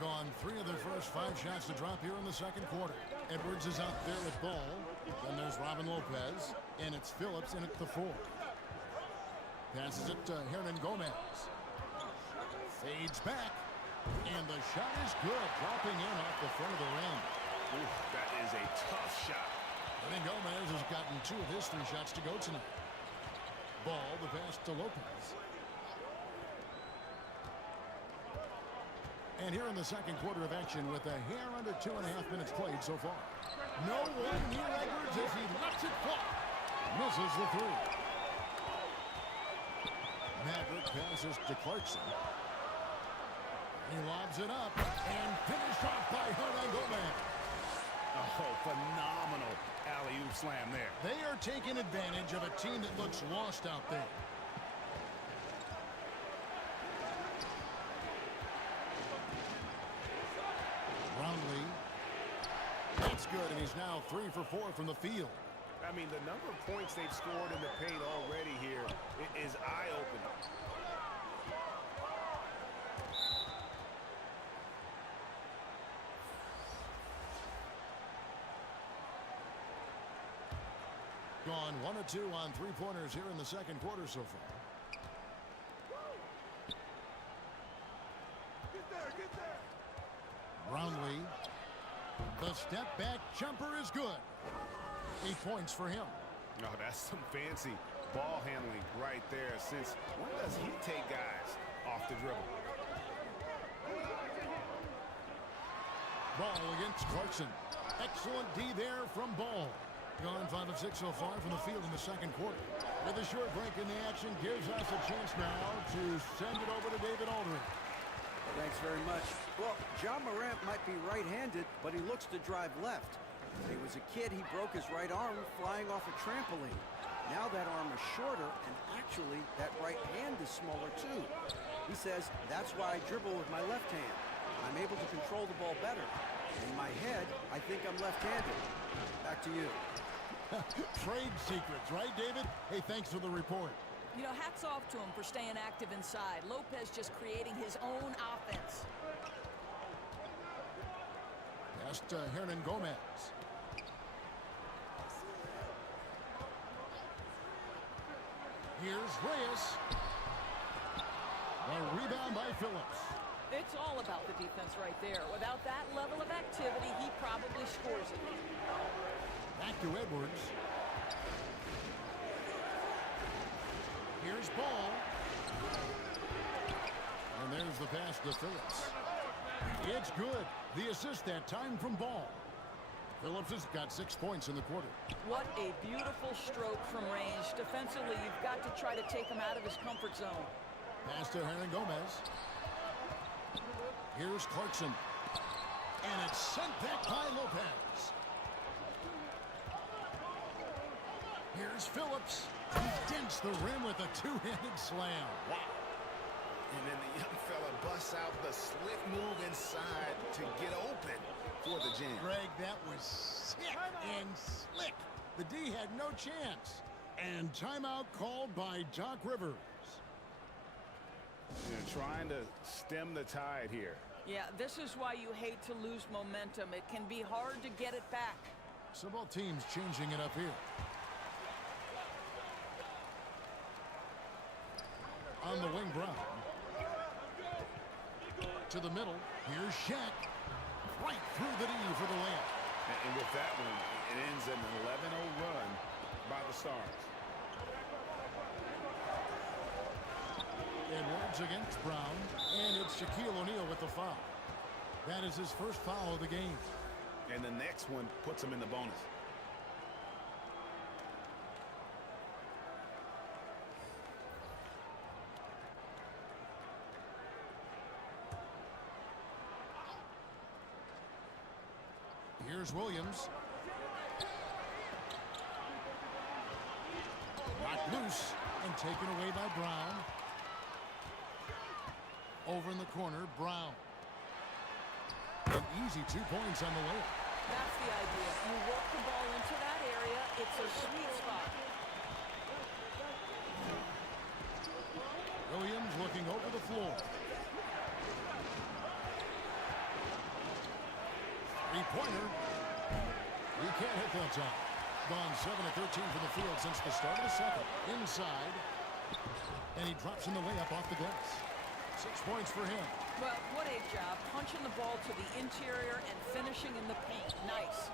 Gone 3 of their first 5 shots to drop here in the second quarter. Edwards is out there with ball. Then there's Robin Lopez, and it's Phillips in at the 4. Passes it to Hernan Gomez. Fades back, and the shot is good, dropping in off the front of the rim. Ooh, that is a tough shot. Hernan Gomez has gotten 2 of his 3 shots to go tonight. Ball, the pass to Lopez. And here in the second quarter of action with a hair under 2.5 minutes played so far. No one near Edwards as he lets it fall. Misses the 3. Maverick passes to Clarkson. He lobs it up and finished off by Hernan Gomez. Oh, phenomenal alley-oop slam there. They are taking advantage of a team that looks lost out there. good, and he's now 3 for 4 from the field. I mean, the number of points they've scored in the paint already here is eye-opening. Gone 1 of 2 on three-pointers here in the second quarter so far. Brownlee. The step-back jumper is good. 8 points for him. Oh, that's some fancy ball handling right there. Since when does he take guys off the dribble? Ball against Clarkson. Excellent D there from Ball. Gone 5 of 6 so far from the field in the second quarter. With a short break in the action, gives us a chance now to send it over to David Aldridge. Thanks very much. Well, John Morant might be right-handed, but he looks to drive left. When he was a kid, he broke his right arm flying off a trampoline. Now that arm is shorter, and actually, that right hand is smaller too. He says, that's why I dribble with my left hand. I'm able to control the ball better. In my head, I think I'm left-handed. Back to you. Trade secrets, right, David? Hey, thanks for the report. You know, hats off to him for staying active inside. Lopez just creating his own offense. Pass to Hernan Gomez. Here's Reyes. A rebound by Phillips. It's all about the defense right there. Without that level of activity, he probably scores it. Back to Edwards. Here's Ball. And there's the pass to Phillips. It's good. The assist that time from Ball. Phillips has got 6 points in the quarter. What a beautiful stroke from range. Defensively, you've got to try to take him out of his comfort zone. Pass to Hernan Gomez. Here's Clarkson. And it's sent back by Lopez. Here's Phillips. He dents the rim with a two-handed slam. Wow. And then the young fella busts out the slick move inside to get open for the jam. Greg, that was sick and slick. The D had no chance. And timeout called by Doc Rivers. Trying to stem the tide here. Yeah, this is why you hate to lose momentum. It can be hard to get it back. So both teams changing it up here. On the wing, Brown. To the middle. Here's Shaq. Right through the D for the layup. And with that one, it ends an 11-0 run by the Stars. Edwards against Brown. And it's Shaquille O'Neal with the foul. That is his first foul of the game. And the next one puts him in the bonus. Here's Williams. Knocked loose and taken away by Brown. Over in the corner, Brown. An easy 2 points on the layup. That's the idea. You work the ball into that area. It's a sweet spot. Williams looking over the floor. Three-pointer. He can't hit that time. Gone 7 of 13 from the field since the start of the second. Inside. And he drops in the layup off the glass. 6 points for him. Well, what a job. Punching the ball to the interior and finishing in the paint. Nice.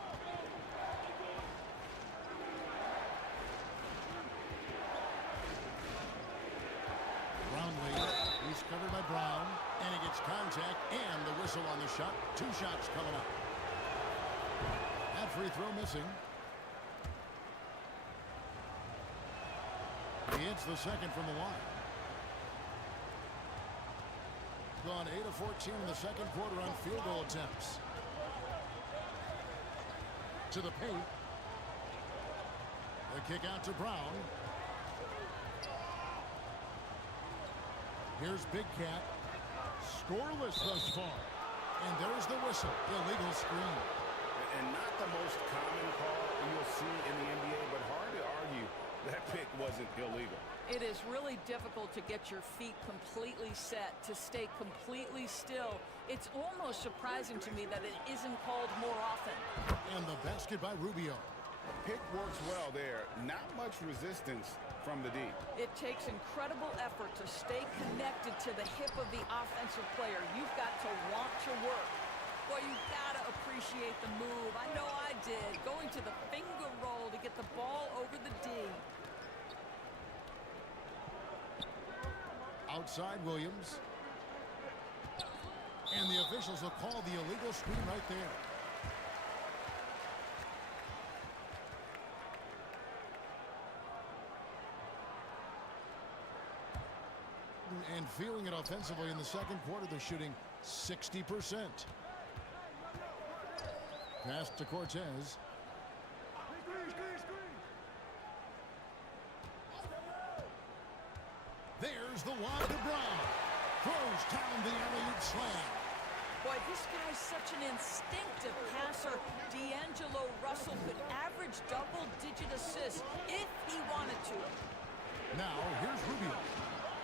Brownlee. He's covered by Brown. And he gets contact and the whistle on the shot. 2 shots coming up. That free throw missing. He hits the second from the line. Gone 8 of 14 in the second quarter on field goal attempts. To the paint. The kick out to Brown. Here's Big Cat. Scoreless thus far. And there's the whistle. Illegal screen. And not the most common call you'll see in the NBA, but hard to argue that pick wasn't illegal. It is really difficult to get your feet completely set, to stay completely still. It's almost surprising to me that it isn't called more often. And the basket by Romeo. Pick works well there. Not much resistance from the D. It takes incredible effort to stay connected to the hip of the offensive player. You've got to want to work. Boy, you've got to appreciate the move. I know I did. Going to the finger roll to get the ball over the D. Outside Williams. And the officials will call the illegal screen right there. And feeling it offensively in the second quarter, they're shooting 60%. Pass to Cortez. There's the lob to Brown. Throws down the alley-oop slam. Boy, this guy's such an instinctive passer. D'Angelo Russell could average double-digit assists if he wanted to. Now, here's Romeo.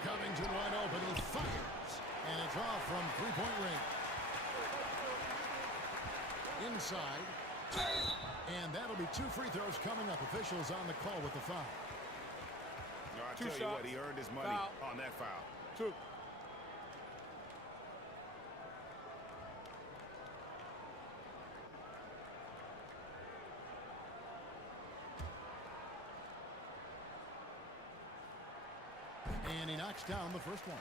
Covington wide open. He fires. And it's off from three-point range. Inside. And that'll be 2 free throws coming up. Officials on the call with the foul. No, I tell you what, he earned his money on that foul. 2. And he knocks down the first one.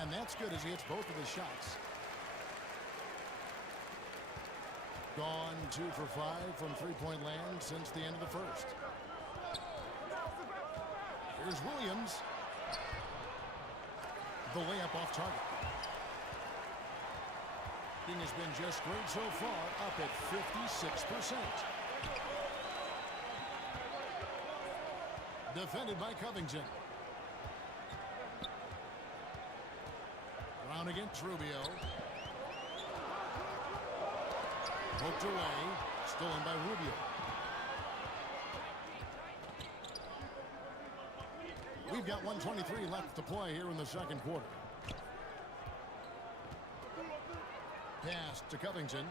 And that's good as he hits both of his shots. Gone 2 for 5 from three-point land since the end of the first. Here's Williams. The layup off target. He has been just great so far, up at 56%. Defended by Covington. Brown against Romeo. Poked away. Stolen by Rubio. We've got 1:23 left to play here in the second quarter. Pass to Covington.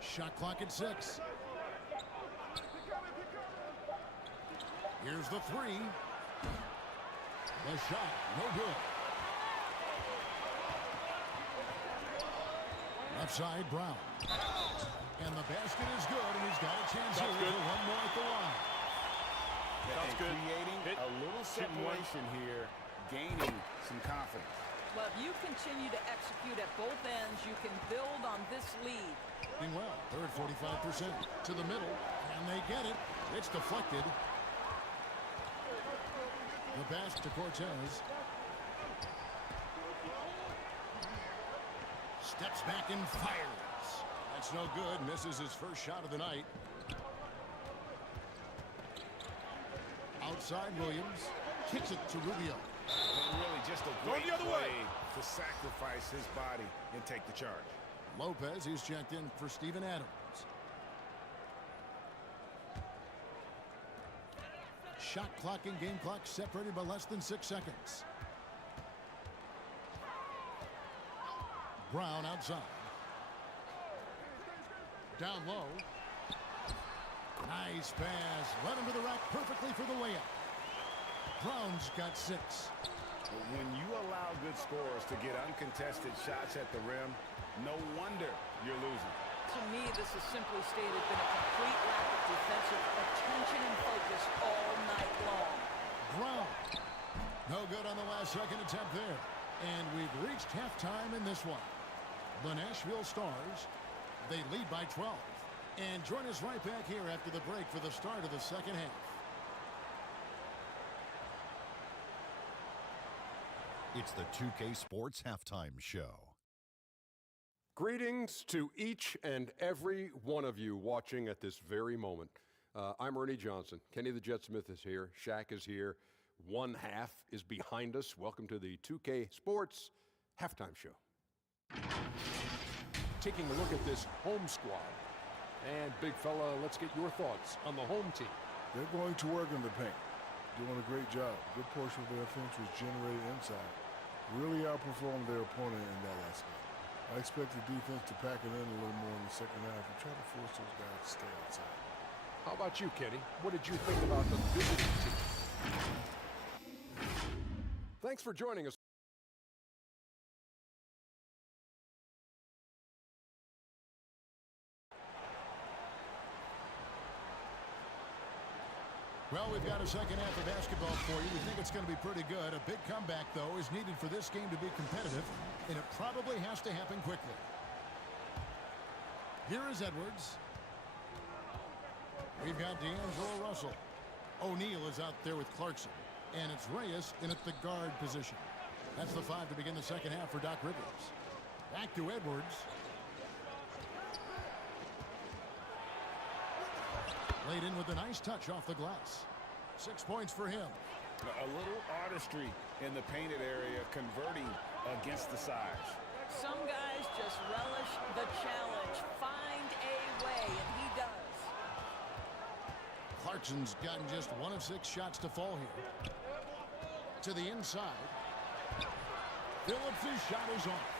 Shot clock at 6. Here's the 3. The shot, no good. Left side, Brown. And the basket is good, and he's got a chance here for one more at the line. That's good. Creating a little separation here, gaining some confidence. Well, if you continue to execute at both ends, you can build on this lead. Doing well, they're at 45%. To the middle, and they get it. It's deflected. The pass to Cortez. Steps back and fires. That's no good. Misses his first shot of the night. Outside Williams. Kicks it to Rubio. And really just a great play to sacrifice his body and take the charge. Lopez, he's checked in for Steven Adams. Shot clock and game clock separated by less than 6 seconds. Brown outside. Down low. Nice pass. Led him to the rack perfectly for the layup. Brown's got 6. When you allow good scorers to get uncontested shots at the rim, no wonder you're losing. To me, this has simply stated been a complete lack of defensive attention and focus all night long. Brown. No good on the last second attempt there. And we've reached halftime in this one. The Nashville Stars, they lead by 12. And join us right back here after the break for the start of the second half. It's the 2K Sports Halftime Show. Greetings to each and every one of you watching at this very moment. I'm Ernie Johnson. Kenny the Jet Smith is here. Shaq is here. One half is behind us. Welcome to the 2K Sports Halftime Show. Taking a look at this home squad. And big fella, let's get your thoughts on the home team. They're going to work in the paint. Doing a great job. Good portion of their offense was generated inside. Really outperformed their opponent in that aspect. I expect the defense to pack it in a little more in the second half and try to force those guys to stay outside. How about you, Kenny? What did you think about the visiting team? Thanks for joining us. Well, we've got a second half of basketball for you. We think it's going to be pretty good. A big comeback, though, is needed for this game to be competitive, and it probably has to happen quickly. Here is Edwards. We've got D'Angelo Russell. O'Neal is out there with Clarkson, and it's Reyes in at the guard position. That's the 5 to begin the second half for Doc Rivers. Back to Edwards. Laid in with a nice touch off the glass. 6 points for him. A little artistry in the painted area, converting against the size. Some guys just relish the challenge. Find a way, and he does. Clarkson's gotten just 1 of 6 shots to fall here. To the inside. Phillips' shot is off.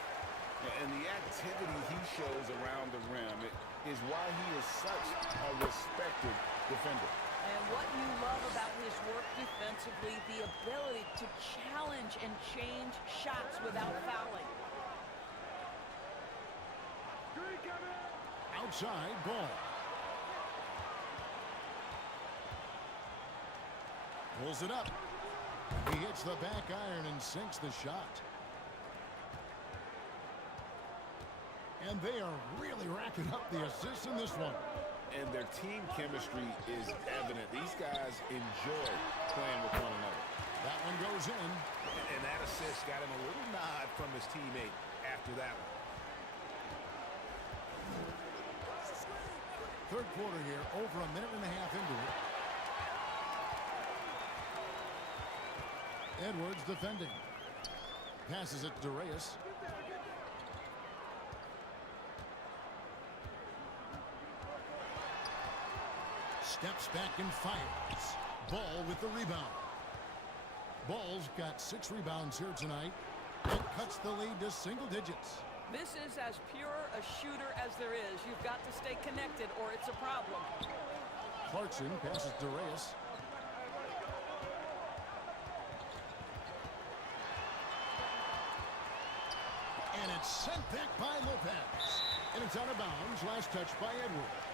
And the activity he shows around the rim is why he is such a respected defender. And what you love about his work defensively, the ability to challenge and change shots without fouling. Outside ball. Pulls it up. He hits the back iron and sinks the shot. And they are really racking up the assists in this one. And their team chemistry is evident. These guys enjoy playing with one another. That one goes in. And that assist got him a little nod from his teammate after that one. Third quarter here, over a minute and a half into it. Edwards defending. Passes it to Reyes. Steps back and fires. Ball with the rebound. Ball's got 6 rebounds here tonight. It cuts the lead to single digits. This is as pure a shooter as there is. You've got to stay connected or it's a problem. Clarkson passes to Reyes. And it's sent back by Lopez. And it's out of bounds. Last touch by Edwards.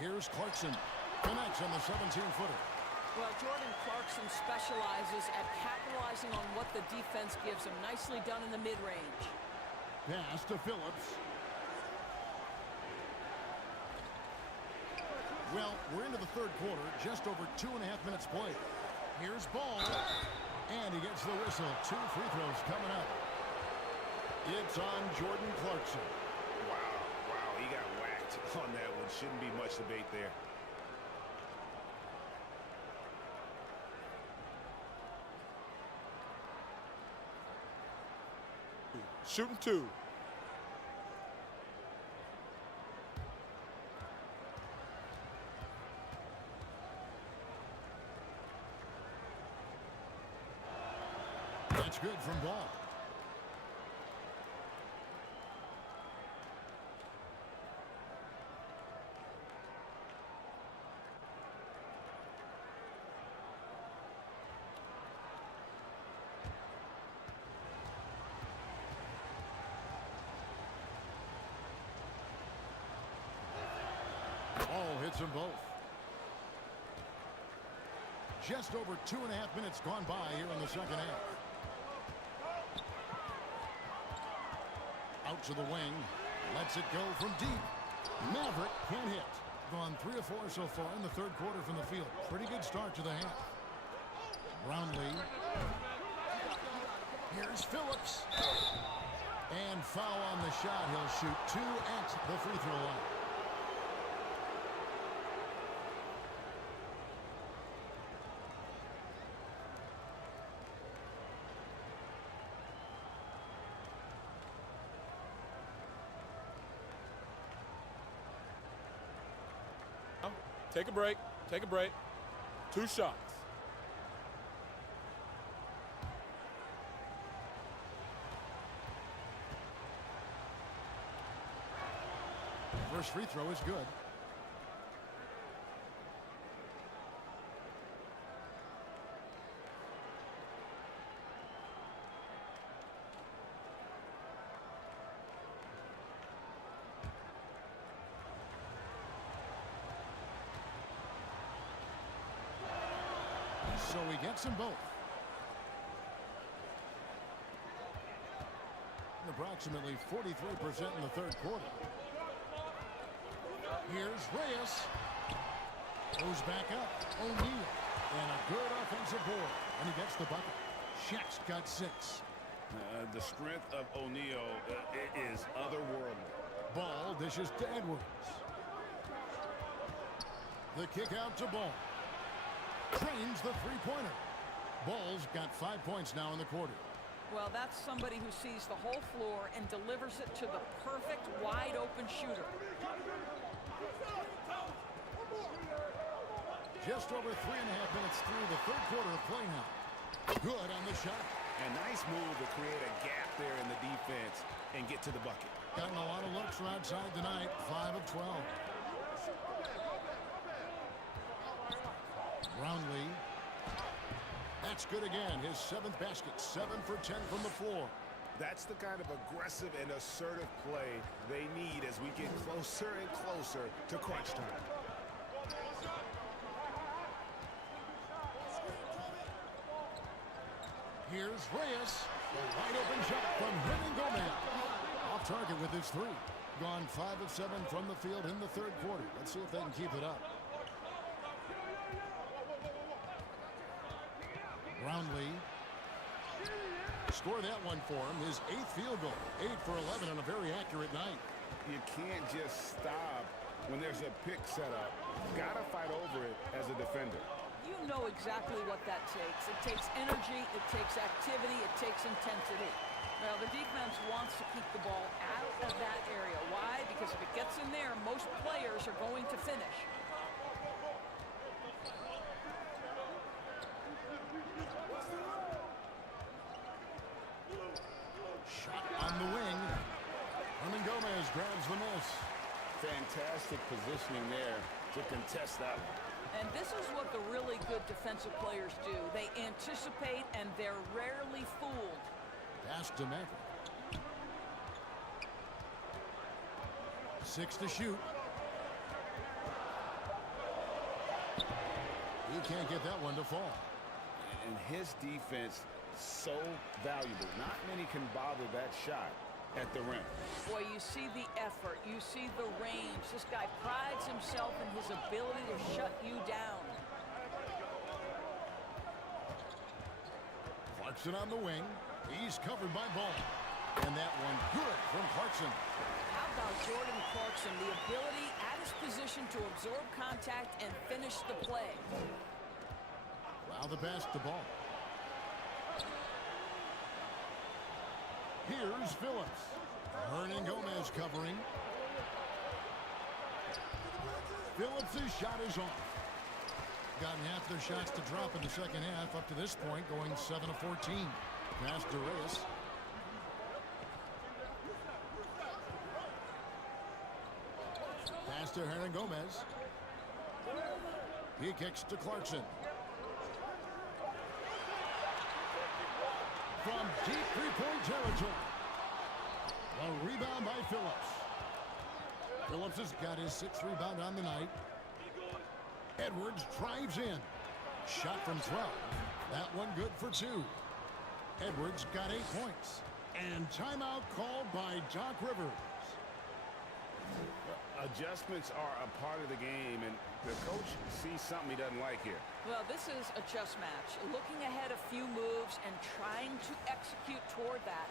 Here's Clarkson. Connects on the 17-footer. Well, Jordan Clarkson specializes at capitalizing on what the defense gives him. Nicely done in the mid-range. Pass to Phillips. Well, we're into the third quarter. Just over 2.5 minutes played. Here's Ball. And he gets the whistle. 2 free throws coming up. It's on Jordan Clarkson. Wow, he got whacked on that one. Shouldn't be much debate there. Shooting 2. That's good from Ball. Ball hits them both. Just over 2.5 minutes gone by here in the second half. Out to the wing. Lets it go from deep. Maverick can't hit. Gone 3 of 4 so far in the third quarter from the field. Pretty good start to the half. Brownlee. Here's Phillips. And foul on the shot. He'll shoot 2 at the free throw line. Take a break. Take a break. 2 shots. First free throw is good. So he gets them both. Approximately 43% in the third quarter. Here's Reyes. Goes back up. O'Neal. And a good offensive board. And he gets the bucket. Shaq's got 6. The strength of O'Neal is otherworldly. Ball dishes to Edwards. The kick out to Ball. Trains the three-pointer. Ball's got 5 points now in the quarter. Well, that's somebody who sees the whole floor and delivers it to the perfect wide-open shooter. Just over 3.5 minutes through the third quarter of play now. Good on the shot. A nice move to create a gap there in the defense and get to the bucket. Gotten a lot of looks from outside tonight. 5 of 12. Brownlee. That's good again. His 7th basket. 7 for 10 from the floor. That's the kind of aggressive and assertive play they need as we get closer and closer to crunch time. Here's Reyes. A wide open shot from Gomez. Off target with his 3. Gone 5 of 7 from the field in the third quarter. Let's see if they can keep it up. Brownlee. Score that one for him. His 8th field goal. 8 for 11 on a very accurate night. You can't just stop when there's a pick set up. Got to fight over it as a defender. You know exactly what that takes. It takes energy, it takes activity, it takes intensity. Now, the defense wants to keep the ball out of that area. Why? Because if it gets in there, most players are going to finish. Shot on the wing. Gomez grabs the miss. Fantastic positioning there to contest that one. And this is what the really good defensive players do. They anticipate, and they're rarely fooled. Pass to Maverick. 6 to shoot. He can't get that one to fall. And his defense so valuable. Not many can bother that shot at the rim. Boy, you see the effort. You see the range. This guy prides himself in his ability to shut you down. Clarkson on the wing. He's covered by Ball. And that one good from Clarkson. How about Jordan Clarkson? The ability at his position to absorb contact and finish the play. Now the pass to Ball. Here's Phillips. Gomez covering. Phillips' shot is off. Gotten half their shots to drop in the second half up to this point, going 7 of 14. Pass to Reyes. Pass to Gomez. He kicks to Clarkson. From deep three-point territory. A rebound by Phillips. Phillips has got his 6th rebound on the night. Edwards drives in. Shot from 12. That one good for 2. Edwards got 8 points. And timeout called by Doc Rivers. Adjustments are a part of the game, and the coach sees something he doesn't like here. Well, this is a chess match. Looking ahead a few moves and trying to execute toward that.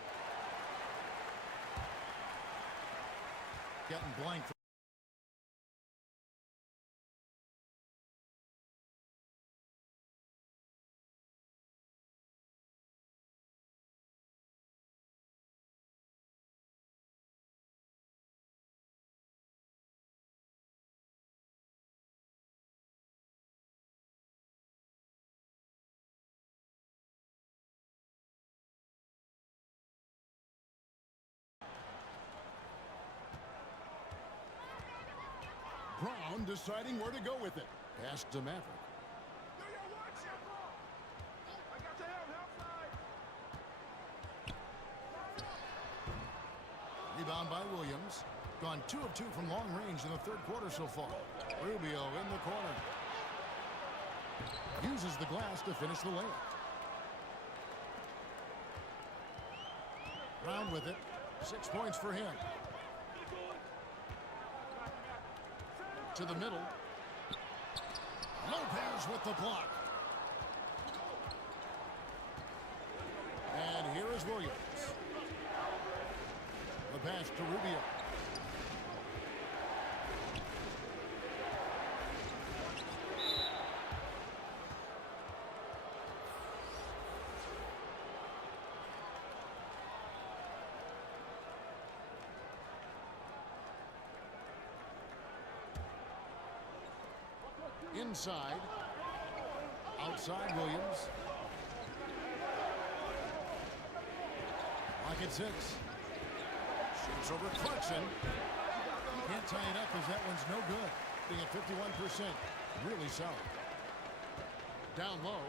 Getting blanked. Brown deciding where to go with it. Pass to Maverick. Rebound by Williams. Gone 2 of 2 from long range in the third quarter so far. Rubio in the corner. Uses the glass to finish the layup. Brown with it. 6 points for him. To the middle. Lopez with the block. And here is Williams. The pass to Rubio. Inside. Outside Williams. Pocket 6. Shoots over Clarkson. Can't tie it up as that one's no good. Being at 51%. Really solid. Down low.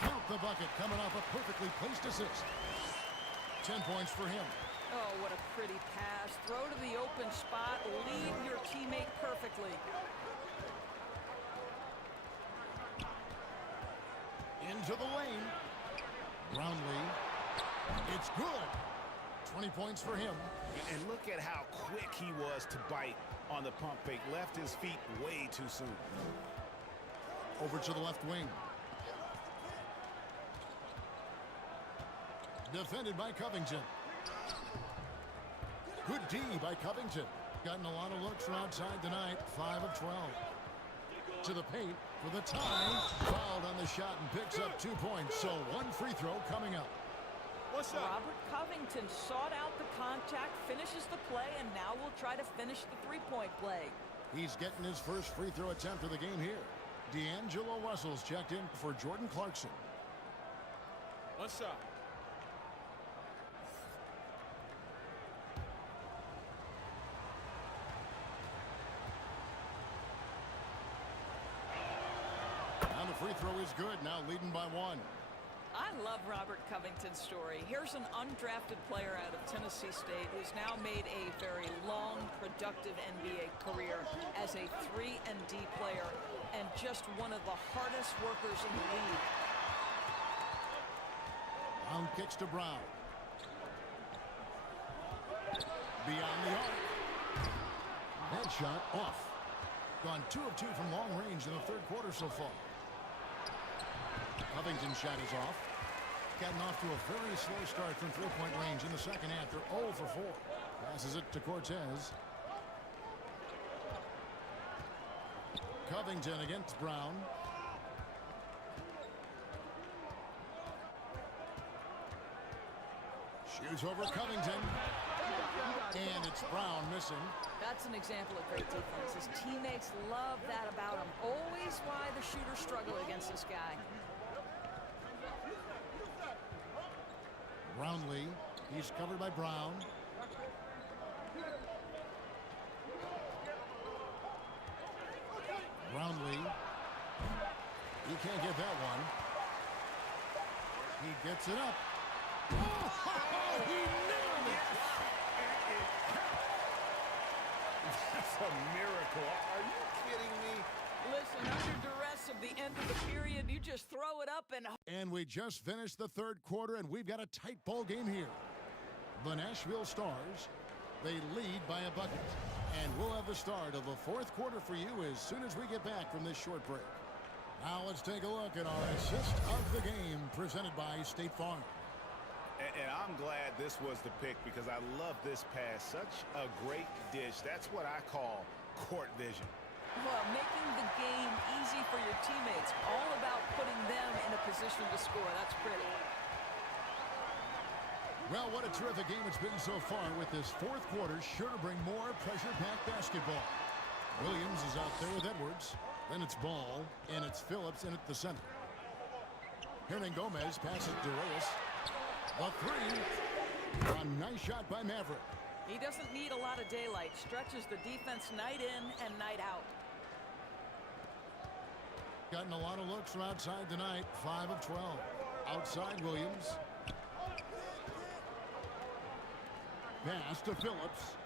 Count the bucket coming off a perfectly placed assist. 10 points for him. Oh, what a pretty pass. Throw to the open spot. Lead your teammate perfectly. Into the lane. Brownlee. It's good. 20 points for him. And look at how quick he was to bite on the pump fake. Left his feet way too soon. Over to the left wing. Defended by Covington. Good D by Covington. Gotten a lot of looks from outside tonight. 5 of 12. To the paint for the tie. Fouled on the shot and picks up 2 points. So 1 free throw coming up. Robert Covington sought out the contact, finishes the play, and now will try to finish the three-point play. He's getting his first free throw attempt of the game here. D'Angelo Russell's checked in for Jordan Clarkson. One shot. And the free throw is good, now leading by 1. I love Robert Covington's story. Here's an undrafted player out of Tennessee State who's now made a very long, productive NBA career as a 3-and-D player and just one of the hardest workers in the league. Brown kicks to Brown. Beyond the arc. That shot off. Gone 2 of 2 from long range in the third quarter so far. Covington's shot is off. Gotten off to a very slow start from three-point range in the second half. They're 0 for 4. Passes it to Cortez. Covington against Brown. Shoots over Covington. And it's Brown missing. That's an example of great defense. His teammates love that about him. Always why the shooters struggle against this guy. Brownlee, he's covered by Brown. Brownlee, he can't get that one. He gets it up. Oh, he nailed it! That's a miracle. Are you kidding me? Listen, under duress of the end of the period, you just throw it up and... And we just finished the third quarter, and we've got a tight ball game here. The Nashville Stars They lead by a bucket. And we'll have the start of the fourth quarter for you as soon as we get back from this short break. Now let's take a look at our assist of the game presented by State Farm. And I'm glad this was the pick because I love this pass. Such a great dish. That's what I call court vision. Well, making the game easy for your teammates. All about putting them in a position to score. That's pretty. Well, what a terrific game it's been so far with this fourth quarter. Sure to bring more pressure-packed basketball. Williams is out there with Edwards. Then it's Ball, and it's Phillips in at the center. Gomez passes to Reyes. The three. A nice shot by Maverick. He doesn't need a lot of daylight. Stretches the defense night in and night out. Gotten a lot of looks from outside tonight. 5 of 12. Outside Williams. Pass to Phillips.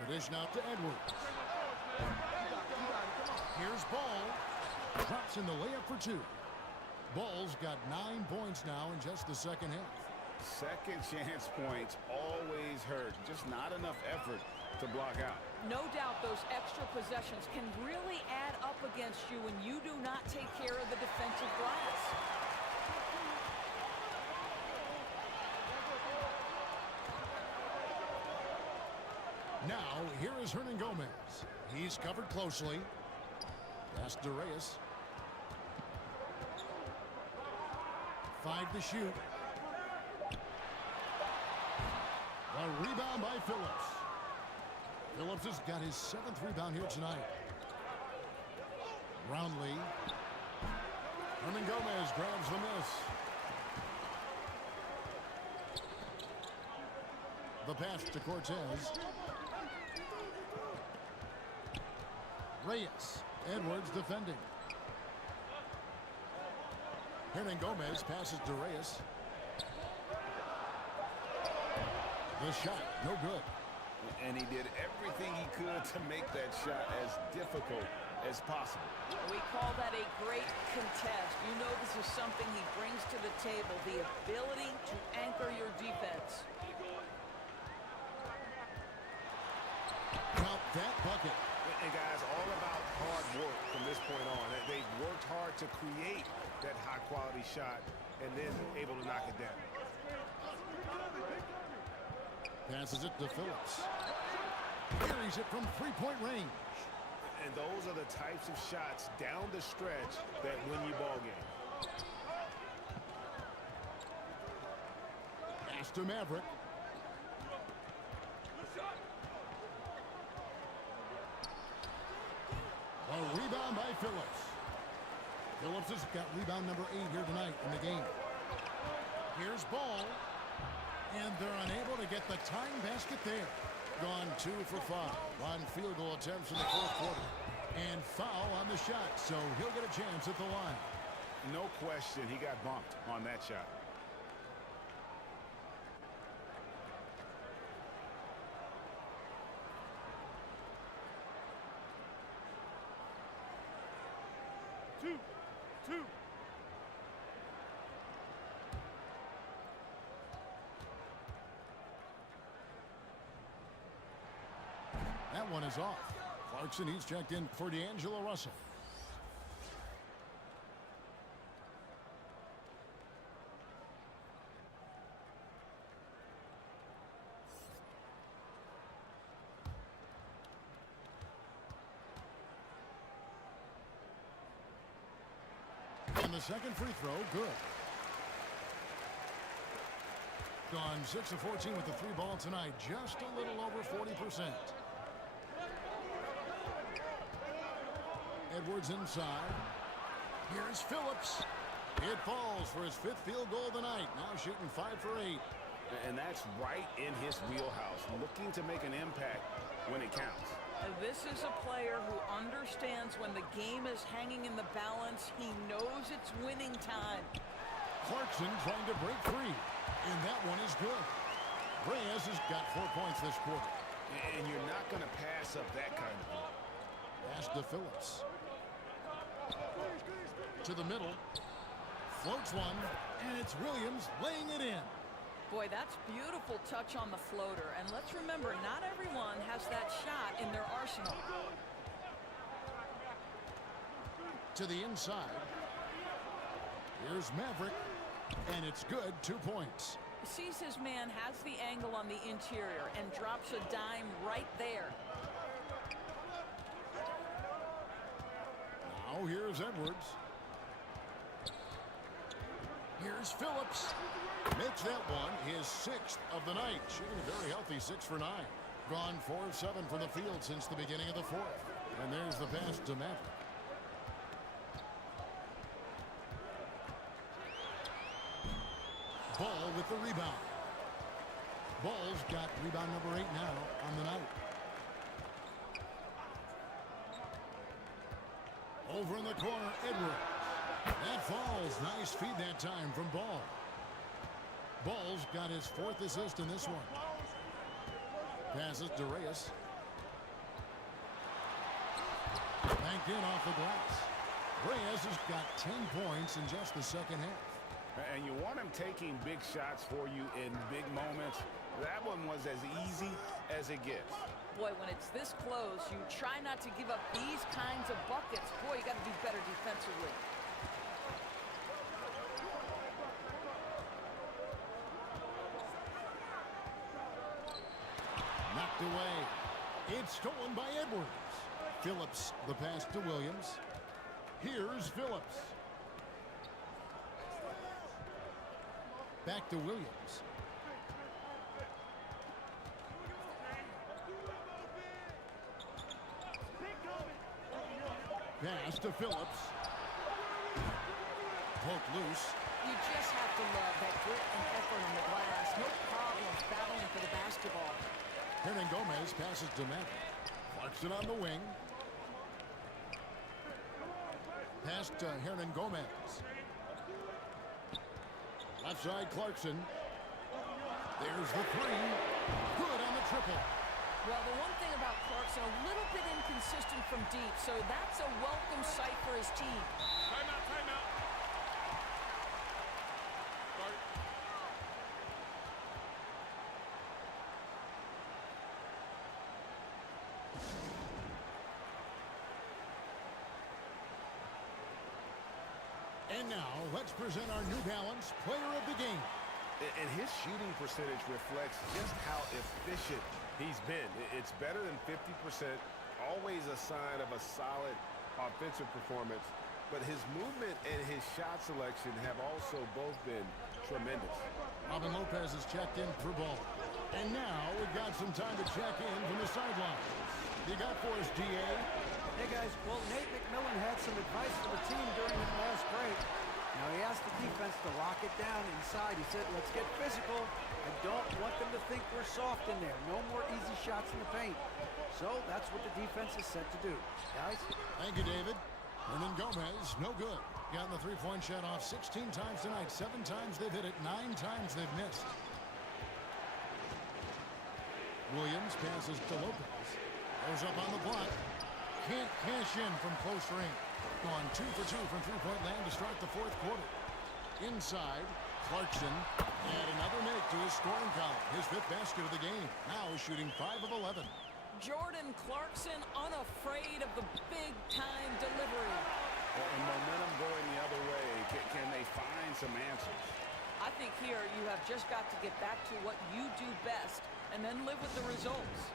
The dish now to Edwards. Here's Ball. Drops in the layup for 2. Ball's got 9 points now in just the second half. Second chance points always hurt. Just not enough effort to block out. No doubt those extra possessions can really add up against you when you do not take care of the defensive glass. Now, here is Gomez. He's covered closely. Pass to Reyes. 5 to shoot. A rebound by Phillips. Phillips has got his 7th rebound here tonight. Brownlee. Gomez grabs the miss. The pass to Cortez. Reyes. Edwards defending. Gomez passes to Reyes. The shot, no good. And he did everything he could to make that shot as difficult as possible. We call that a great contest. You know this is something he brings to the table, the ability to anchor your defense. Count that bucket. And guys, all about hard work from this point on. They've worked hard to create that high-quality shot and then able to knock it down. Passes it to Phillips. Carries it from three-point range. And those are the types of shots down the stretch that win you ball games. Pass to Maverick. A rebound by Phillips. Phillips has got rebound number 8 here tonight in the game. Here's Ball. And they're unable to get the tying basket there. Gone 2 for 5 on field goal attempts in the fourth quarter. And foul on the shot, so he'll get a chance at the line. No question, he got bumped on that shot. Two. That one is off. Clarkson, he's checked in for D'Angelo Russell. And the second free throw, good. Gone 6 of 14 with the 3 ball tonight. Just a little over 40%. Edwards inside. Here's Phillips. It falls for his 5th field goal of the night. Now shooting 5 for 8. And that's right in his wheelhouse. Looking to make an impact when it counts. This is a player who understands when the game is hanging in the balance. He knows it's winning time. Clarkson trying to break free. And that one is good. Perez has got 4 points this quarter. And you're not going to pass up that kind of ball. Pass to Phillips. To the middle. Floats one. And it's Williams laying it in. Boy, that's beautiful touch on the floater. And let's remember, not everyone has that shot in their arsenal. To the inside. Here's Maverick. And it's good. 2 points. Sees his man, has the angle on the interior, and drops a dime right there. Now here's Edwards. Here's Phillips. Makes that one his 6th of the night. Shooting a very healthy 6 for 9. Gone 4 of 7 from the field since the beginning of the 4th. And there's the pass to Maverick. Ball with the rebound. Ball's got rebound number 8 now on the night. Over in the corner, Edwards. That falls. Nice feed that time from Ball. Ball's got his 4th assist in this one. Passes to Reyes. Banked in off the glass. Reyes has got 10 points in just the second half. And you want him taking big shots for you in big moments. That one was as easy as it gets. Boy, when it's this close, you try not to give up these kinds of buckets. Boy, you got to do better defensively. Knocked away. It's stolen by Edwards. Phillips, the pass to Williams. Here's Phillips. Back to Williams. Pass to Phillips. Poked loose. You just have to love that grit and effort on the glass. No problems battling for the basketball. Hernan Gomez passes to Maverick. Clarkson on the wing. Pass to Hernan Gomez. Left side, Clarkson. There's the 3. Good on the triple. Well, the one thing about Clarkson, a little bit inconsistent from deep, so that's a welcome sight for his team. Timeout, timeout. Start. And now, let's present our New Balance Player of the Game. And his shooting percentage reflects just how efficient he's been. It's better than 50%, always a sign of a solid offensive performance. But his movement and his shot selection have also both been tremendous. Robin Lopez has checked in for Ball. And now we've got some time to check in from the sideline. You got for us, DA? Hey, guys. Well, Nate McMillan had some advice for the team during the last break. Now, he asked the defense to lock it down inside. He said, let's get physical. I don't want them to think we're soft in there. No more easy shots in the paint. So that's what the defense is set to do. Guys? Thank you, David. Hernan Gomez, no good. Gotten the three-point shot off 16 times tonight. 7 times they've hit it. 9 times they've missed. Williams passes to Lopez. Goes up on the block. Can't cash in from close range. Gone 2 for 2 from three-point land to start the 4th quarter. Inside, Clarkson had another make to his scoring column. His 5th basket of the game. Now shooting 5 of 11. Jordan Clarkson unafraid of the big-time delivery. And momentum going the other way. Can they find some answers? I think here you have just got to get back to what you do best and then live with the results.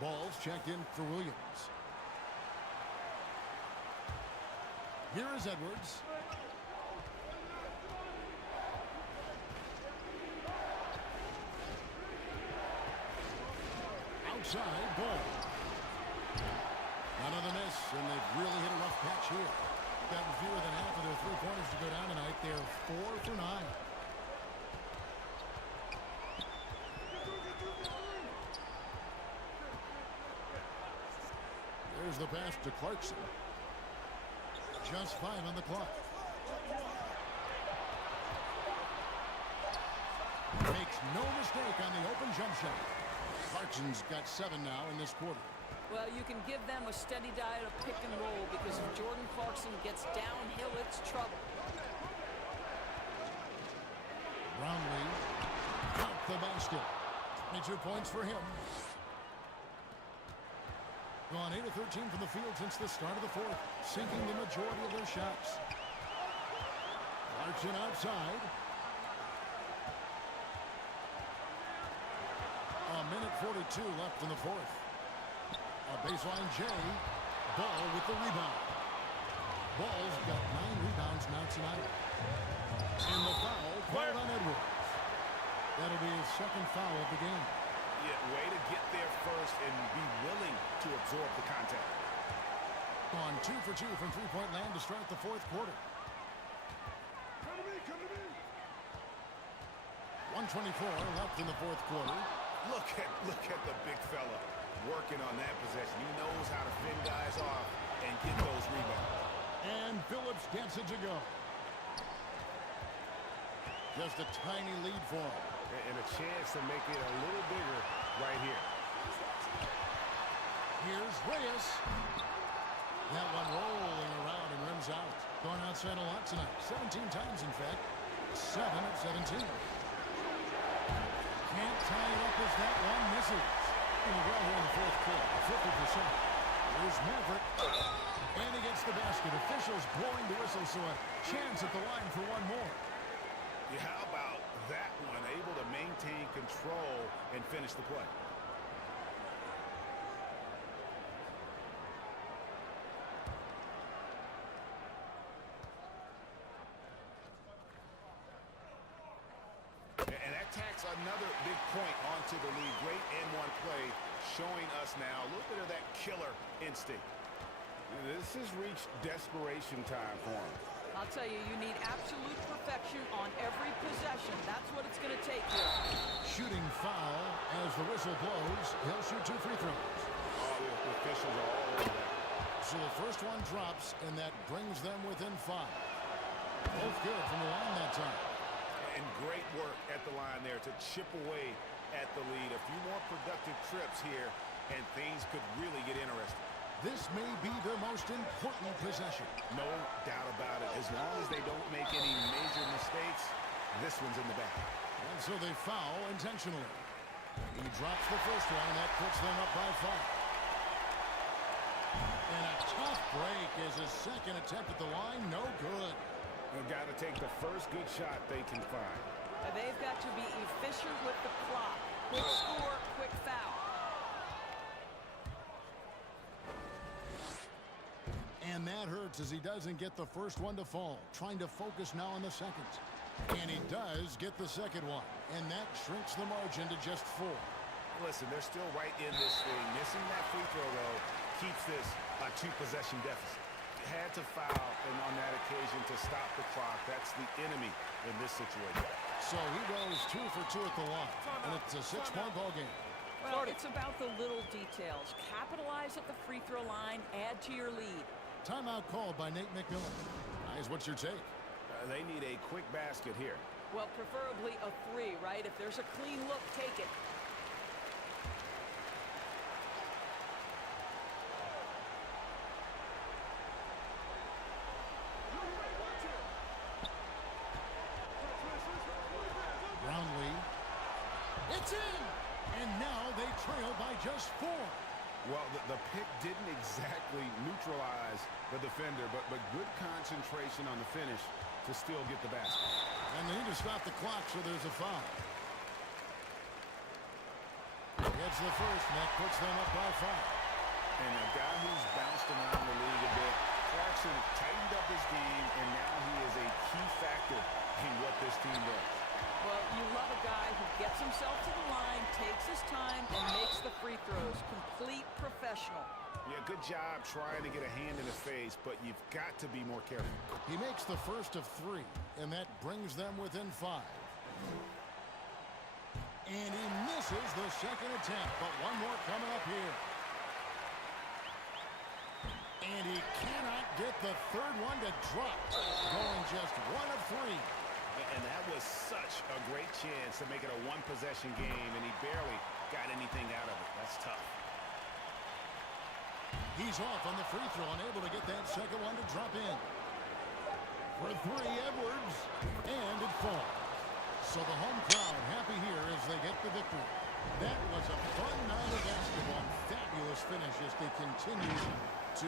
Ball's checked in for Williams. Here is Edwards. outside. Ball. Another miss, and they've really hit a rough patch here. Got fewer than half of their three-pointers to go down tonight. They're 4 for 9. There's the pass to Clarkson. Just 5 on the clock. Makes no mistake on the open jump shot. Clarkson's got 7 now in this quarter. Well, you can give them a steady diet of pick and roll because if Jordan Clarkson gets downhill, it's trouble. Brownlee out the basket. 22 points for him. Gone 8 of 13 from the field since the start of the fourth, sinking the majority of their shots. Clarkson outside. A minute 42 left in the fourth. A baseline J. Ball with the rebound. Ball's got 9 rebounds now tonight. And the foul called on Edwards. That'll be his second foul of the game. Yeah, way to get there first and be willing to absorb the contact. On 2 for 2 from three-point land to start the fourth quarter. 124 left in the fourth quarter. Look at the big fella working on that possession. He knows how to fend guys off and get those rebounds. And Phillips gets it to go. Just a tiny lead for him. And a chance to make it a little bigger right here. Here's Reyes. That one rolling around and rims out. Going outside a lot tonight. 17 times, in fact. 7 of 17. Can't tie it up as that one misses. And well here in the fourth quarter. 50%. Here's Maverick. And he gets the basket. Officials blowing the whistle, so a chance at the line for one more. Yeah, how about that one? Able to maintain control and finish the play. And that tacks another big point onto the lead. Great N1 play showing us now a little bit of that killer instinct. This has reached desperation time for him. I'll tell you, you need absolute perfection on every possession. That's what it's going to take here. Shooting foul as the whistle blows. He'll shoot 2 free throws. Oh, the officials are all over that. So the first one drops, and that brings them within 5. Both good from the line that time. And great work at the line there to chip away at the lead. A few more productive trips here, and things could really get interesting. This may be their most important possession. No doubt about it. As long as they don't make any major mistakes, this one's in the bag. And so they foul intentionally. He drops the first one, and that puts them up by 5. And a tough break is his second attempt at the line. No good. They've got to take the first good shot they can find. They've got to be efficient with the clock. Quick score, quick foul. And that hurts as he doesn't get the first one to fall. Trying to focus now on the second. And he does get the second one. And that shrinks the margin to just 4. Listen, they're still right in this thing. Missing that free throw, though, keeps this a 2-possession deficit. Had to foul and on that occasion to stop the clock. That's the enemy in this situation. So he goes 2 for 2 at the line. And it's a 6-point ball game. Well, it's about the little details. Capitalize at the free throw line. Add to your lead. Timeout called by Nate McMillan. Guys, what's your take? They need a quick basket here. Well, preferably a 3, right? If there's a clean look, take it. Brownlee. It's in! And now they trail by just 4. Well, the pick didn't exactly neutralize the defender, but good concentration on the finish to still get the basket. And they need to stop the clock, so there's a foul. Gets the first, and that puts them up by 5. And a guy who's bounced around the league a bit, Clarkson tightened up his game, and now he is a key factor in what this team does. Well, you love a guy who gets himself to the line, takes his time, and makes the free throws. Complete professional. Yeah, good job trying to get a hand in his face, but you've got to be more careful. He makes the first of 3, and that brings them within 5. And he misses the second attempt, but one more coming up here. And he cannot get the third one to drop, going just 1 of 3. And that was such a great chance to make it a one-possession game, and he barely got anything out of it. That's tough. He's off on the free throw, unable to get that second one to drop in. For 3, Edwards, and it falls. So the home crowd happy here as they get the victory. That was a fun night of basketball. Fabulous finish as they continue to...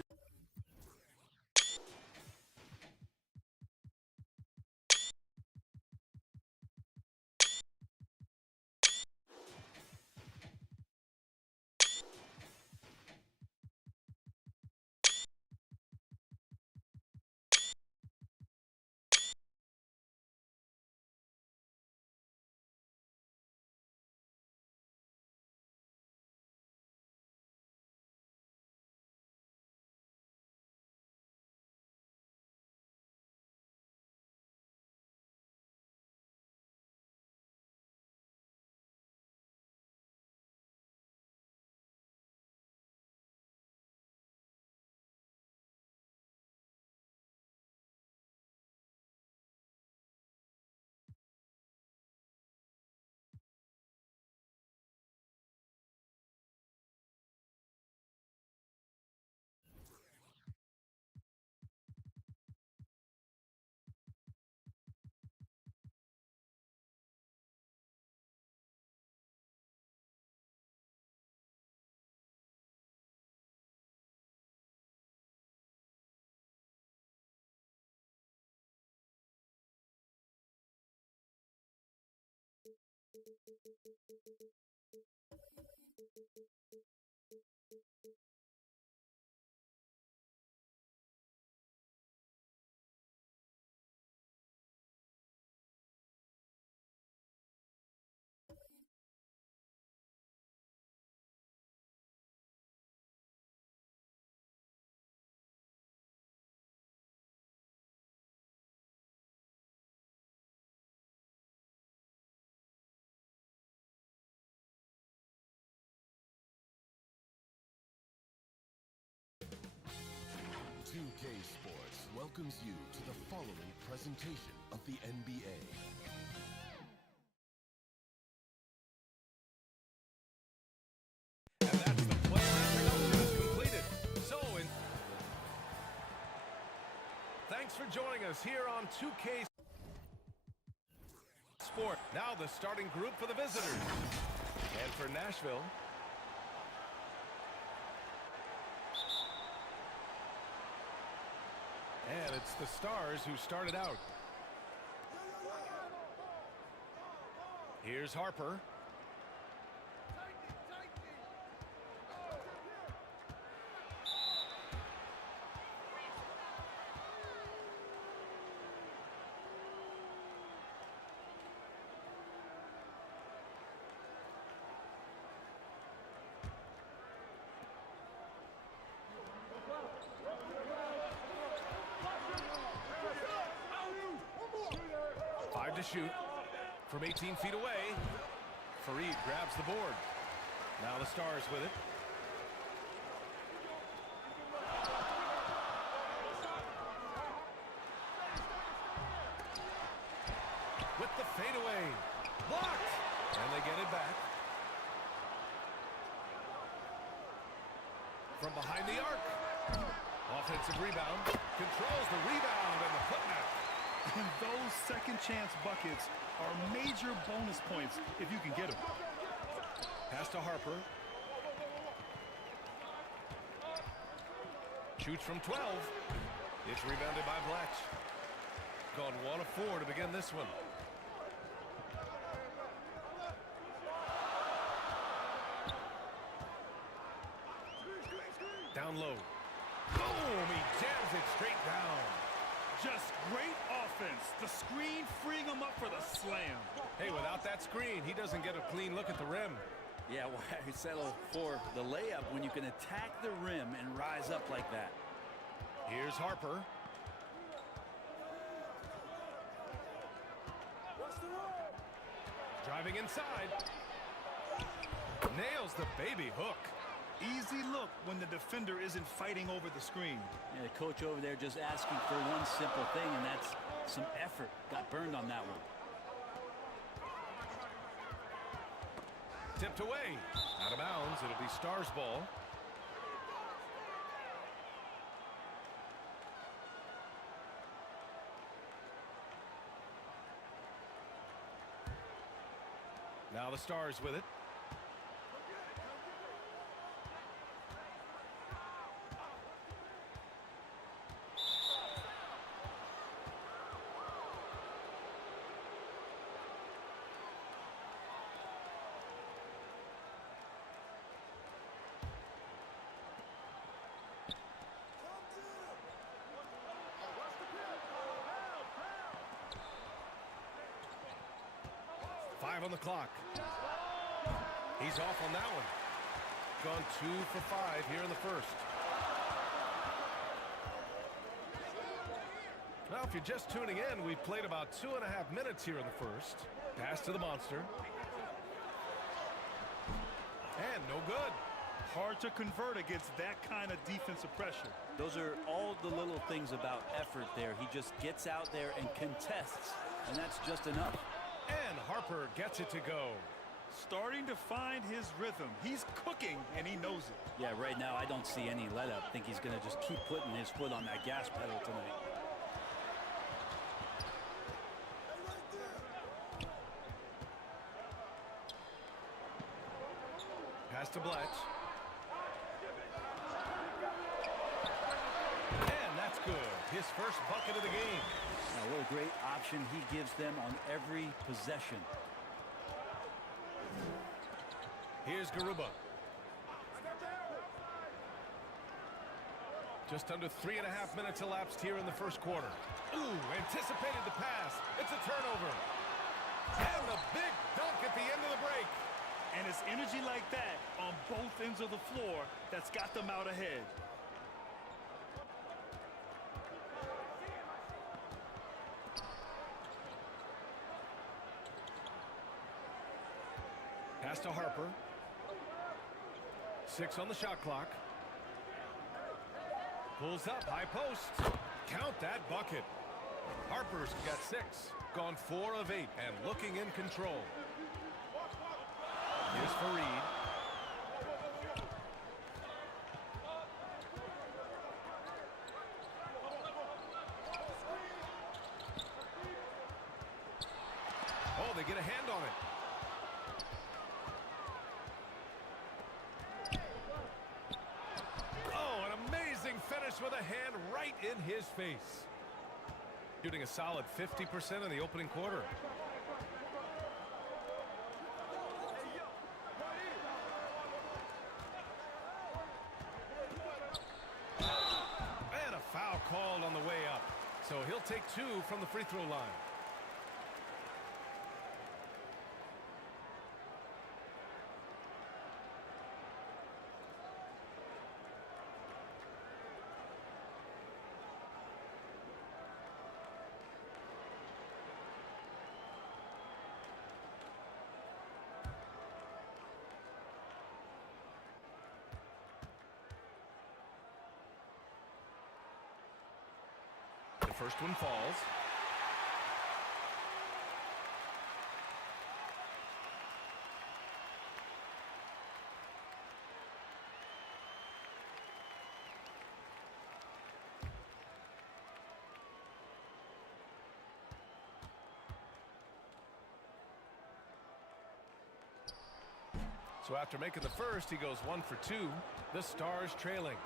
Sports welcomes you to the following presentation of the NBA. And that's the player introduction completed. Thanks for joining us here on 2K Sport. Now the starting group for the visitors. And for Nashville, and it's the Stars who started out. Here's Harper. To shoot from 18 feet away. Fareed grabs the board. Now the Stars with it. With the fadeaway. Blocked! And they get it back. From behind the arc. Offensive rebound. Controls the rebound and the putback. And those second chance buckets are major bonus points if you can get them. Pass to Harper. Shoots from 12. It's rebounded by Blatch. Gone 1 of 4 to begin this one. Down low. Boom! He jams it straight down. Just great offense. The screen freeing him up for the slam. Hey, without that screen, he doesn't get a clean look at the rim. Yeah, why settle for the layup when you can attack the rim and rise up like that? Here's Harper. Driving inside. Nails the baby hook. Easy look when the defender isn't fighting over the screen. Yeah, the coach over there just asking for one simple thing, and that's some effort. Got burned on that one. Tipped away. Out of bounds. It'll be Stars ball. Now the Stars with it. Five on the clock. He's off on that one. Gone 2 for 5 here in the first. Now, if you're just tuning in, we've played about 2.5 minutes here in the first. Pass to the monster. And no good. Hard to convert against that kind of defensive pressure. Those are all the little things about effort there. He just gets out there and contests, and that's just enough. And Harper gets it to go. Starting to find his rhythm. He's cooking, and he knows it. Yeah, right now I don't see any let-up. I think he's going to just keep putting his foot on that gas pedal tonight. Pass to Bletch. And that's good. His first bucket of the game. Now, what a great option he gives them on every possession. Here's Garuba. Just under 3.5 minutes elapsed here in the first quarter. Ooh, anticipated the pass. It's a turnover. And the big dunk at the end of the break. And it's energy like that on both ends of the floor that's got them out ahead. Pass to Harper. 6 on the shot clock. Pulls up, high post. Count that bucket. Harper's got 6. Gone 4 of 8 and looking in control. Here's Farid. Oh, they get a hand on it. Finish with a hand right in his face. Shooting a solid 50% in the opening quarter. And a foul called on the way up. So he'll take 2 from the free throw line. First one falls. So after making the first, he goes 1 for 2. The Stars trailing.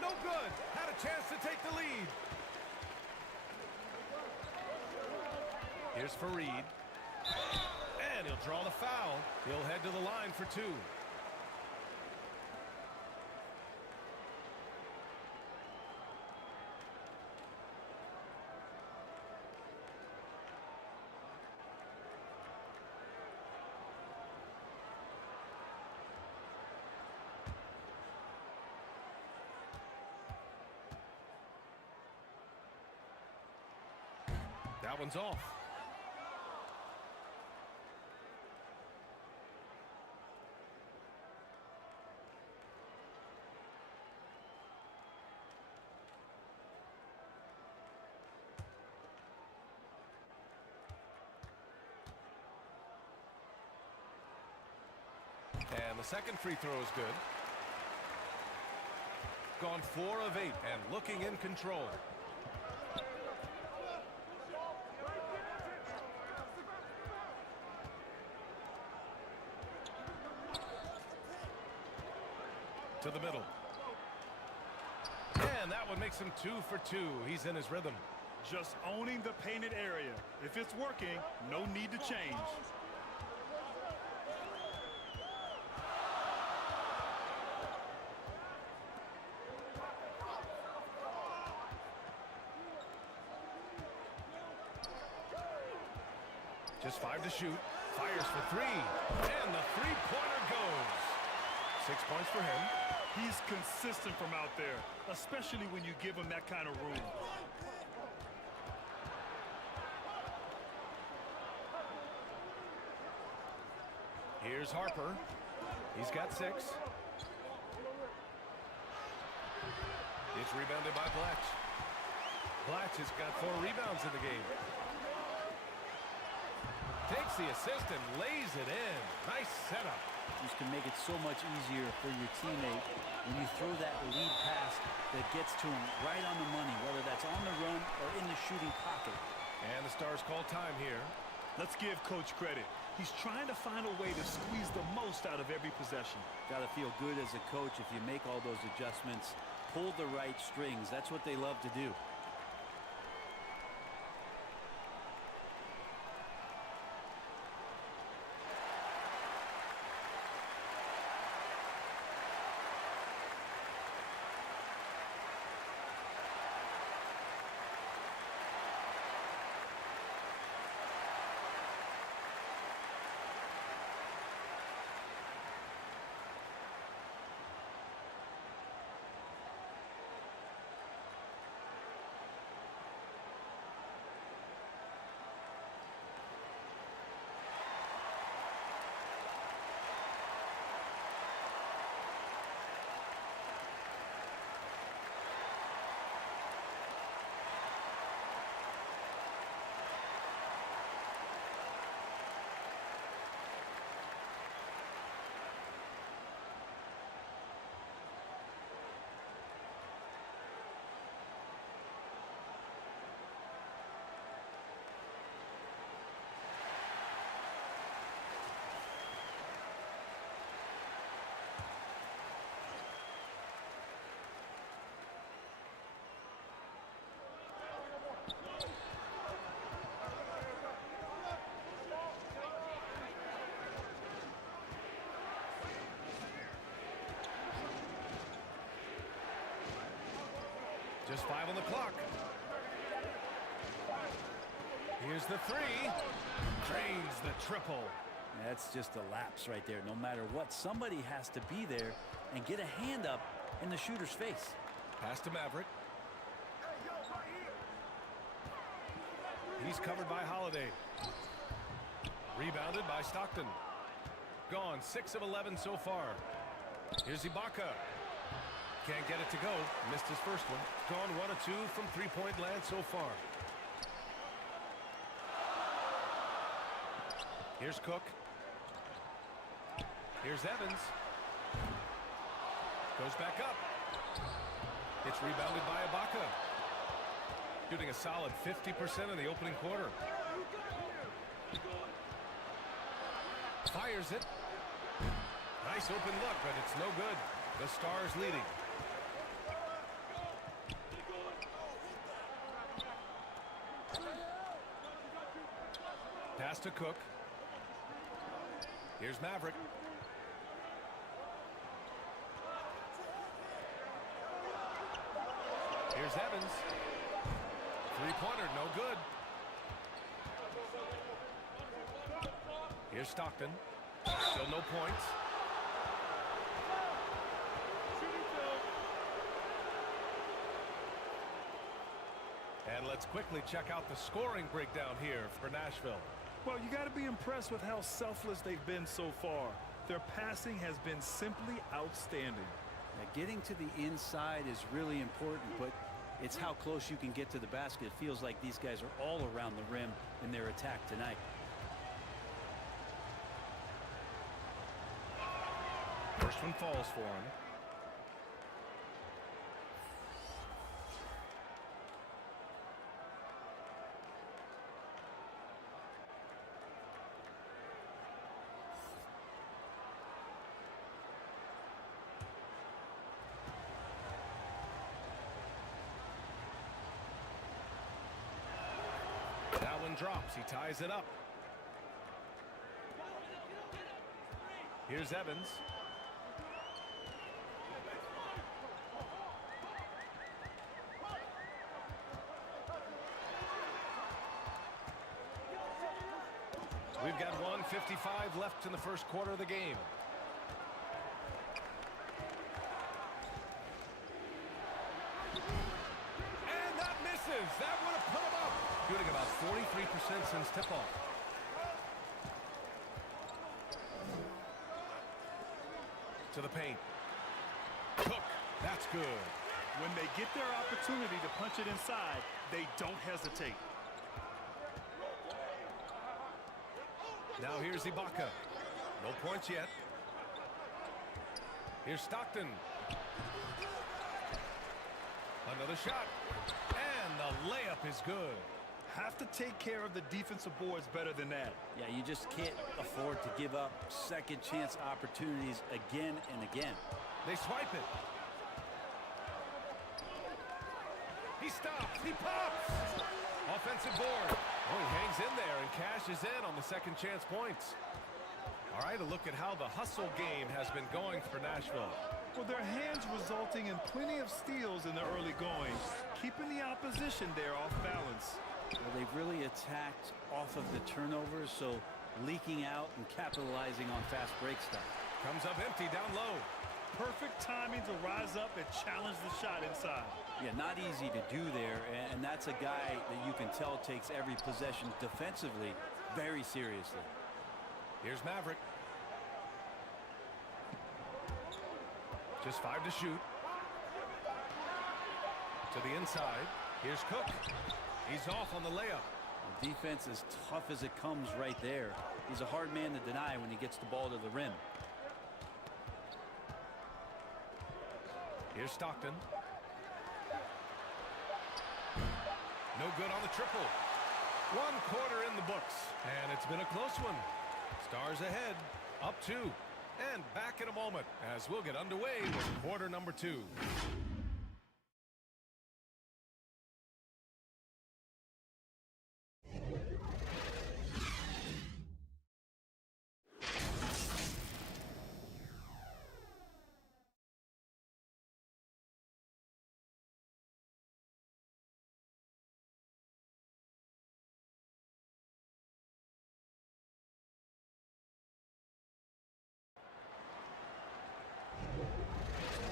No good. Had a chance to take the lead. Here's Farid. And he'll draw the foul. He'll head to the line for 2. That one's off. And the second free throw is good. Gone 4 of 8 and looking in control. To the middle. And that one makes him 2 for 2. He's in his rhythm. Just owning the painted area. If it's working, no need to change. Just 5 to shoot. Fires for 3. And the three-pointer goes. 6 points for him. He's consistent from out there, especially when you give him that kind of room. Here's Harper. He's got 6. It's rebounded by Blatch. Blatch has got 4 rebounds in the game. Takes the assist and lays it in. Nice setup. This can make it so much easier for your teammate when you throw that lead pass that gets to him right on the money, whether that's on the run or in the shooting pocket. And the Stars call time here. Let's give Coach credit. He's trying to find a way to squeeze the most out of every possession. Got to feel good as a coach if you make all those adjustments, pull the right strings. That's what they love to do. Just 5 on the clock. Here's the 3. Drains the triple. That's just a lapse right there. No matter what, somebody has to be there and get a hand up in the shooter's face. Pass to Maverick. He's covered by Holiday. Rebounded by Stockton. Gone 6 of 11 so far. Here's Ibaka. Can't get it to go. Missed his first one. Gone 1 of 2 from three-point land so far. Here's Cook. Here's Evans. Goes back up. It's rebounded by Ibaka. Shooting a solid 50% in the opening quarter. Fires it. Nice open look, but it's no good. The Stars leading. Pass to Cook. Here's Maverick. Here's Evans. Three-pointer, no good. Here's Stockton. Still no points. And And let's quickly check out the scoring breakdown here for Nashville. Well, you got to be impressed with how selfless they've been so far. Their passing has been simply outstanding. Now, getting to the inside is really important, but it's how close you can get to the basket. It feels like these guys are all around the rim in their attack tonight. First one falls for him. That one drops. He ties it up. Here's Evans. We've got 1:55 left in the first quarter of the game. And that misses. That would have put him up. Shooting about 43% since tip-off. To the paint. Cook. That's good. When they get their opportunity to punch it inside, they don't hesitate. Now here's Ibaka. No points yet. Here's Stockton. Another shot. And the layup is good. Have to take care of the defensive boards better than that. Yeah, you just can't afford to give up second chance opportunities again and again. They swipe it. He stops. He pops. Offensive board. Oh, he hangs in there and cashes in on the second chance points. All right, a look at how the hustle game has been going for Nashville. Well, their hands resulting in plenty of steals in the early going, keeping the opposition there off balance. Well, they've really attacked off of the turnovers, so leaking out and capitalizing on fast break stuff. Comes up empty down low. Perfect timing to rise up and challenge the shot inside. Yeah, not easy to do there, and that's a guy that you can tell takes every possession defensively very seriously. Here's Maverick. Just 5 to shoot. To the inside. Here's Cook. He's off on the layup. The defense is tough as it comes right there. He's a hard man to deny when he gets the ball to the rim. Here's Stockton. No good on the triple. 1 quarter in the books, and it's been a close one. Stars ahead, up 2, and back in a moment as we'll get underway with quarter number 2.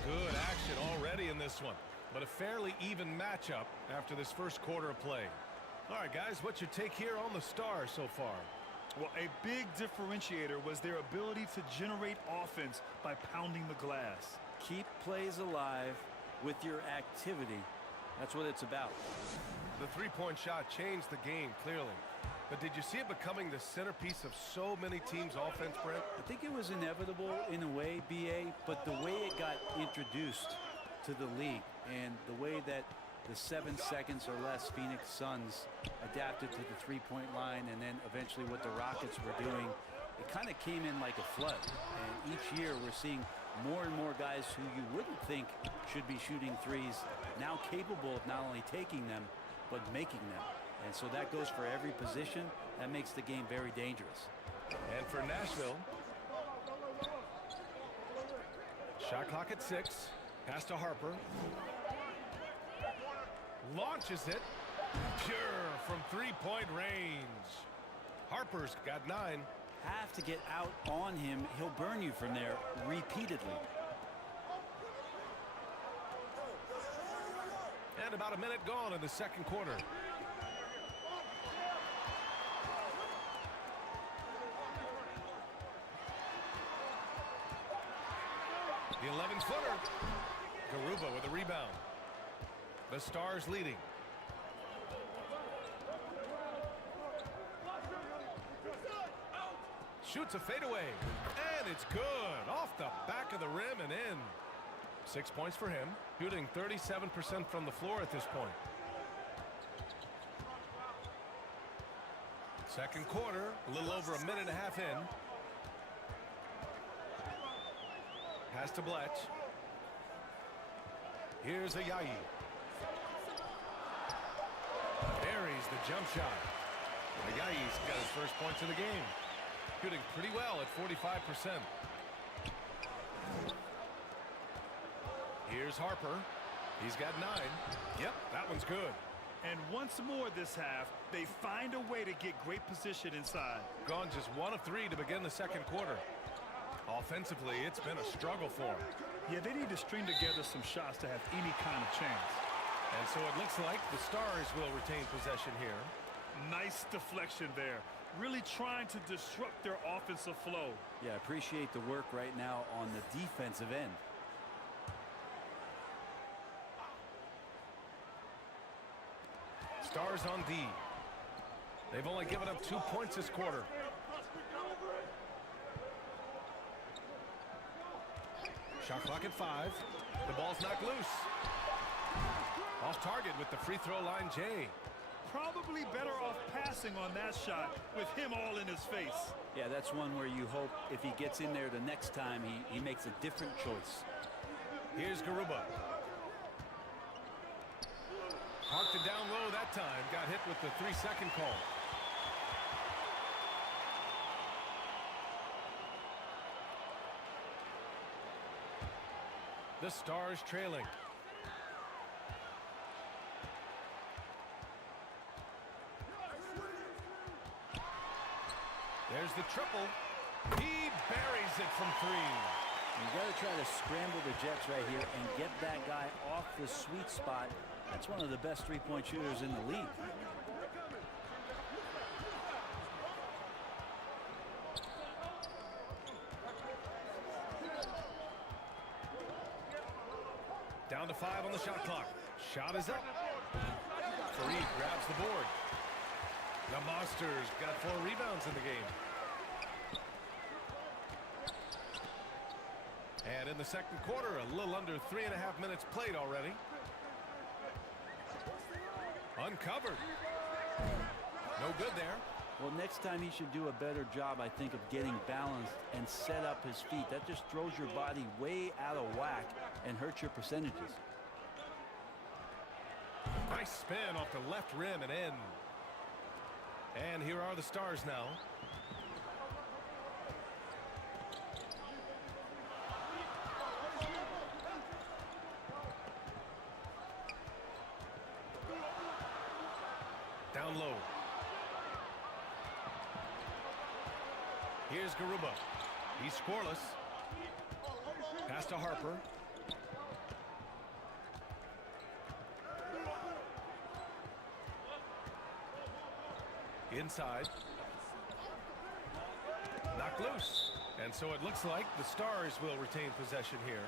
Good action already in this one, but a fairly even matchup after this first quarter of play. All right, guys, what's your take here on the Stars so far? Well, a big differentiator was their ability to generate offense by pounding the glass. Keep plays alive with your activity. That's what it's about. The three-point shot changed the game, clearly. But did you see it becoming the centerpiece of so many teams' offense, Brent? I think it was inevitable in a way, BA, but the way it got introduced to the league and the way that the 7 seconds or less Phoenix Suns adapted to the three-point line, and then eventually what the Rockets were doing, it kind of came in like a flood. And each year we're seeing more and more guys who you wouldn't think should be shooting threes now capable of not only taking them, but making them. And so that goes for every position. That makes the game very dangerous. And for Nashville, shot clock at 6. Pass to Harper. Launches it. Pure from three-point range. Harper's got 9. Have to get out on him. He'll burn you from there repeatedly. And about a minute gone in the second quarter. The 11-footer. Garuba with a rebound. The Stars leading. Shoots a fadeaway. And it's good. Off the back of the rim and in. 6 points for him. Shooting 37% from the floor at this point. Second quarter. A little over a minute and a half in. Has to Bletch. Here's Ayayi. Buries the jump shot. Ayayi's got his first points of the game. Shooting pretty well at 45%. Here's Harper. He's got 9. Yep, that one's good. And once more this half, they find a way to get great position inside. Gone just 1 of 3 to begin the second quarter. Offensively, it's been a struggle for them. Yeah, they need to string together some shots to have any kind of chance. And so it looks like the Stars will retain possession here. Nice deflection there. Really trying to disrupt their offensive flow. Yeah, appreciate the work right now on the defensive end. Stars on D. They've only given up 2 points this quarter. Shot clock at 5. The ball's knocked loose. Off target with the free throw line, Jay. Probably better off passing on that shot with him all in his face. Yeah, that's one where you hope if he gets in there the next time, he makes a different choice. Here's Garuba. Parked it down low that time. Got hit with the 3-second call. The Stars trailing. There's the triple. He buries it from 3. You got to try to scramble the Jets right here and get that guy off the sweet spot. That's one of the best three-point shooters in the league. Down to 5 on the shot clock. Shot is up. Fareed grabs the board. The Monsters got 4 rebounds in the game. And in the second quarter, a little under 3.5 minutes played already. Uncovered. No good there. Well, next time he should do a better job, I think, of getting balanced and set up his feet. That just throws your body way out of whack and hurts your percentages. Nice spin off the left rim and in. And here are the Stars now. Down low. Here's Garuba. He's scoreless. Pass to Harper. Inside. Knocked loose. And so it looks like the Stars will retain possession here.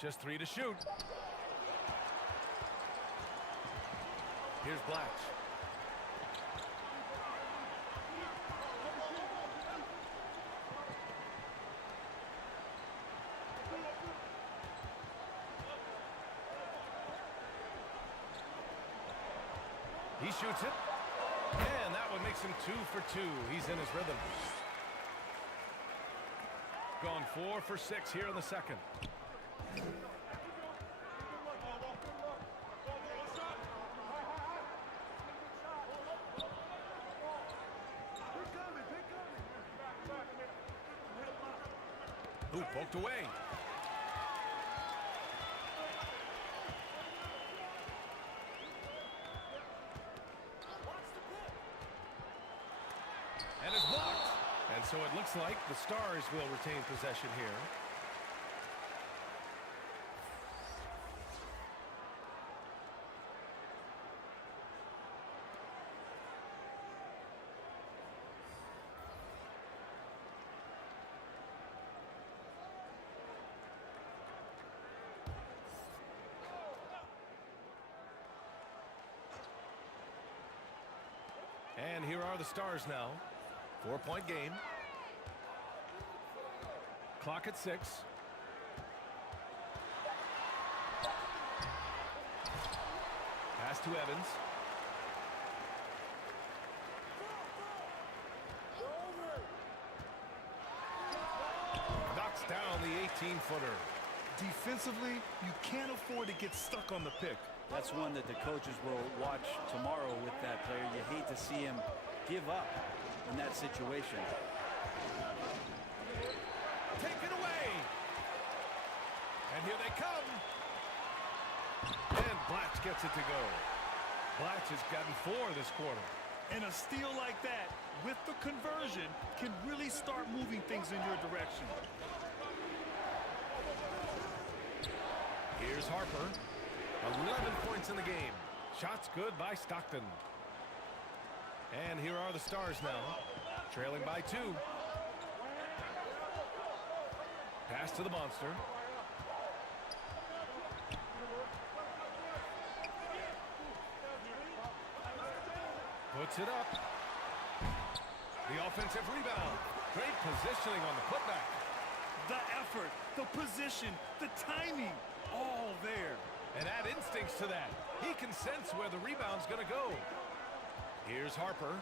Just 3 to shoot. Here's Blatch. He shoots it. And that one makes him 2 for 2. He's in his rhythm. Gone 4 for 6 here in the second. Ooh, poked away. so it looks like the Stars will retain possession here. And here are the Stars now. 4-point game. Clock at 6. Pass to Evans. Knocks down the 18-footer. Defensively, you can't afford to get stuck on the pick. That's one that the coaches will watch tomorrow with that player. You hate to see him give up in that situation. Taken away. And here they come. And Blatch gets it to go. Blatch has gotten 4 this quarter. And a steal like that, with the conversion, can really start moving things in your direction. Here's Harper. 11 points in the game. Shots good by Stockton. And here are the Stars now, trailing by 2. Pass to the monster. Puts it up. The offensive rebound. Great positioning on the putback. The effort, the position, the timing, all there. And add instincts to that. He can sense where the rebound's going to go. Here's Harper.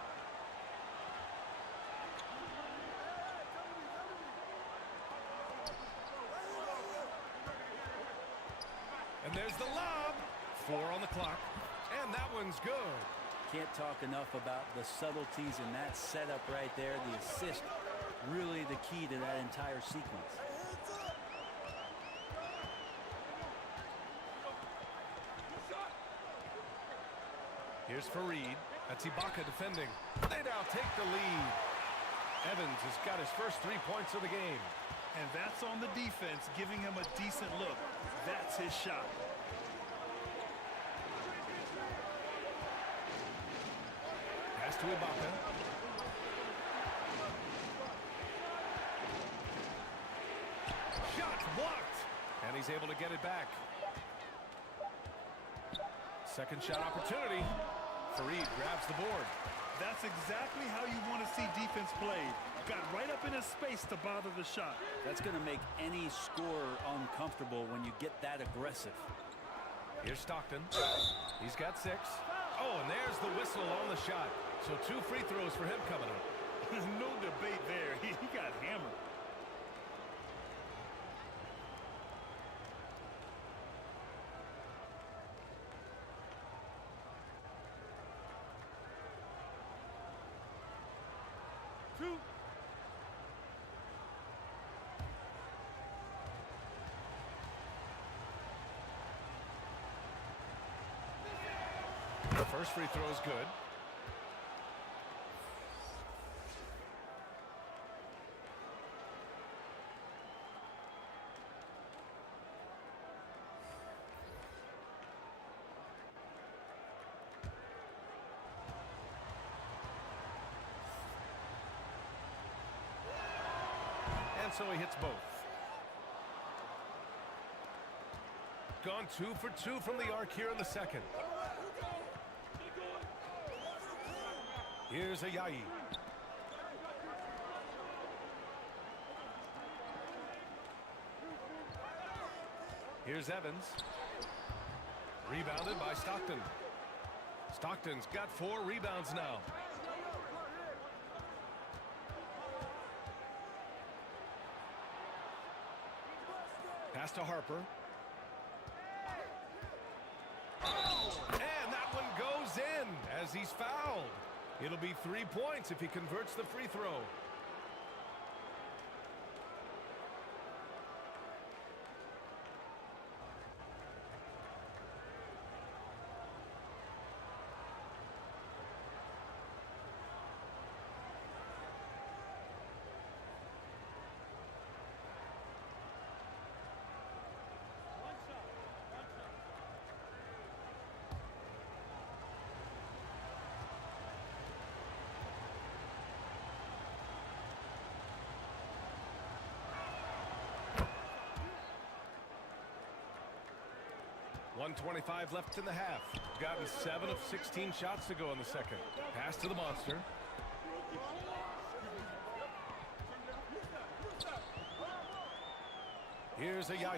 And there's the lob. 4 on the clock. And that one's good. Can't talk enough about the subtleties in that setup right there. The assist, really the key to that entire sequence. Here's Farid. That's Ibaka defending. They now take the lead. Evans has got his first 3 points of the game. And that's on the defense, giving him a decent look. That's his shot. Pass to Ibaka. Shot blocked. And he's able to get it back. Second shot opportunity. Farid grabs the board. That's exactly how you want to see defense played. Got right up in his space to bother the shot. That's going to make any scorer uncomfortable when you get that aggressive. Here's Stockton. He's got 6. Oh, and there's the whistle on the shot. So 2 free throws for him coming up. No debate there. He got hammered. The first free throw is good. And so he hits both. Gone 2 for 2 from the arc here in the second. Here's Ayayi. Here's Evans. Rebounded by Stockton. Stockton's got 4 rebounds now. Pass to Harper. And that one goes in as he's fouled. It'll be 3 points if he converts the free throw. 1:25 left in the half. Gotten 7 of 16 shots to go in the second. Pass to the monster. Here's a Yai.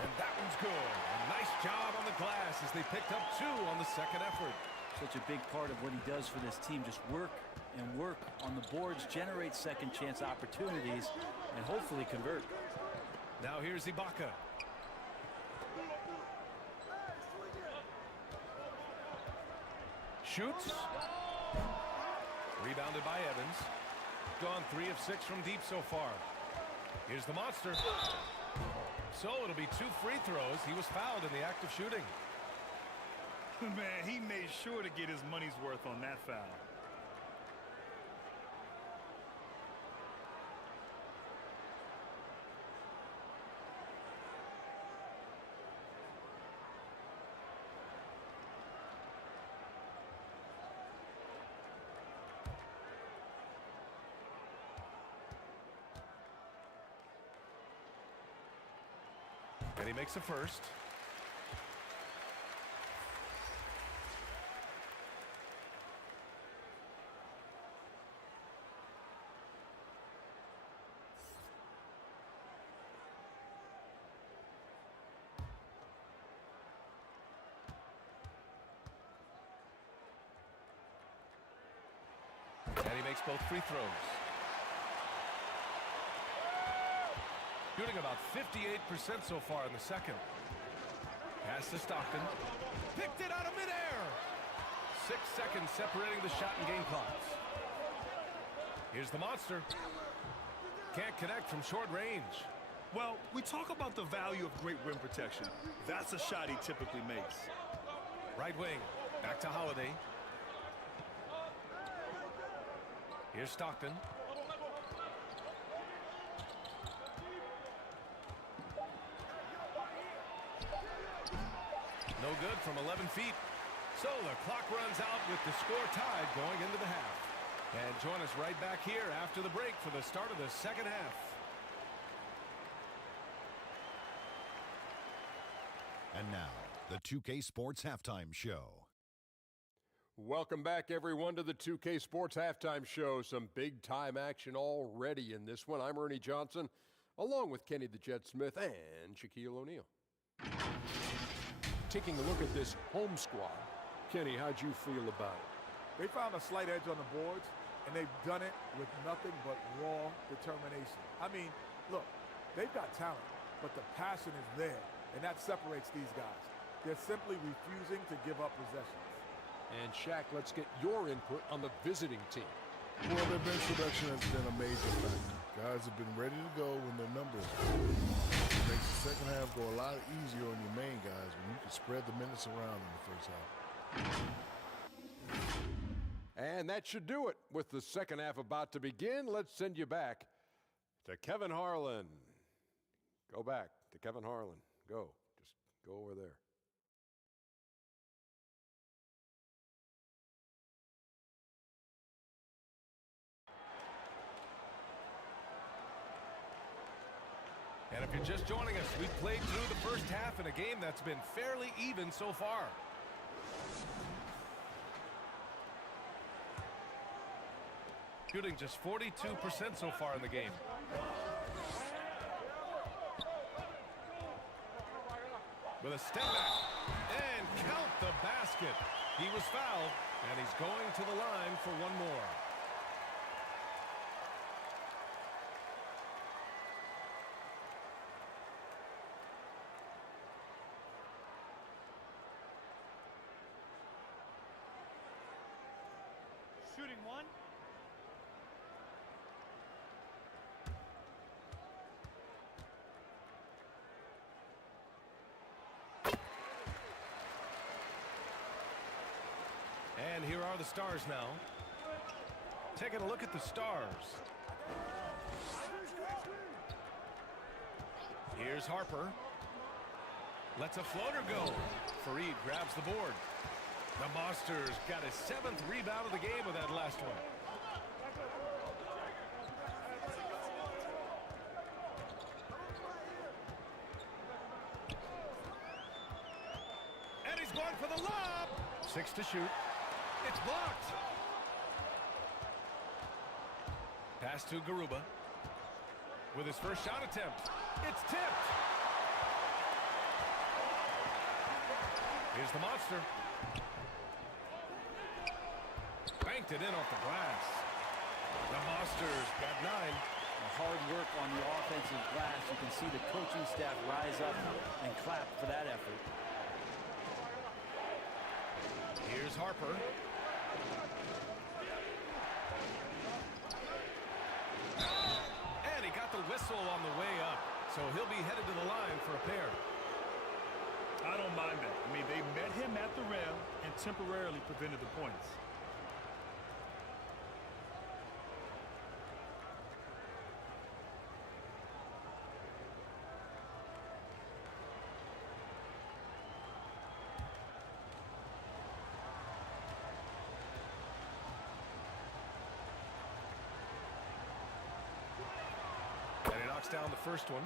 And that one's good. A nice job on the glass as they picked up 2 on the second effort. Such a big part of what he does for this team. Just work and work on the boards, generate second chance opportunities, and hopefully convert. Now here's Ibaka. Shoots. Rebounded by Evans. Gone 3 of 6 from deep so far. Here's the monster. So it'll be 2 free throws. He was fouled in the act of shooting. Man, he made sure to get his money's worth on that foul. And he makes a first. And he makes both free throws. Shooting about 58% so far in the second. Pass to Stockton. Picked it out of midair. 6 seconds separating the shot and game clocks. Here's the monster. Can't connect from short range. Well, we talk about the value of great rim protection. That's a shot he typically makes. Right wing. Back to Holiday. Here's Stockton. No good from 11 feet. So the clock runs out with the score tied going into the half. And join us right back here after the break for the start of the second half. And now, the 2K Sports Halftime Show. Welcome back, everyone, to the 2K Sports Halftime Show. Some big-time action already in this one. I'm Ernie Johnson, along with Kenny the Jet Smith and Shaquille O'Neal. Taking a look at this home squad. Kenny, how'd you feel about it? They found a slight edge on the boards, and they've done it with nothing but raw determination. I mean, look, they've got talent, but the passion is there, and that separates these guys. They're simply refusing to give up possessions. And Shaq, let's get your input on the visiting team. Well, their bench production has been a major factor. Guys have been ready to go when their numbers are. It makes the second half go a lot easier on your main guys when you can spread the minutes around in the first half. And that should do it. With the second half about to begin, let's send you back to Kevin Harlan. Go back to Kevin Harlan. Go. Just go over there. And if you're just joining us, we've played through the first half in a game that's been fairly even so far. Shooting just 42% so far in the game. With a step back and count the basket. He was fouled, and he's going to the line for one more. Shooting one. And here are the stars now. Taking a look at the stars. Here's Harper. Lets a floater go. Fareed grabs the board. The Monsters got his 7th rebound of the game with that last one. going for the lob. 6 to shoot. It's blocked. Pass to Garuba. With his first shot attempt. It's tipped. Here's the monster. Banked it in off the glass. The Monsters got 9. Hard work on the offensive glass. You can see the coaching staff rise up and clap for that effort. Here's Harper. And he got the whistle on the way up. So he'll be headed to the line for a pair. I don't mind that. I mean, they met him at the rim and temporarily prevented the points. And he knocks down the first one.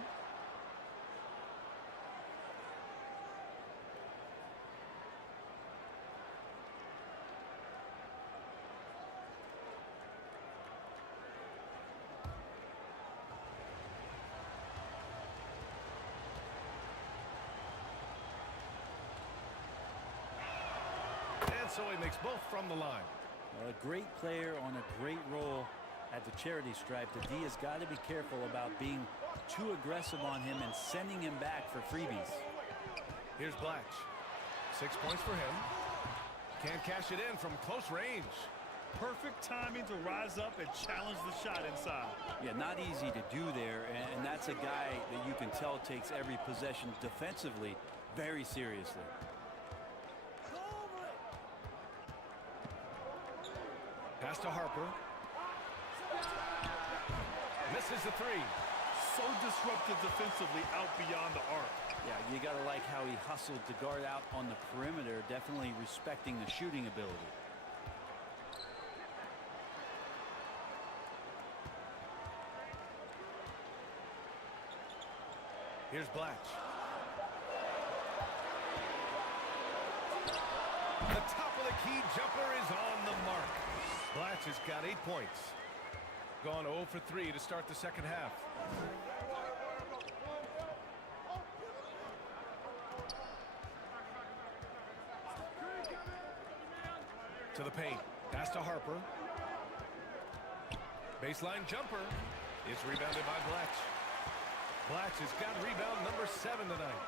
And so he makes both from the line. A great player on a great role at the charity stripe. The D has got to be careful about being too aggressive on him and sending him back for freebies. Here's Blatch. 6 points for him. Can't cash it in from close range. Perfect timing to rise up and challenge the shot inside. Yeah, not easy to do there, and that's a guy that you can tell takes every possession defensively very seriously. Pass to Harper. Misses the 3. So disruptive defensively out beyond the arc. Yeah, you got to like how he hustled to guard out on the perimeter, definitely respecting the shooting ability. Here's Blatch. The top of the key jumper is on the mark. Blatch has got 8 points. Gone 0 for 3 to start the second half. To the paint. Pass to Harper. Baseline jumper is rebounded by Blatch. Blatch has got rebound number 7 tonight.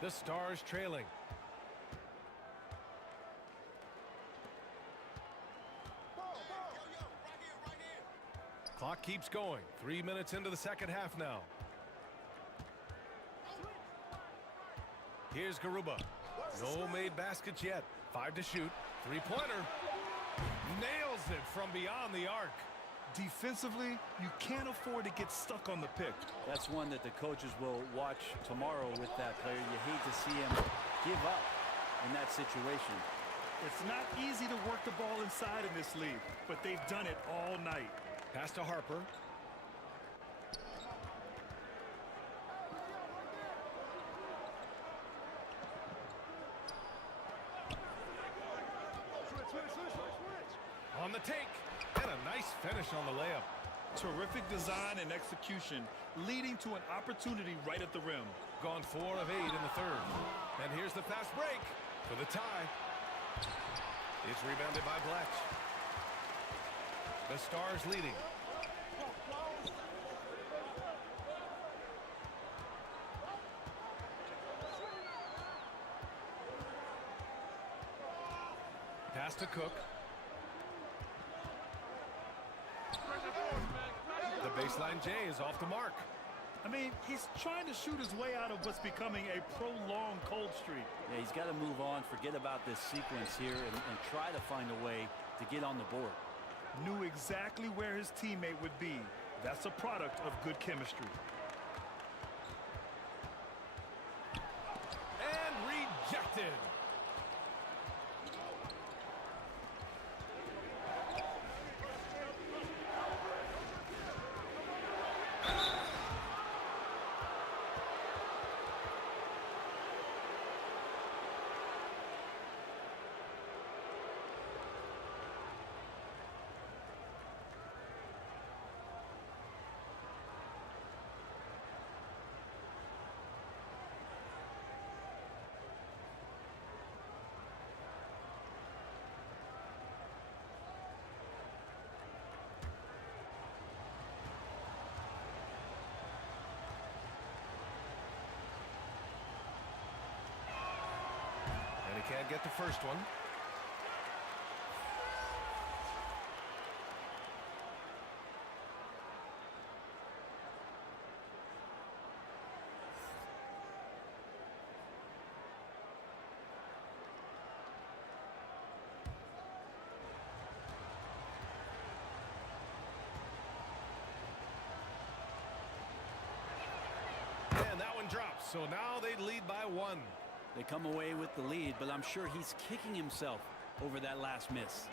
The Stars trailing. Clock keeps going. 3 minutes into the second half now. Here's Garuba. No made baskets yet. 5 to shoot. 3-pointer. Nails it from beyond the arc. Defensively, you can't afford to get stuck on the pick. That's one that the coaches will watch tomorrow with that player. You hate to see him give up in that situation. It's not easy to work the ball inside in this league, but they've done it all night. Pass to Harper. On the take. And a nice finish on the layup. Terrific design and execution, leading to an opportunity right at the rim. Gone 4 of 8 in the third. And here's the fast break for the tie. It's rebounded by Blatch. The Stars leading. Pass to Cook. The baseline J is off the mark. I mean, he's trying to shoot his way out of what's becoming a prolonged cold streak. Yeah, he's got to move on, forget about this sequence here, and try to find a way to get on the board. Knew exactly where his teammate would be. That's a product of good chemistry. connected. Can't get the first one. And that one drops. So now they lead by 1. They come away with the lead, but I'm sure he's kicking himself over that last miss.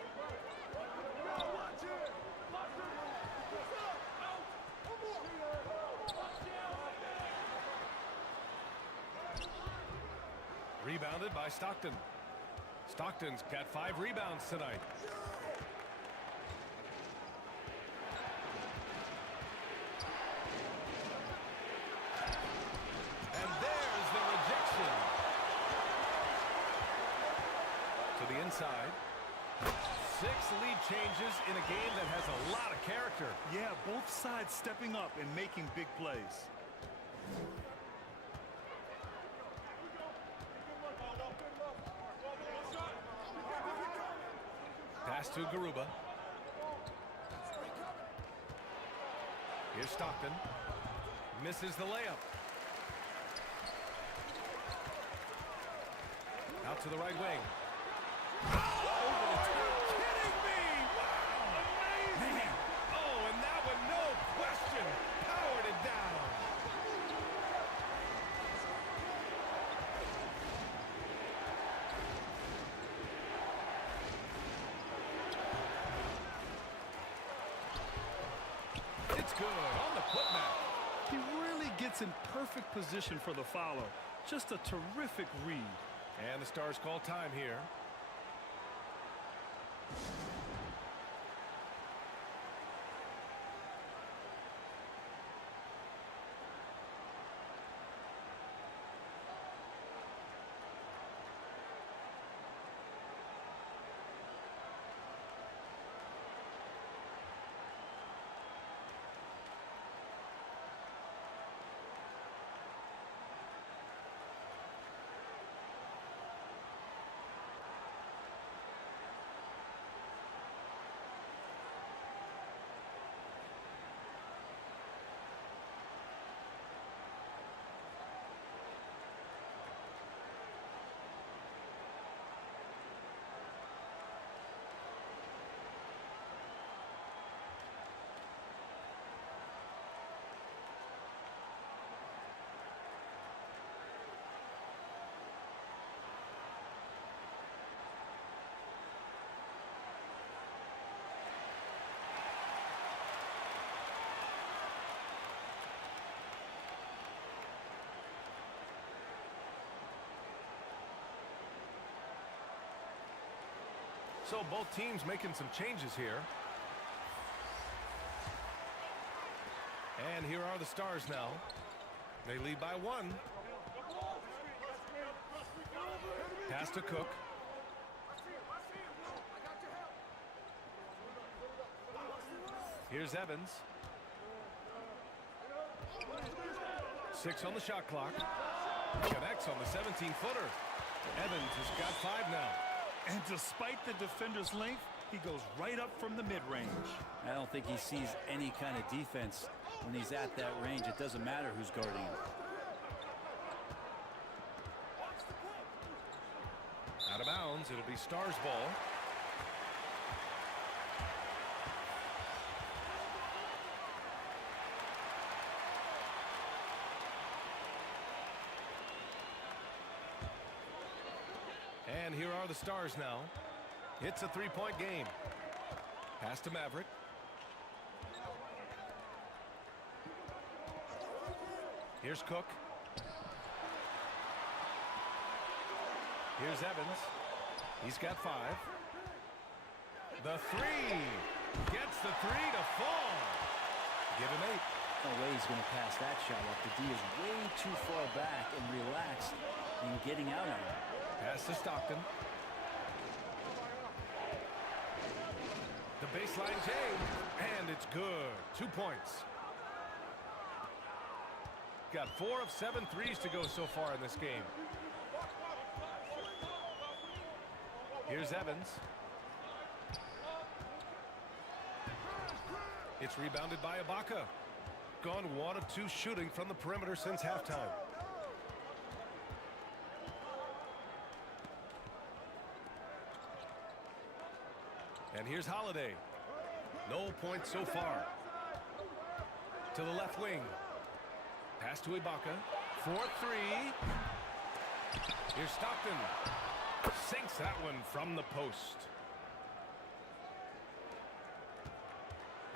Rebounded by Stockton. Stockton's got 5 rebounds tonight. Inside. 6 lead changes in a game that has a lot of character. Yeah, both sides stepping up and making big plays. Pass to Garuba. Here's Stockton. Misses the layup. Out to the right wing. Over the top. Kidding me! Wow! Amazing! Oh, and that one, no question, powered it down. It's good on the putback. He really gets in perfect position for the follow. Just a terrific read. And the Stars call time here. So both teams making some changes here. And here are the Stars now. They lead by 1. Pass to Cook. Here's Evans. 6 on the shot clock. Connects on the 17-footer. Evans has got 5 now. And despite the defender's length, he goes right up from the mid-range. I don't think he sees any kind of defense when he's at that range. It doesn't matter who's guarding him. Out of bounds, it'll be Stars ball. And here are the Stars now. It's a three-point game. Pass to Maverick. Here's Cook. Here's Evans. He's got 5. The three. Gets the three to fall. Give him 8. No way he's going to pass that shot up. The D is way too far back and relaxed in getting out on it. Pass to Stockton. The baseline James. And it's good. 2 points. Got 4 of 7 threes to go so far in this game. Here's Evans. It's rebounded by Ibaka. Gone 1 of 2 shooting from the perimeter since halftime. And here's Holiday. No points so far. To the left wing. Pass to Ibaka. 4-3. Here's Stockton. Sinks that one from the post.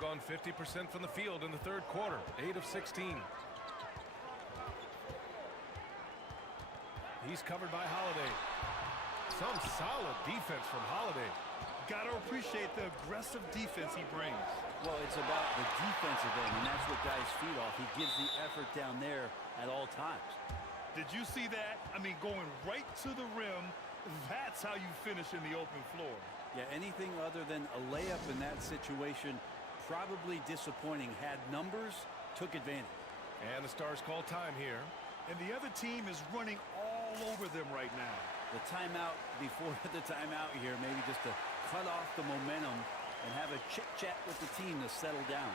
Gone 50% from the field in the third quarter. 8 of 16. He's covered by Holiday. Some solid defense from Holiday. Got to appreciate the aggressive defense he brings. Well, it's about the defensive end, and that's what guys feed off. He gives the effort down there at all times. Did you see that? I mean, going right to the rim, that's how you finish in the open floor. Yeah, anything other than a layup in that situation, probably disappointing. Had numbers, took advantage. And the Stars call time here. And the other team is running all over them right now. The timeout before the timeout here, maybe just to cut off the momentum and have a chit-chat with the team to settle down.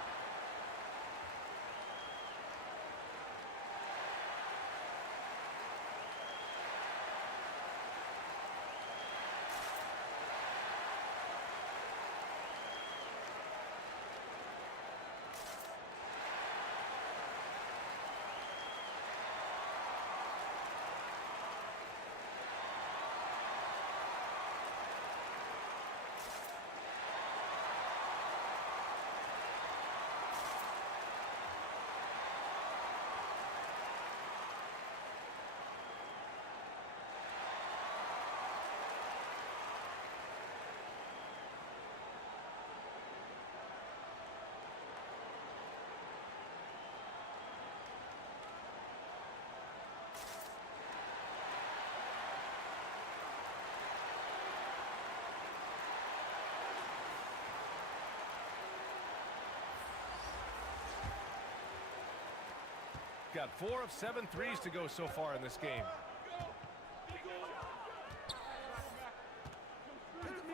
Got 4 of 7 threes to go so far in this game.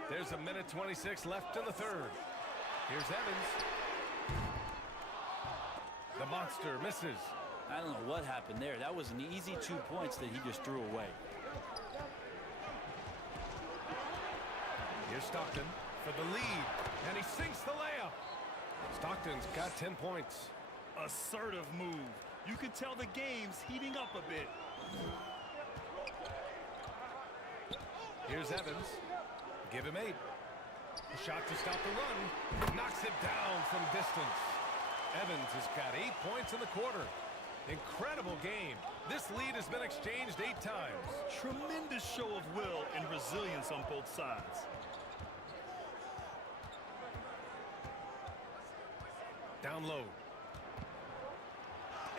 There's a minute 26 left in the third. Here's Evans. The monster misses. I don't know what happened there. That was an easy 2 points that he just threw away. Here's Stockton for the lead, and he sinks the layup. Stockton's got 10 points. Assertive move. You can tell the game's heating up a bit. Here's Evans. Give him 8. A shot to stop the run. Knocks it down from distance. Evans has got 8 points in the quarter. Incredible game. This lead has been exchanged 8 times. Tremendous show of will and resilience on both sides. Down low.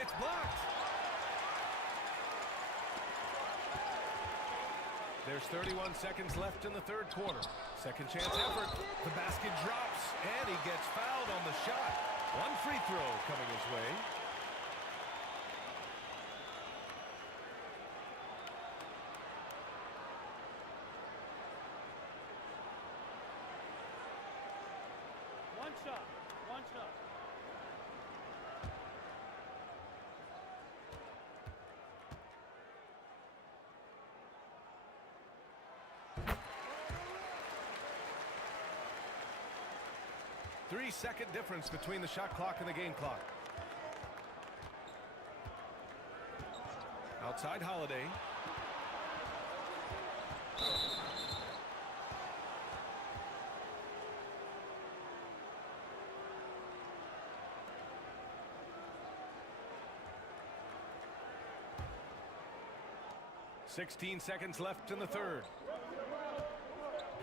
It's blocked. There's 31 seconds left in the third quarter. Second chance effort. The basket drops, and he gets fouled on the shot. One free throw coming his way. One shot. One shot. Three-second difference between the shot clock and the game clock. Outside Holiday. 16 seconds left in the third.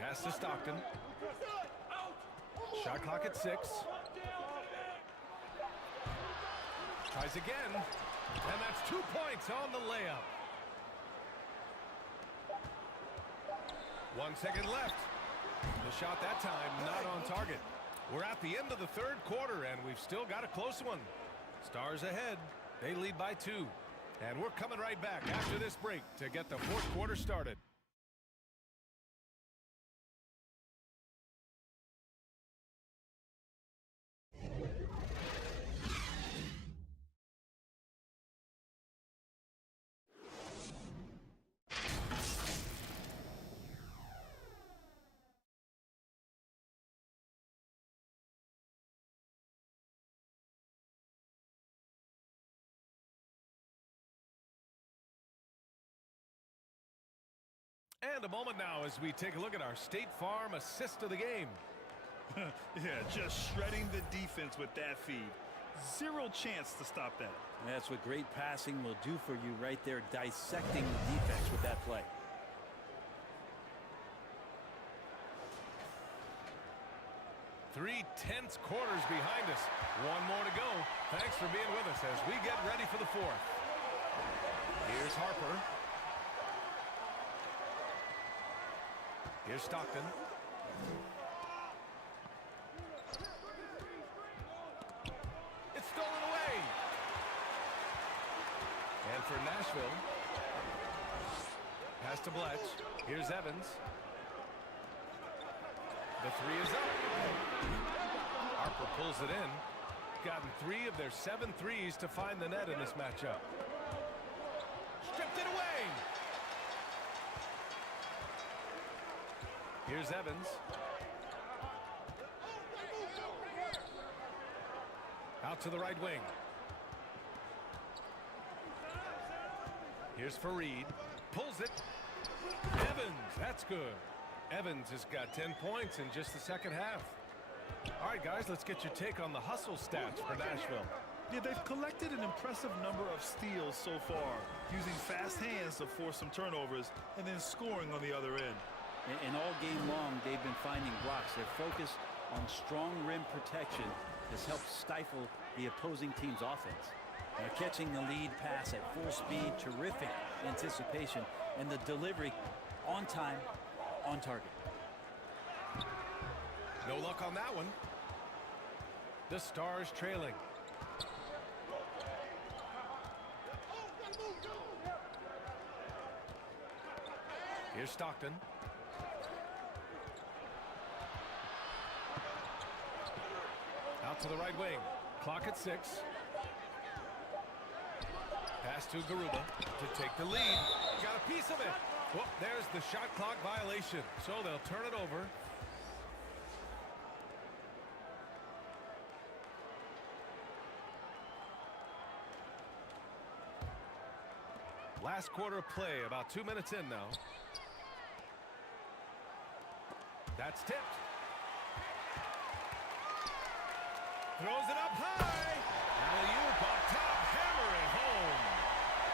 Pass to Stockton. Shot clock at 6. Tries again. And that's 2 points on the layup. 1 second left. The shot that time not on target. We're at the end of the third quarter, and we've still got a close one. Stars ahead. They lead by 2. And we're coming right back after this break to get the fourth quarter started. And a moment now as we take a look at our State Farm assist of the game. Yeah, just shredding the defense with that feed. Zero chance to stop that. That's what great passing will do for you right there, dissecting the defense with that play. Three tense quarters behind us. One more to go. Thanks for being with us as we get ready for the fourth. Here's Harper. Here's Stockton. It's stolen away. And for Nashville, pass to Bletch. Here's Evans. The three is up. Harper pulls it in. Gotten 3 of their 7 threes to find the net in this matchup. Stripped it away. Here's Evans. Out to the right wing. Here's Farid. Pulls it. Evans. That's good. Evans has got 10 points in just the second half. All right, guys, let's get your take on the hustle stats for Nashville. Yeah, they've collected an impressive number of steals so far, using fast hands to force some turnovers and then scoring on the other end. And all game long, they've been finding blocks. Their focus on strong rim protection has helped stifle the opposing team's offense. Now catching the lead pass at full speed, terrific anticipation, and the delivery on time, on target. No luck on that one. The Stars trailing. Here's Stockton. Out to the right wing. Clock at 6. Pass to Garuba to take the lead. Got a piece of it. Well, there's the shot clock violation. So they'll turn it over. Last quarter of play, about 2 minutes in now. That's tipped. Throws it up high. Alley-oop on top, hammer it home.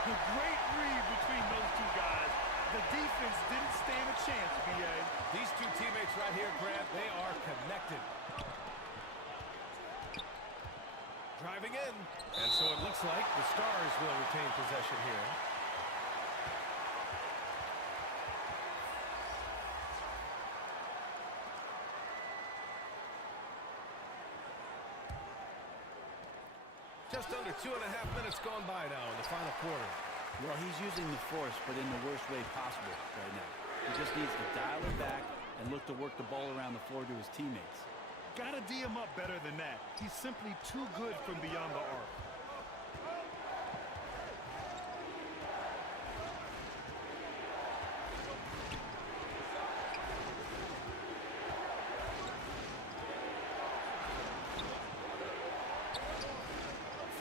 A great read between those two guys. The defense didn't stand a chance, B.A. These two teammates right here, Grant, they are connected. Driving in. And so it looks like the Stars will retain possession here. Just under 2.5 minutes gone by now in the final quarter. Well, he's using the force, but in the worst way possible right now. He just needs to dial it back and look to work the ball around the floor to his teammates. Gotta D him up better than that. He's simply too good from beyond the arc.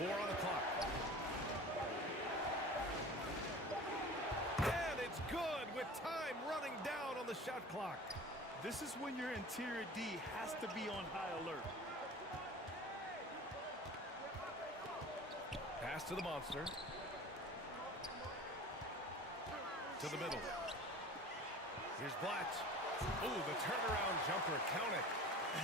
On the clock. And it's good with time running down on the shot clock. This is when your interior D has to be on high alert. Pass to the monster. to the middle. Here's Blatt. Oh, the turnaround jumper. Count it.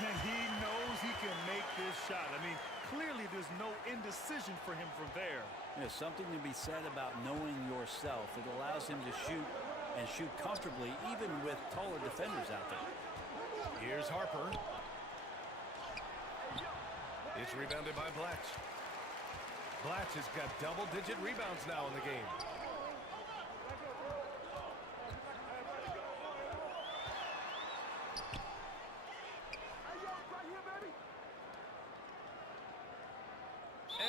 And he knows he can make this shot. I mean, clearly there's no indecision for him from there. There's something to be said about knowing yourself. It allows him to shoot and shoot comfortably, even with taller defenders out there. Here's Harper. It's rebounded by Blatt. Blatt has got double-digit rebounds now in the game.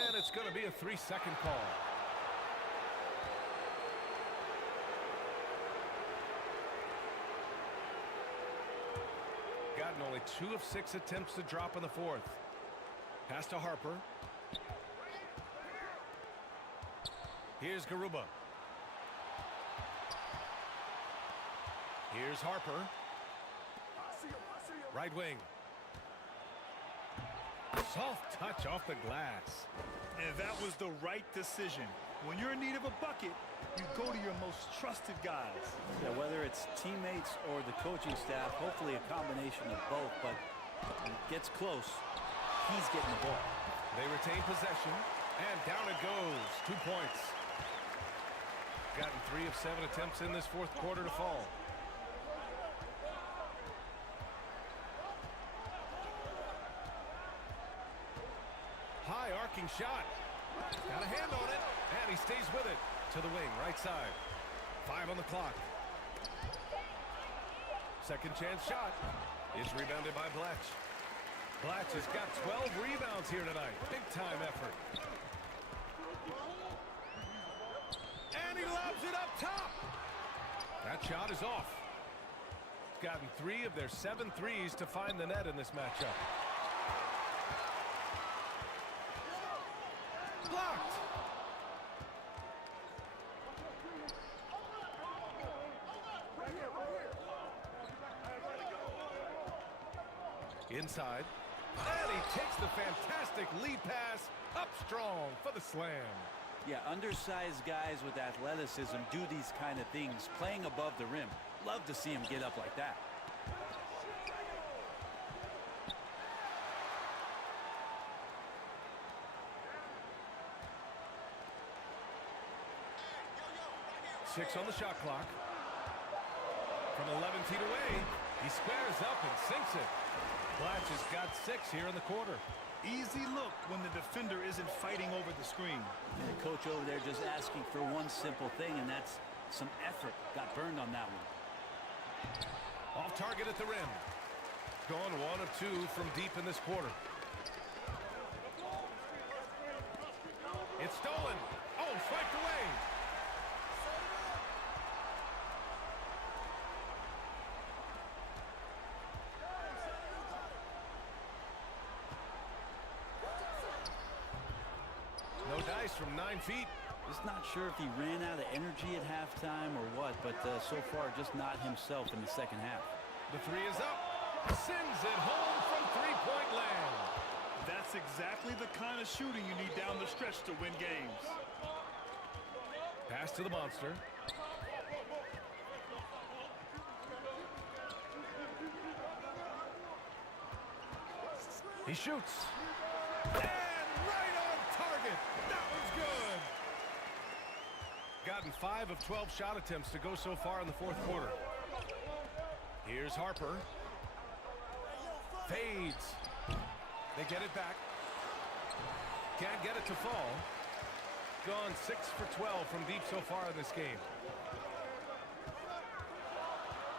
And it's going to be a 3-second call. Gotten only 2 of 6 attempts to drop in the fourth. Pass to Harper. Here's Garuba. Here's Harper. Right wing. Soft touch off the glass. And that was the right decision. When you're in need of a bucket, you go to your most trusted guys. Yeah, whether it's teammates or the coaching staff, hopefully a combination of both, but when it gets close, he's getting the ball. They retain possession, and down it goes. 2 points. Gotten 3 of 7 attempts in this fourth quarter to fall. High arcing shot. Got a hand on it, and he stays with it. To the wing, right side. 5 on the clock. Second chance shot. It's rebounded by Blatt. Blatt has got 12 rebounds here tonight. Big time effort. And he lobs it up top. That shot is off. He's gotten 3 of their 7 threes to find the net in this matchup. Blocked. Inside. And he takes the fantastic lead pass up strong for the slam. Yeah, undersized guys with athleticism do these kind of things, playing above the rim. Love to see him get up like that. Six on the shot clock. From 11 feet away, he squares up and sinks it. Blatt has got 6 here in the quarter. Easy look when the defender isn't fighting over the screen. And the coach over there just asking for one simple thing, and that's some effort. Got burned on that one. Off target at the rim. Gone 1 of 2 from deep in this quarter. It's stolen. Oh, swiped away. No dice from 9 feet. Just not sure if he ran out of energy at halftime or what, but so far just not himself in the second half. The 3 is up. Sends it home from three-point land. That's exactly the kind of shooting you need down the stretch to win games. Pass to the monster. He shoots. And right on target. That was good. Gotten 5 of 12 shot attempts to go so far in the fourth quarter. Here's Harper. Fades. They get it back. Can't get it to fall. Gone 6 for 12 from deep so far in this game.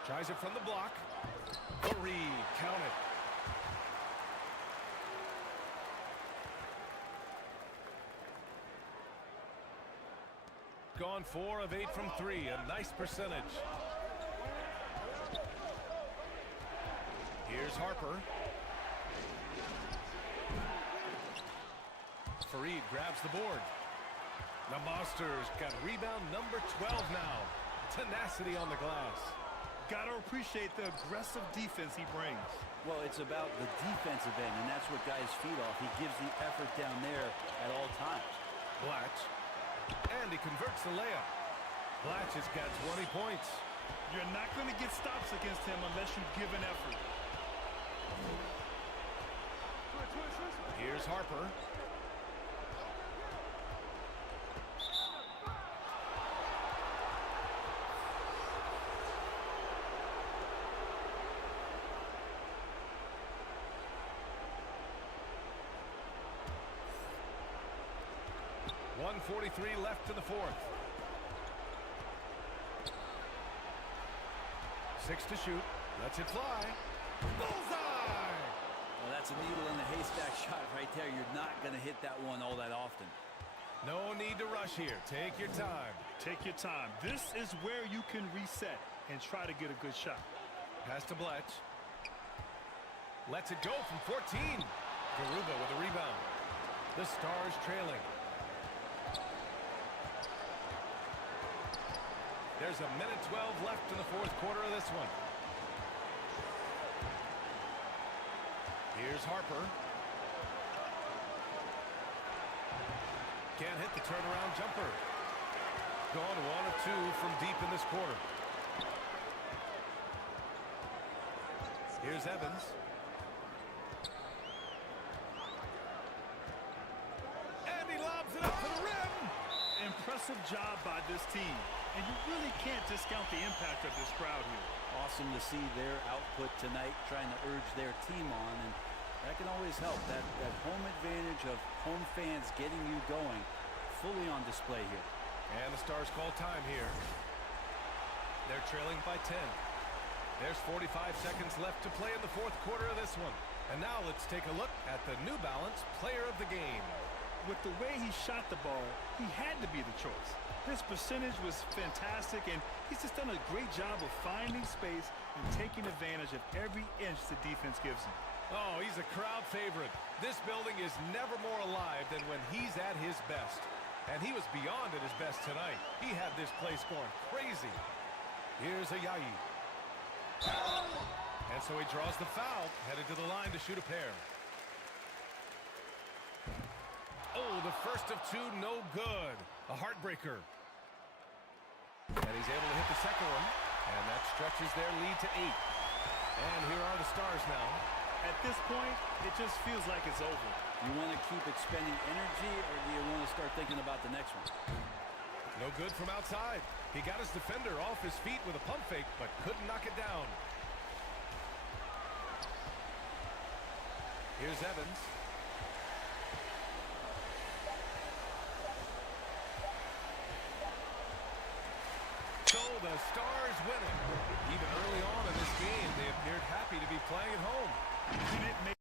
Tries it from the block. Reed, count it. Gone 4 of 8 from 3, a nice percentage. Here's Harper. Fareed grabs the board. The Monsters got rebound number 12 now. Tenacity on the glass. Gotta appreciate the aggressive defense he brings. Well, it's about the defensive end, and that's what guys feed off. He gives the effort down there at all times. Blatt. And he converts the layup. Blatch has got 20 points. You're not going to get stops against him unless you give an effort. Here's Harper. .143 left to the fourth. 6 to shoot. Lets it fly. Bullseye! Well, that's a needle in the haystack shot right there. You're not going to hit that one all that often. No need to rush here. Take your time. Take your time. This is where you can reset and try to get a good shot. Pass to Blatch. Lets it go from 14. Garuba with a rebound. The Stars trailing. There's a minute 12 left in the fourth quarter of this one. Here's Harper. Can't hit the turnaround jumper. Gone 1 of 2 from deep in this quarter. Here's Evans. And he lobs it up to the rim. Impressive job by this team. And you really can't discount the impact of this crowd here. Awesome to see their output tonight, trying to urge their team on, and that can always help. That home advantage of home fans getting you going, fully on display here. And the Stars call time here. They're trailing by 10. There's 45 seconds left to play in the fourth quarter of this one. And now let's take a look at the New Balance player of the game. With the way he shot the ball, he had to be the choice. His percentage was fantastic, and he's just done a great job of finding space and taking advantage of every inch the defense gives him. Oh, he's a crowd favorite. This building is never more alive than when he's at his best. And he was beyond at his best tonight. He had this place going crazy. Here's Ayayi. And so he draws the foul, headed to the line to shoot a pair. Oh, the first of 2, no good. A heartbreaker. And he's able to hit the second one. And that stretches their lead to 8. And here are the Stars now. At this point, it just feels like it's over. You want to keep expending energy, or do you want to start thinking about the next one? No good from outside. He got his defender off his feet with a pump fake, but couldn't knock it down. Here's Evans. So the Stars win it. Even early on in this game, they appeared happy to be playing at home. He didn't make